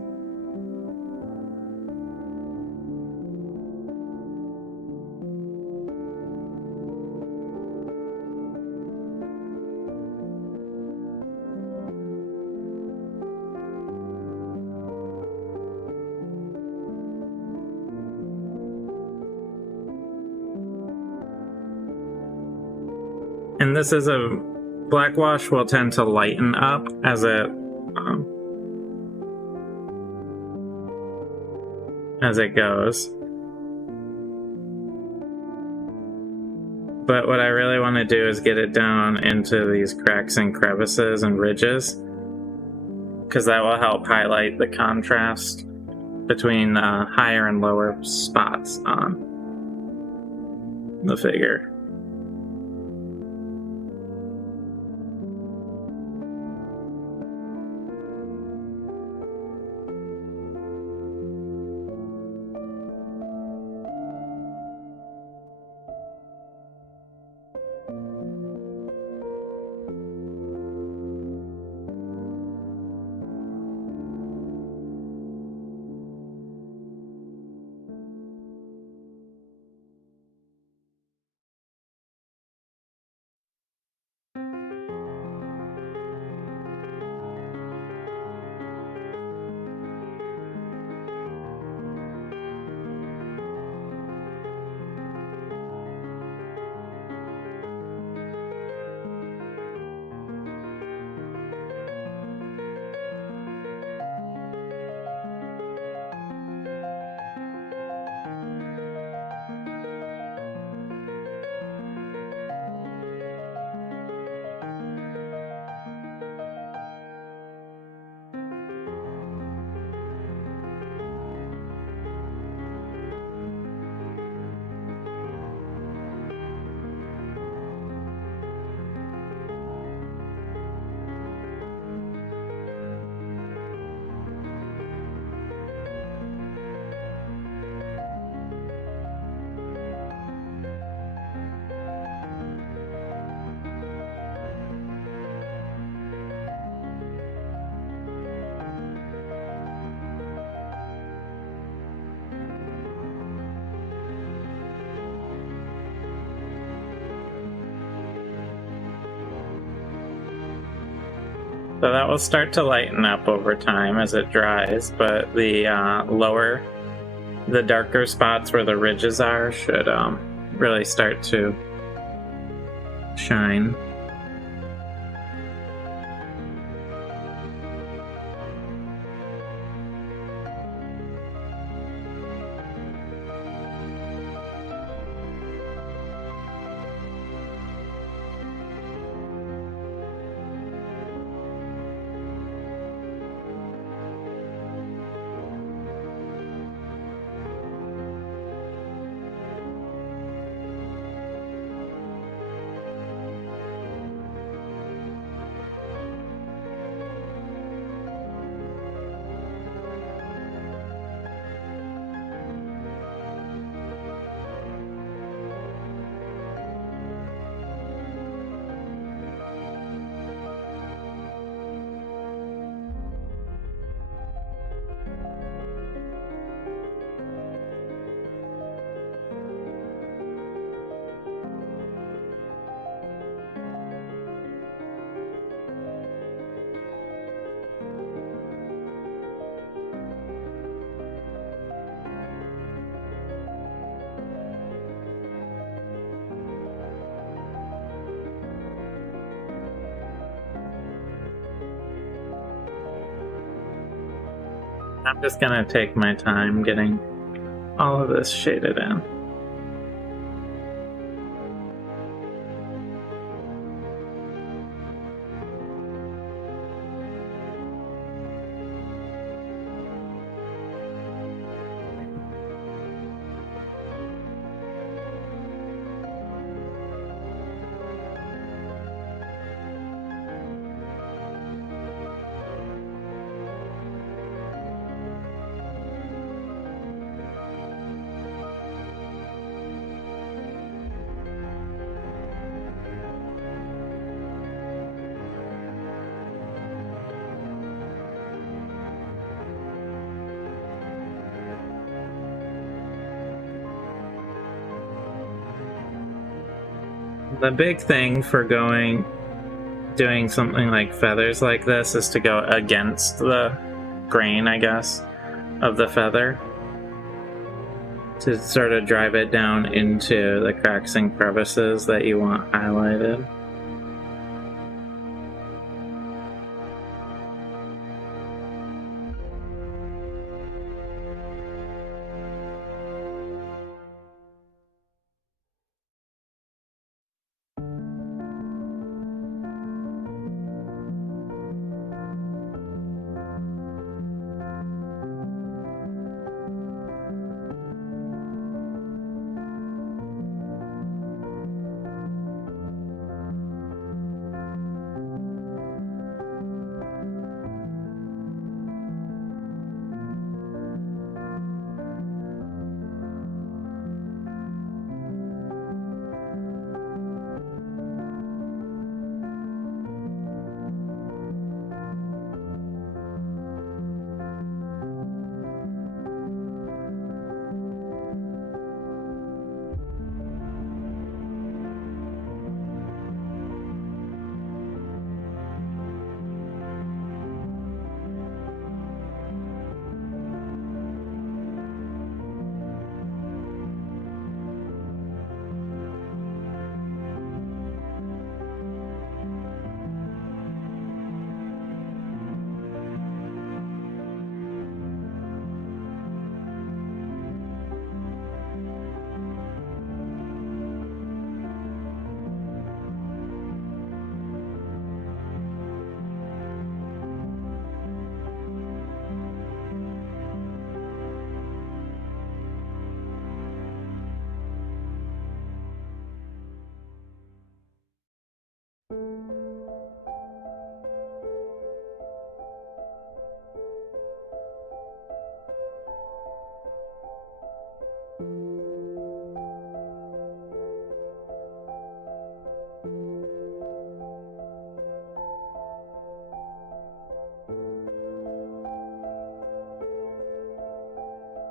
And this is a black wash will tend to lighten up as it goes. But what I really want to do is get it down into these cracks and crevices and ridges, because that will help highlight the contrast between higher and lower spots on the figure. So that will start to lighten up over time as it dries, but the the darker spots where the ridges are should really start to shine. I'm just gonna take my time getting all of this shaded in. The big thing for doing something like feathers like this is to go against the grain, I guess, of the feather, to sort of drive it down into the cracks and crevices that you want highlighted.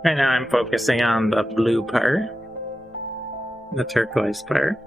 Right now I'm focusing on the blue part, the turquoise part.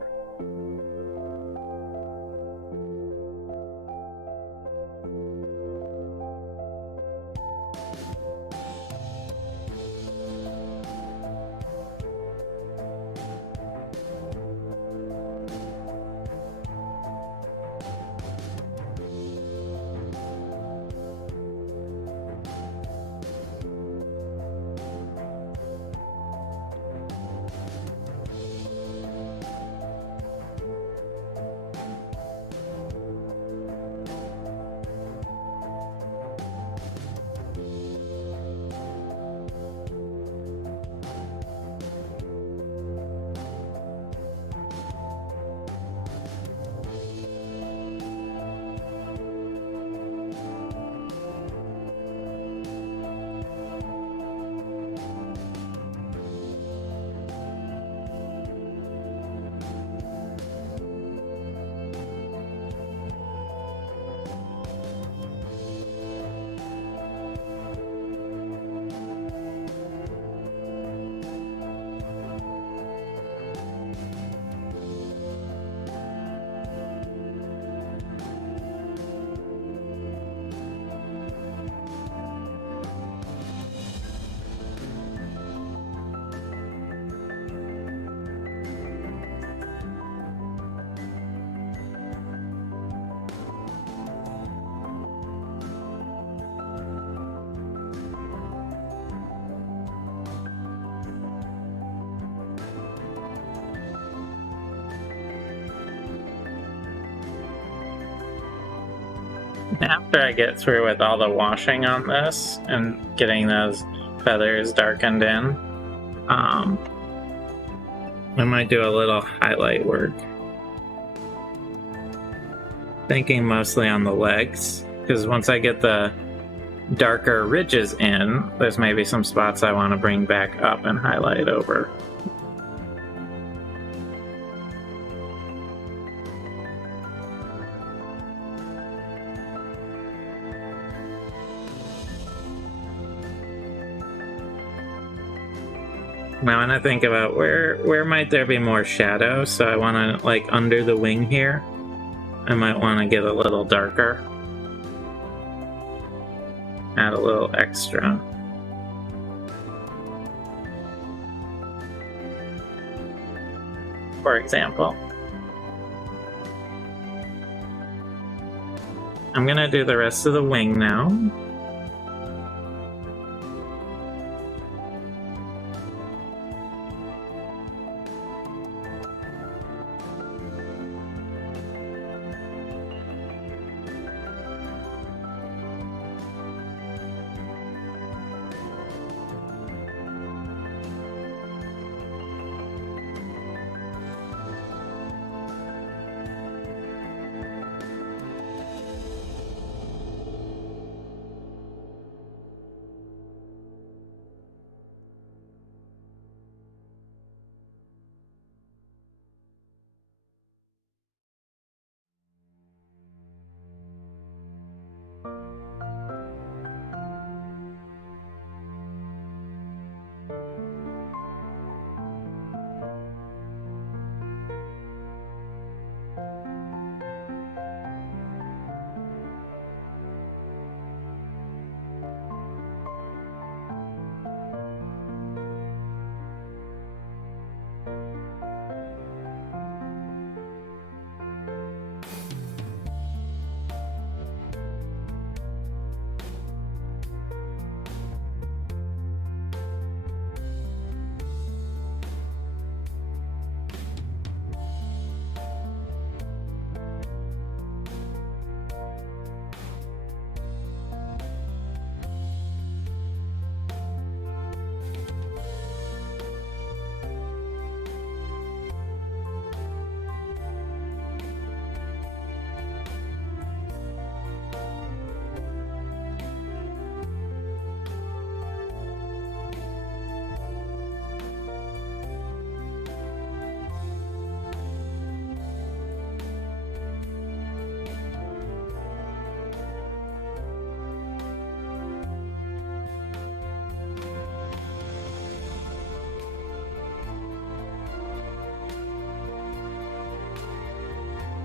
After I get through with all the washing on this and getting those feathers darkened in, I might do a little highlight work. Thinking mostly on the legs, because once I get the darker ridges in, there's maybe some spots I want to bring back up and highlight over. Now I want to think about where might there be more shadow, so I want to, like, under the wing here, I might want to get a little darker. Add a little extra. For example. I'm gonna do the rest of the wing now.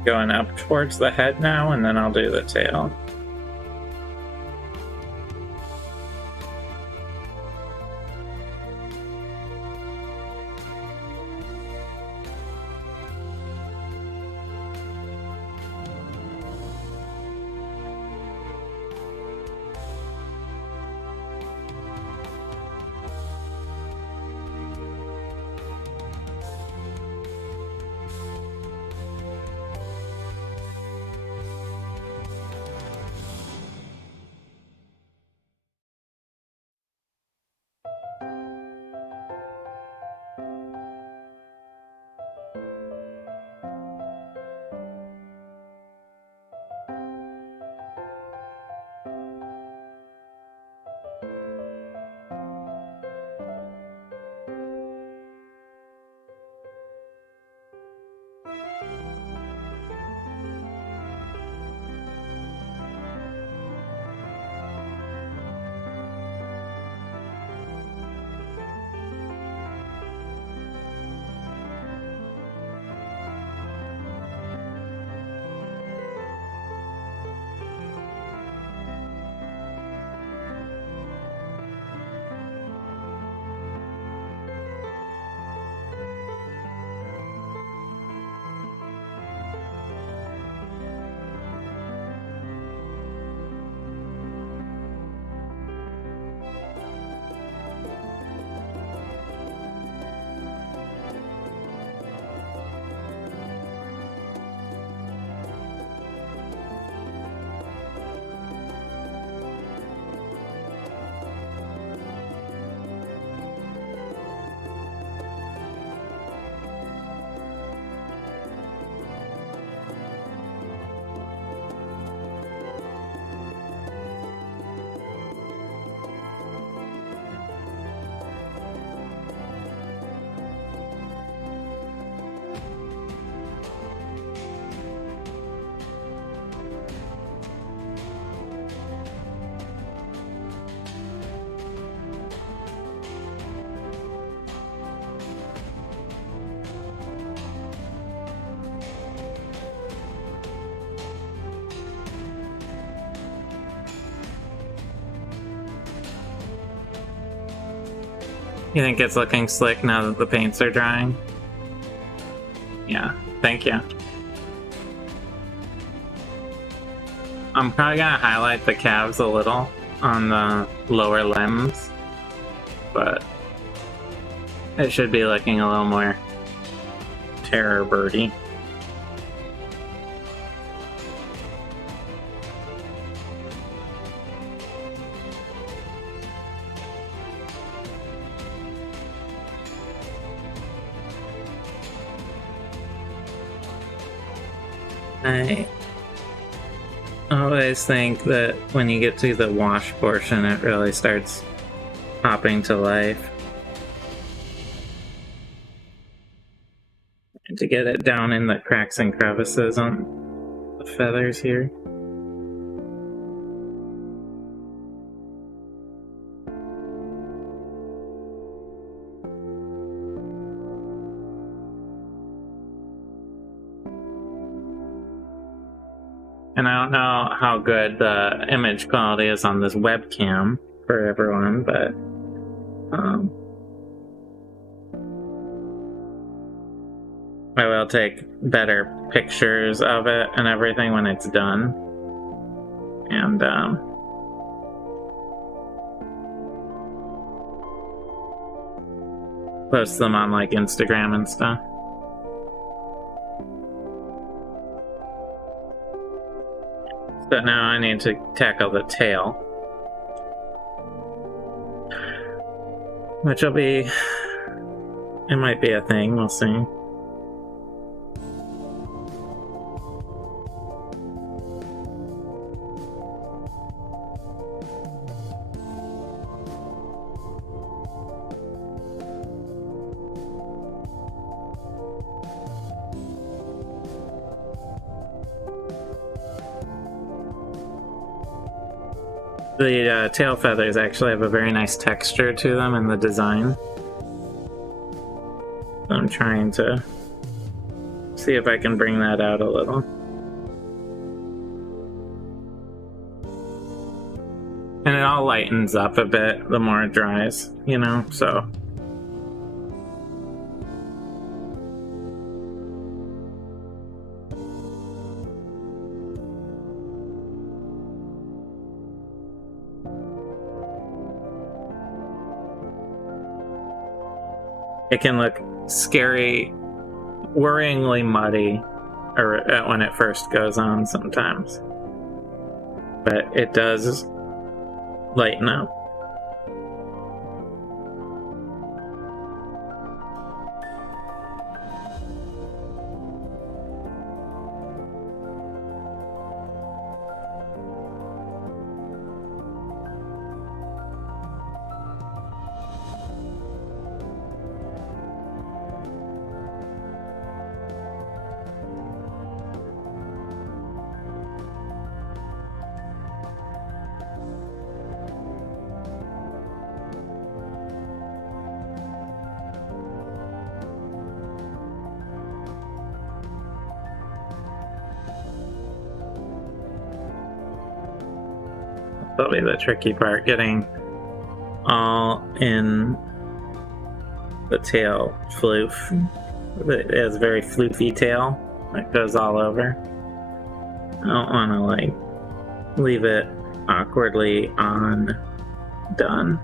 Going up towards the head now, and then I'll do the tail. You think it's looking slick now that the paints are drying? Yeah, thank you. I'm probably gonna highlight the calves a little on the lower limbs, but it should be looking a little more terror birdy. I always think that when you get to the wash portion, it really starts popping to life. And to get it down in the cracks and crevices on the feathers here. And I don't know how good the image quality is on this webcam for everyone, but I will take better pictures of it and everything when it's done. And post them on like Instagram and stuff. So now I need to tackle the tail, which will be, it might be a thing, we'll see. The tail feathers actually have a very nice texture to them in the design. I'm trying to see if I can bring that out a little. And it all lightens up a bit the more it dries, you know, so. It can look scary, worryingly muddy when it first goes on sometimes. But it does lighten up. That'll be the tricky part, getting all in the tail floof. It has a very floofy tail that goes all over. I don't want to like leave it awkwardly undone.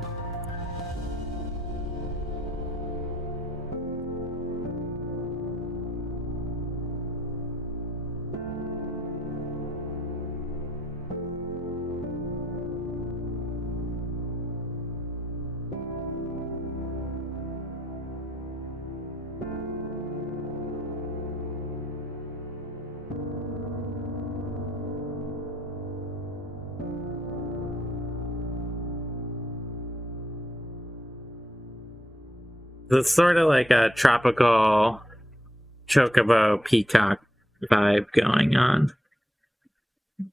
It's sort of like a tropical chocobo peacock vibe going on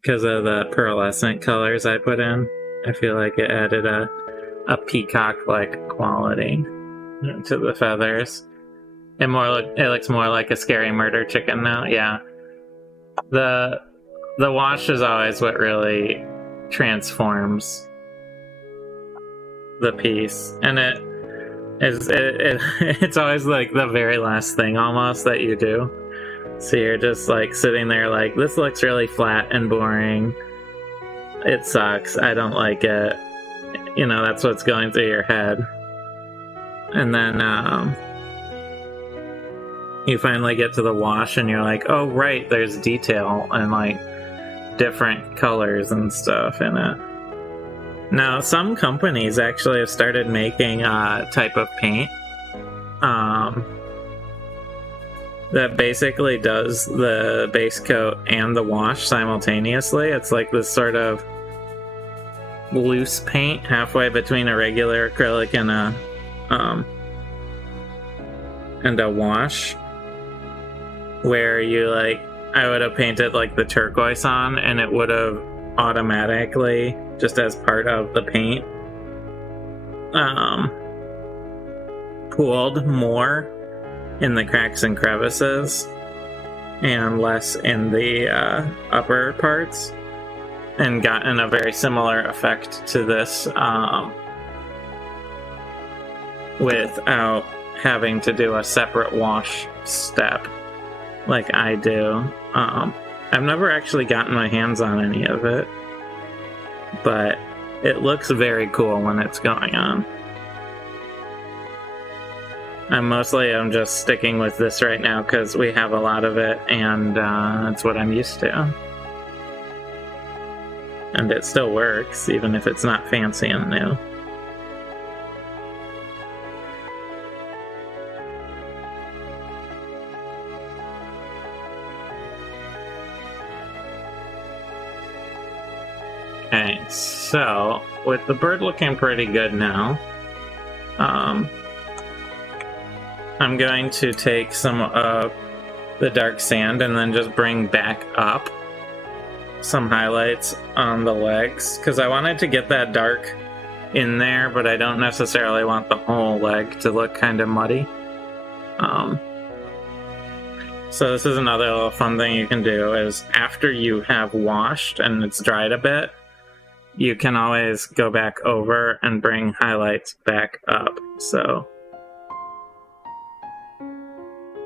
because of the pearlescent colors I put in. I feel like it added a peacock-like quality to the feathers. It looks more like a scary murder chicken now. Yeah, the wash is always what really transforms the piece, and It's always like the very last thing almost that you do. So you're just like sitting there like, this looks really flat and boring. It sucks. I don't like it. You know, that's what's going through your head. And then you finally get to the wash and you're like, oh right, there's detail and like different colors and stuff in it. Now, some companies actually have started making a type of paint that basically does the base coat and the wash simultaneously. It's like this sort of loose paint halfway between a regular acrylic and a wash, where you like, I would have painted like the turquoise on and it would have automatically, just as part of the paint, pooled more in the cracks and crevices and less in the upper parts, and gotten a very similar effect to this without having to do a separate wash step like I do. I've never actually gotten my hands on any of it, but it looks very cool when it's going on. I'm just sticking with this right now because we have a lot of it, and it's what I'm used to. And it still works, even if it's not fancy and new. Okay, so with the bird looking pretty good now, I'm going to take some of the dark sand and then just bring back up some highlights on the legs, because I wanted to get that dark in there, but I don't necessarily want the whole leg to look kind of muddy. So this is another little fun thing you can do, is after you have washed and it's dried a bit, you can always go back over and bring highlights back up. So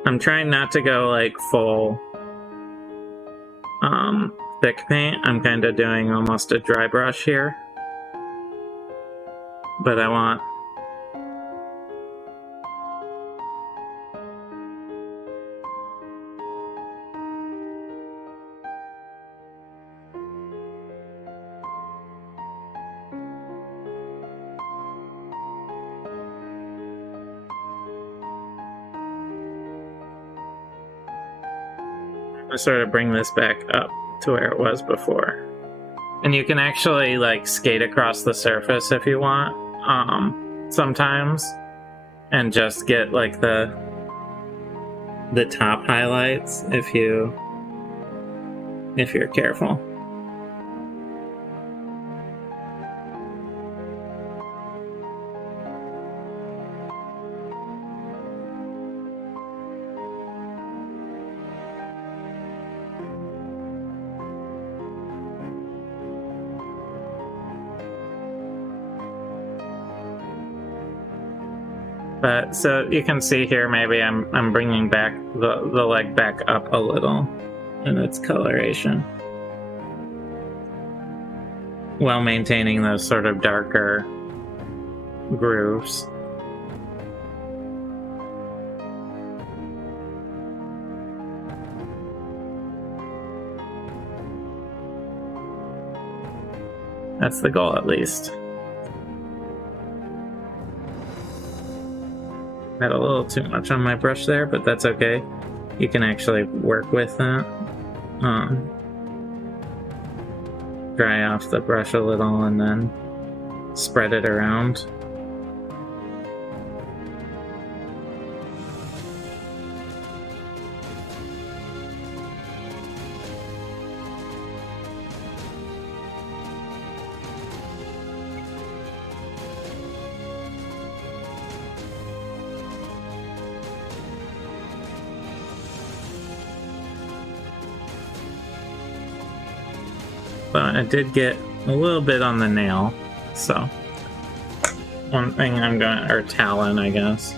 I'm trying not to go like full thick paint. I'm kind of doing almost a dry brush here, but I want to sort of bring this back up to where it was before. And you can actually like skate across the surface if you want, sometimes, and just get like the top highlights if you're careful. But so you can see here, maybe I'm bringing back the leg back up a little in its coloration, while maintaining those sort of darker grooves. That's the goal, at least. Had a little too much on my brush there, but that's okay. You can actually work with that. Dry off the brush a little and then spread it around. But I did get a little bit on the nail, so one thing I'm gonna, or talon, I guess.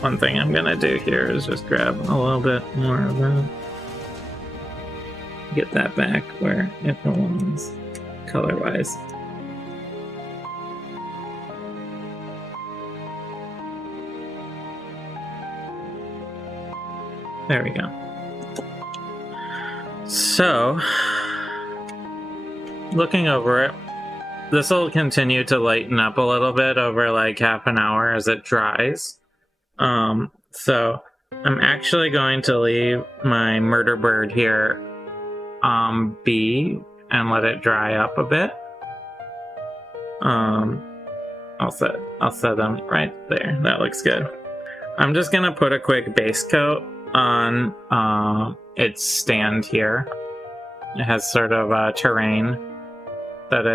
One thing I'm gonna do here is just grab a little bit more of that. Get that back where it belongs, color-wise. There we go. So, looking over it, this will continue to lighten up a little bit over like half an hour as it dries. So I'm actually going to leave my murder bird here be and let it dry up a bit. I'll set them right there. That looks good. I'm just gonna put a quick base coat on its stand here. It has sort of a terrain that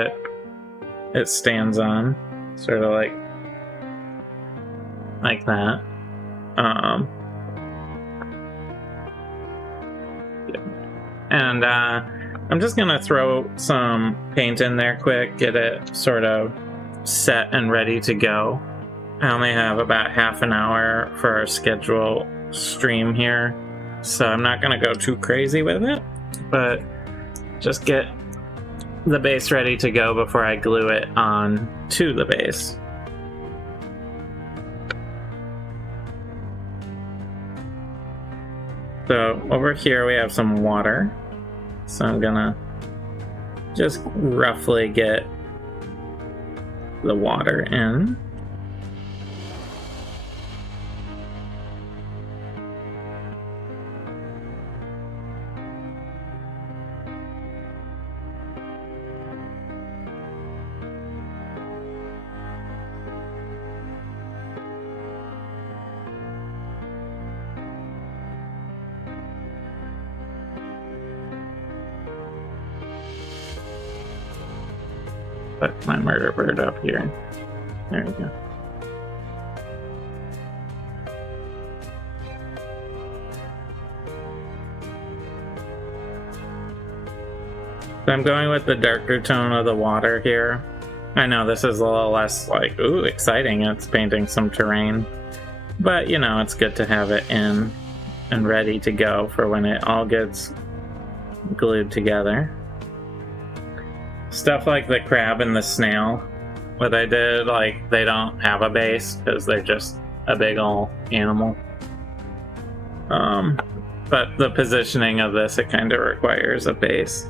it stands on, sort of like that. And I'm just gonna throw some paint in there quick, get it sort of set and ready to go. I only have about half an hour for our schedule stream here, so I'm not gonna go too crazy with it, but just get the base ready to go before I glue it on to the base. So over here we have some water, so I'm gonna just roughly get the water in. Put my murder bird up here. There we go. So I'm going with the darker tone of the water here. I know this is a little less like, ooh, exciting. It's painting some terrain. But, you know, it's good to have it in and ready to go for when it all gets glued together. Stuff like the crab and the snail, what I did, like, they don't have a base because they're just a big ol' animal. But the positioning of this, it kind of requires a base.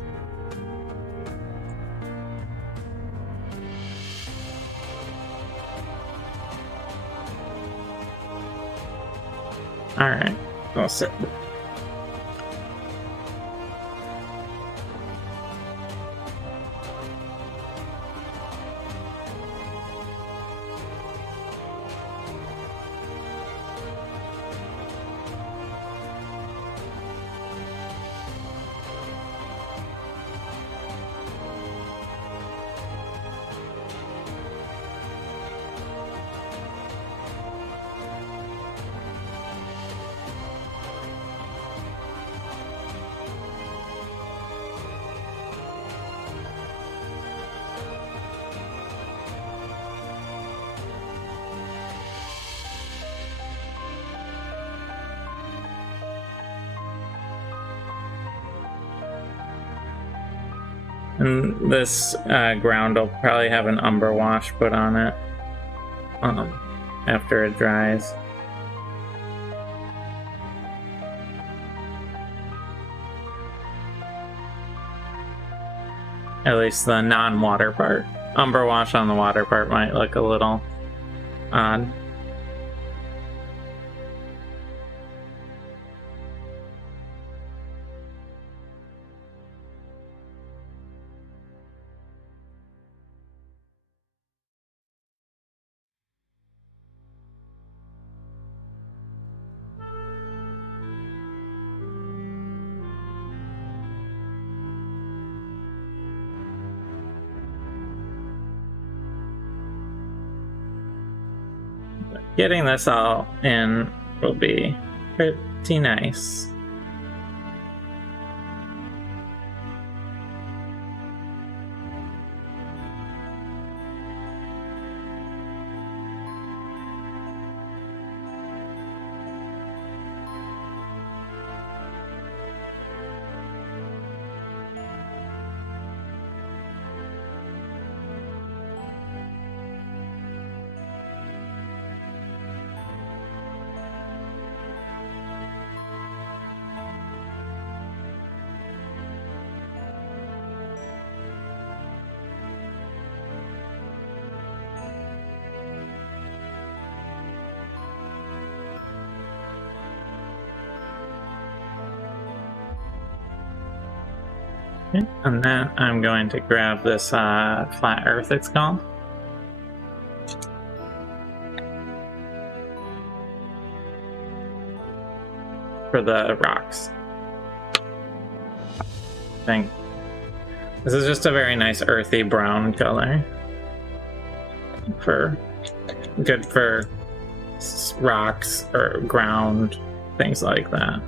Alright, all set. And this ground will probably have an umber wash put on it after it dries. At least the non-water part. Umber wash on the water part might look a little odd. Getting this all in will be pretty nice. And then I'm going to grab this flat earth, it's called. For the rocks. I think this is just a very nice earthy brown color. Good for rocks or ground, things like that.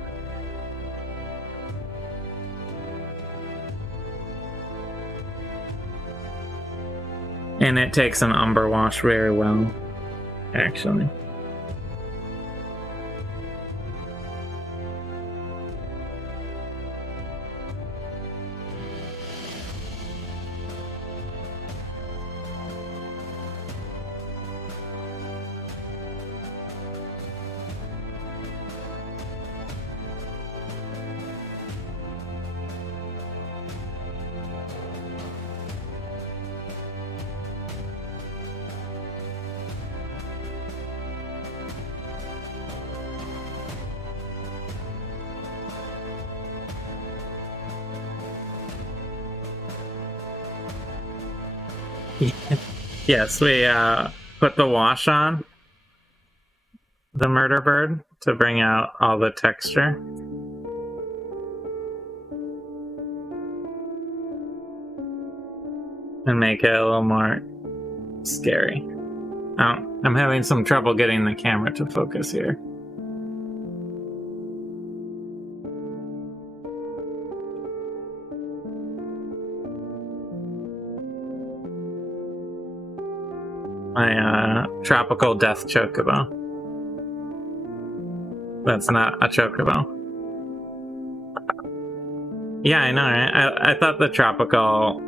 And it takes an umber wash very well, actually. Yes, we put the wash on the murder bird to bring out all the texture. And make it a little more scary. Oh, I'm having some trouble getting the camera to focus here. My tropical death chocobo. That's not a chocobo. Yeah, I know, right? I thought the tropical,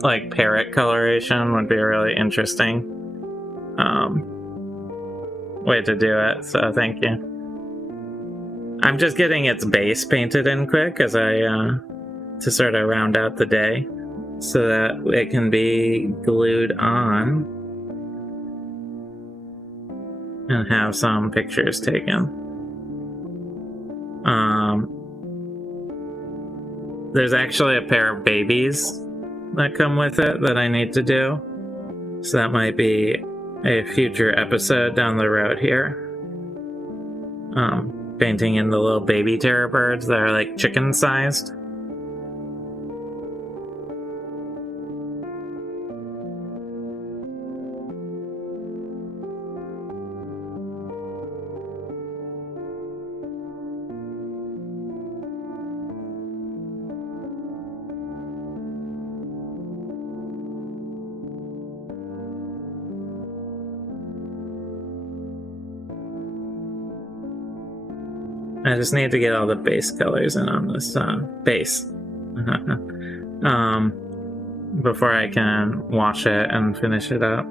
like, parrot coloration would be a really interesting way to do it, so thank you. I'm just getting its base painted in quick as to sort of round out the day so that it can be glued on and have some pictures taken. There's actually a pair of babies that come with it that I need to do. So that might be a future episode down the road here. Painting in the little baby terror birds that are like chicken sized. I just need to get all the base colors in on this base before I can wash it and finish it up.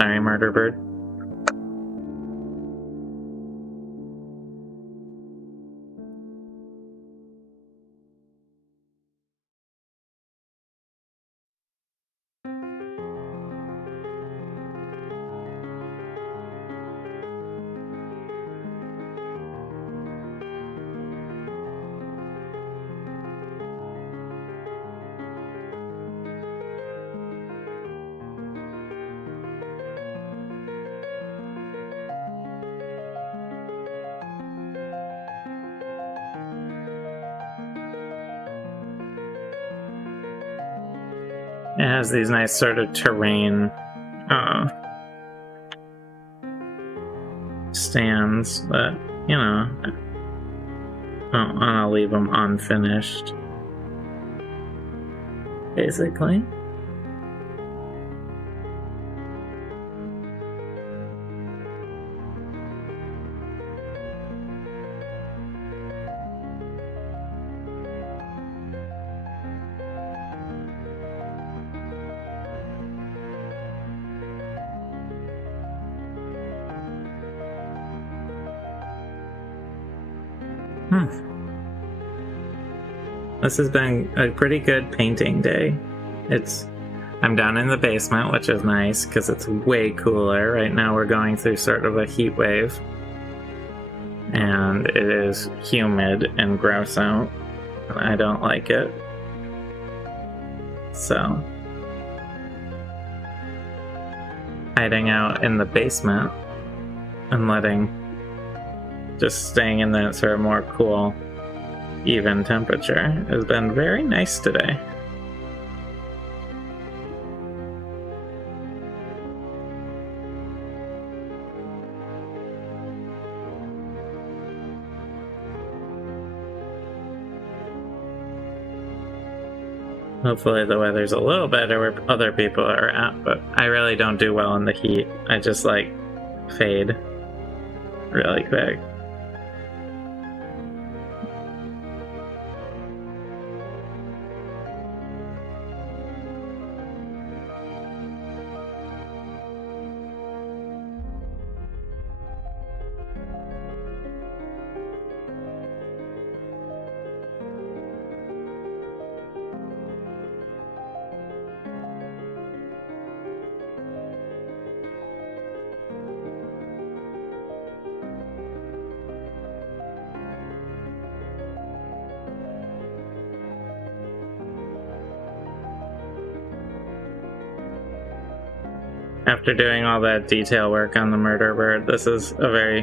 Sorry, murder bird. It has these nice sort of terrain stands, but you know, I don't want to leave them unfinished, basically. This has been a pretty good painting day I'm down in the basement, which is nice because it's way cooler. Right now we're going through sort of a heat wave. And it is humid and gross out. And I don't like it. So, hiding out in the basement and just staying in that sort of more cool, even temperature has been very nice today. Hopefully the weather's a little better where other people are at, but I really don't do well in the heat. I just fade really quick. After doing all that detail work on the murder bird, this is a very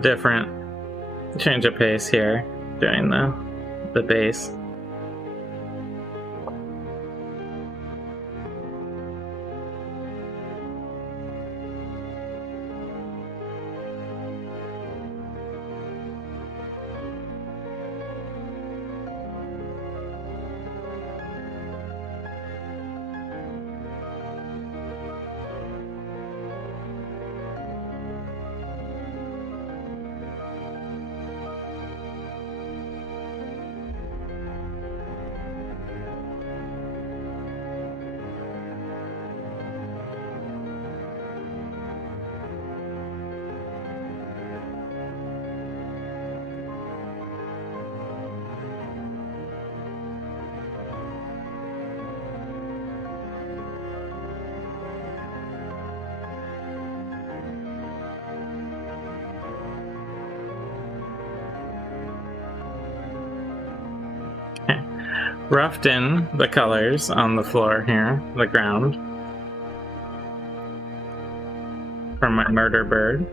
different change of pace here, doing the base. Roughed in the colors on the floor here, the ground, from my murder bird.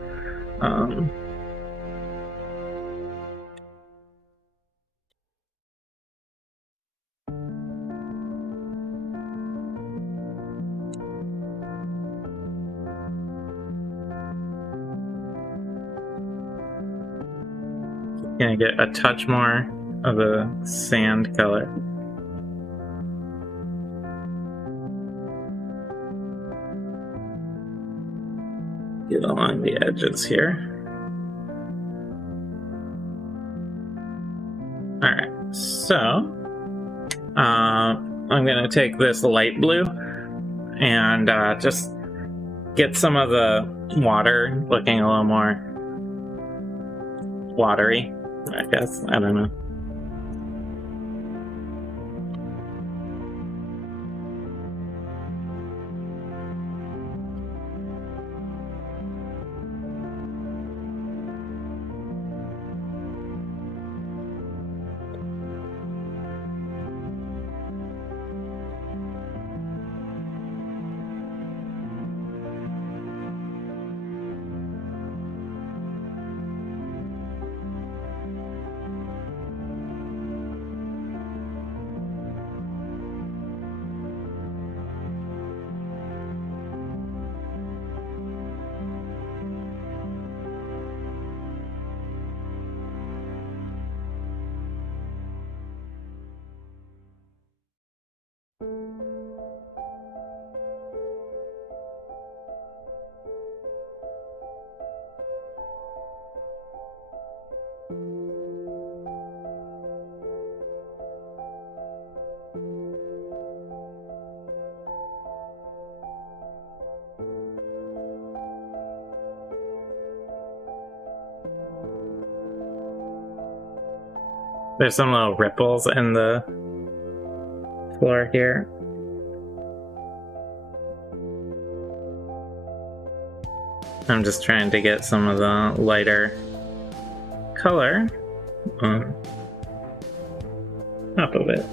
Gonna get a touch more of the sand color. Get along the edges here. Alright, so I'm gonna take this light blue and just get some of the water looking a little more watery, I guess. I don't know. There's some little ripples in the floor here. I'm just trying to get some of the lighter color on top of it.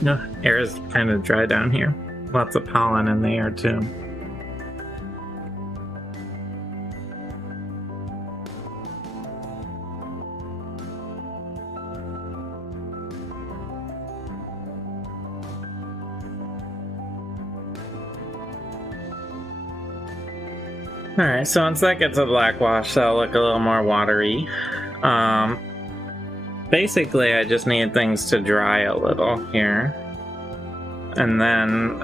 No, air is kind of dry down here. Lots of pollen in the air too. Alright, so once that gets a black wash, that'll look a little more watery. Basically, I just need things to dry a little here. And then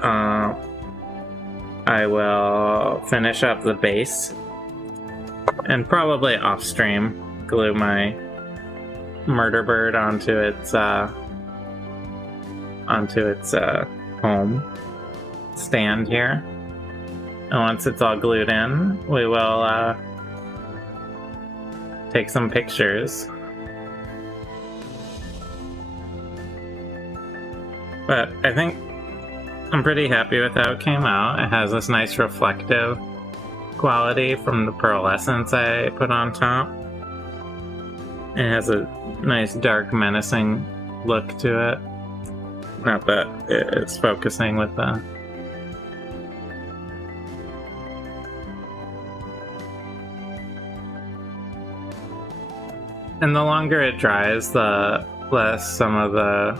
I will finish up the base and probably off stream glue my murder bird onto its home stand here. And once it's all glued in, we will take some pictures. But I think I'm pretty happy with how it came out. It has this nice reflective quality from the pearlescence I put on top. It has a nice dark menacing look to it. Not that it's focusing with the... And the longer it dries, the less some of the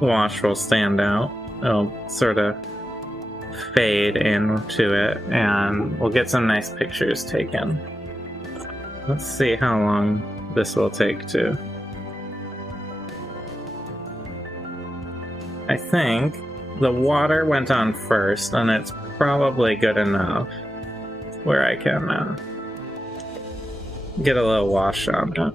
wash will stand out. It'll sort of fade into it, and we'll get some nice pictures taken. Let's see how long this will take to... I think the water went on first, and it's probably good enough where I can get a little wash on it.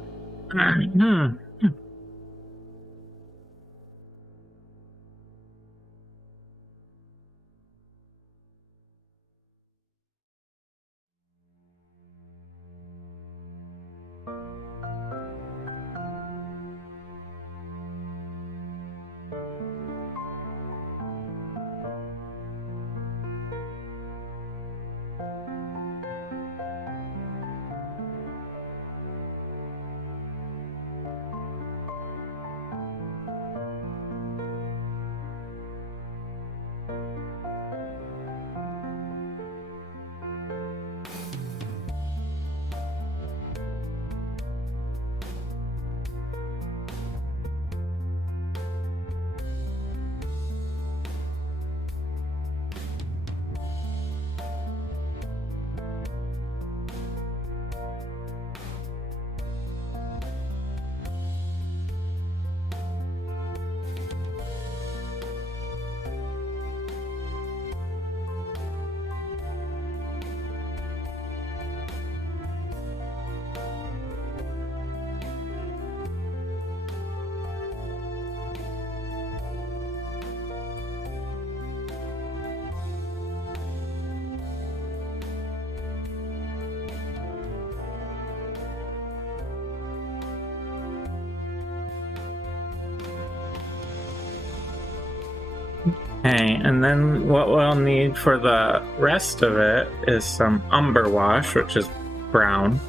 Okay, and then what we'll need for the rest of it is some umber wash, which is brown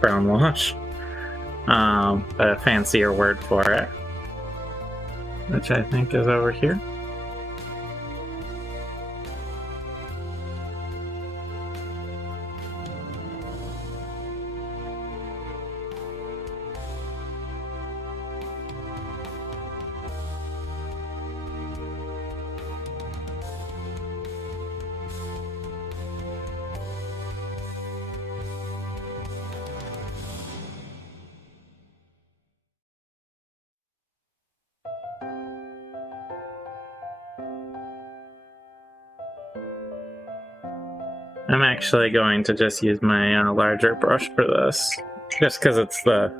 wash, but a fancier word for it, which I think is over here. I'm actually going to just use my larger brush for this, just because it's the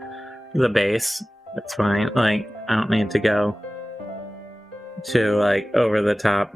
base. It's fine. Like, I don't need to go to like over the top.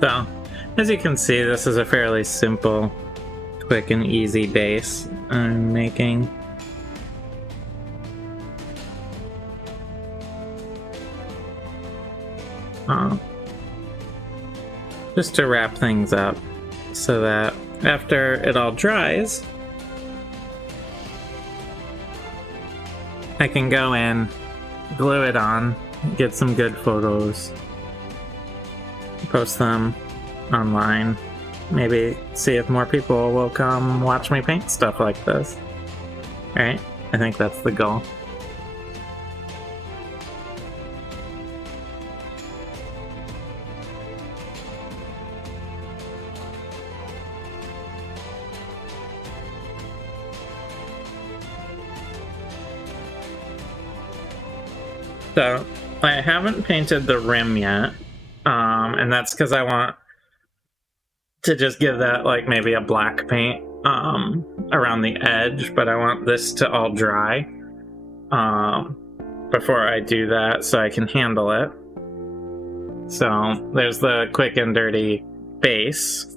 So, as you can see, this is a fairly simple, quick and easy base I'm making. Just to wrap things up so that after it all dries, I can go in, glue it on, get some good photos, post them online, maybe see if more people will come watch me paint stuff like this. Alright, I think that's the goal. So, I haven't painted the rim yet, and that's because I want to just give that like maybe a black paint around the edge, but I want this to all dry before I do that so I can handle it. So there's the quick and dirty base,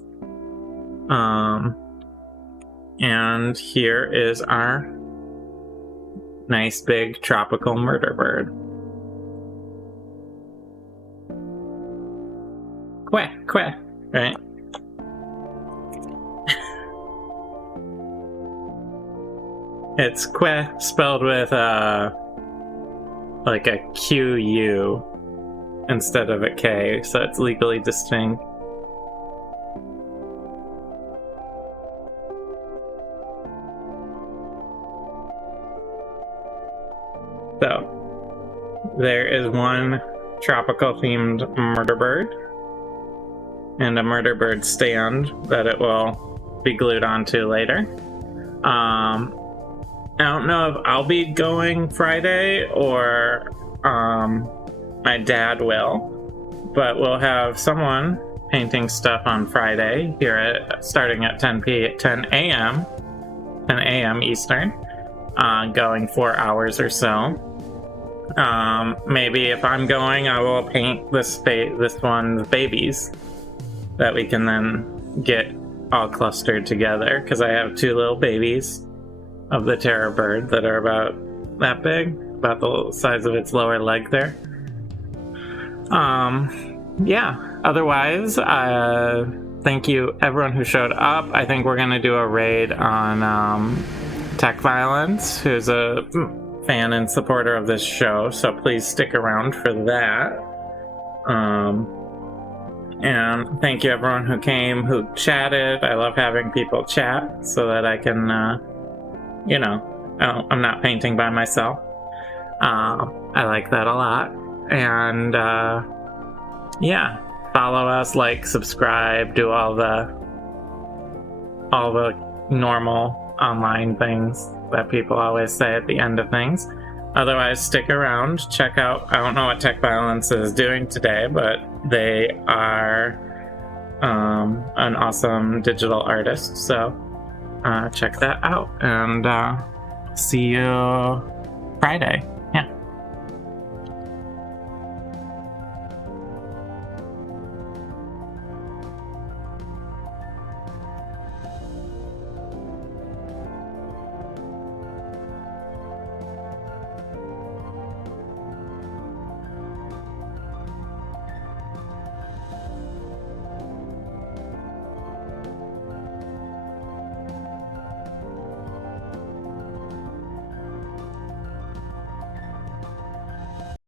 and here is our nice big tropical murder bird. Quack, quack, right? It's quack spelled with like a Q-U instead of a K, so it's legally distinct. So, there is one tropical themed murder bird, and a murder bird stand that it will be glued onto later. I don't know if I'll be going Friday or my dad will, but we'll have someone painting stuff on Friday here starting at 10 a.m. Eastern, going 4 hours or so. Maybe if I'm going, I will paint this one's babies that we can then get all clustered together, because I have 2 little babies of the terror bird that are about that big, about the size of its lower leg there. Yeah, otherwise, thank you everyone who showed up. I think we're gonna do a raid on Tech Violence, who's a fan and supporter of this show, so please stick around for that. And thank you everyone who came, who chatted. I love having people chat so that I can, I'm not painting by myself. I like that a lot. And yeah, follow us, like, subscribe, do all the normal online things that people always say at the end of things. Otherwise, stick around, check out, I don't know what Tech Violence is doing today, but they are an awesome digital artist, so check that out, and see you Friday.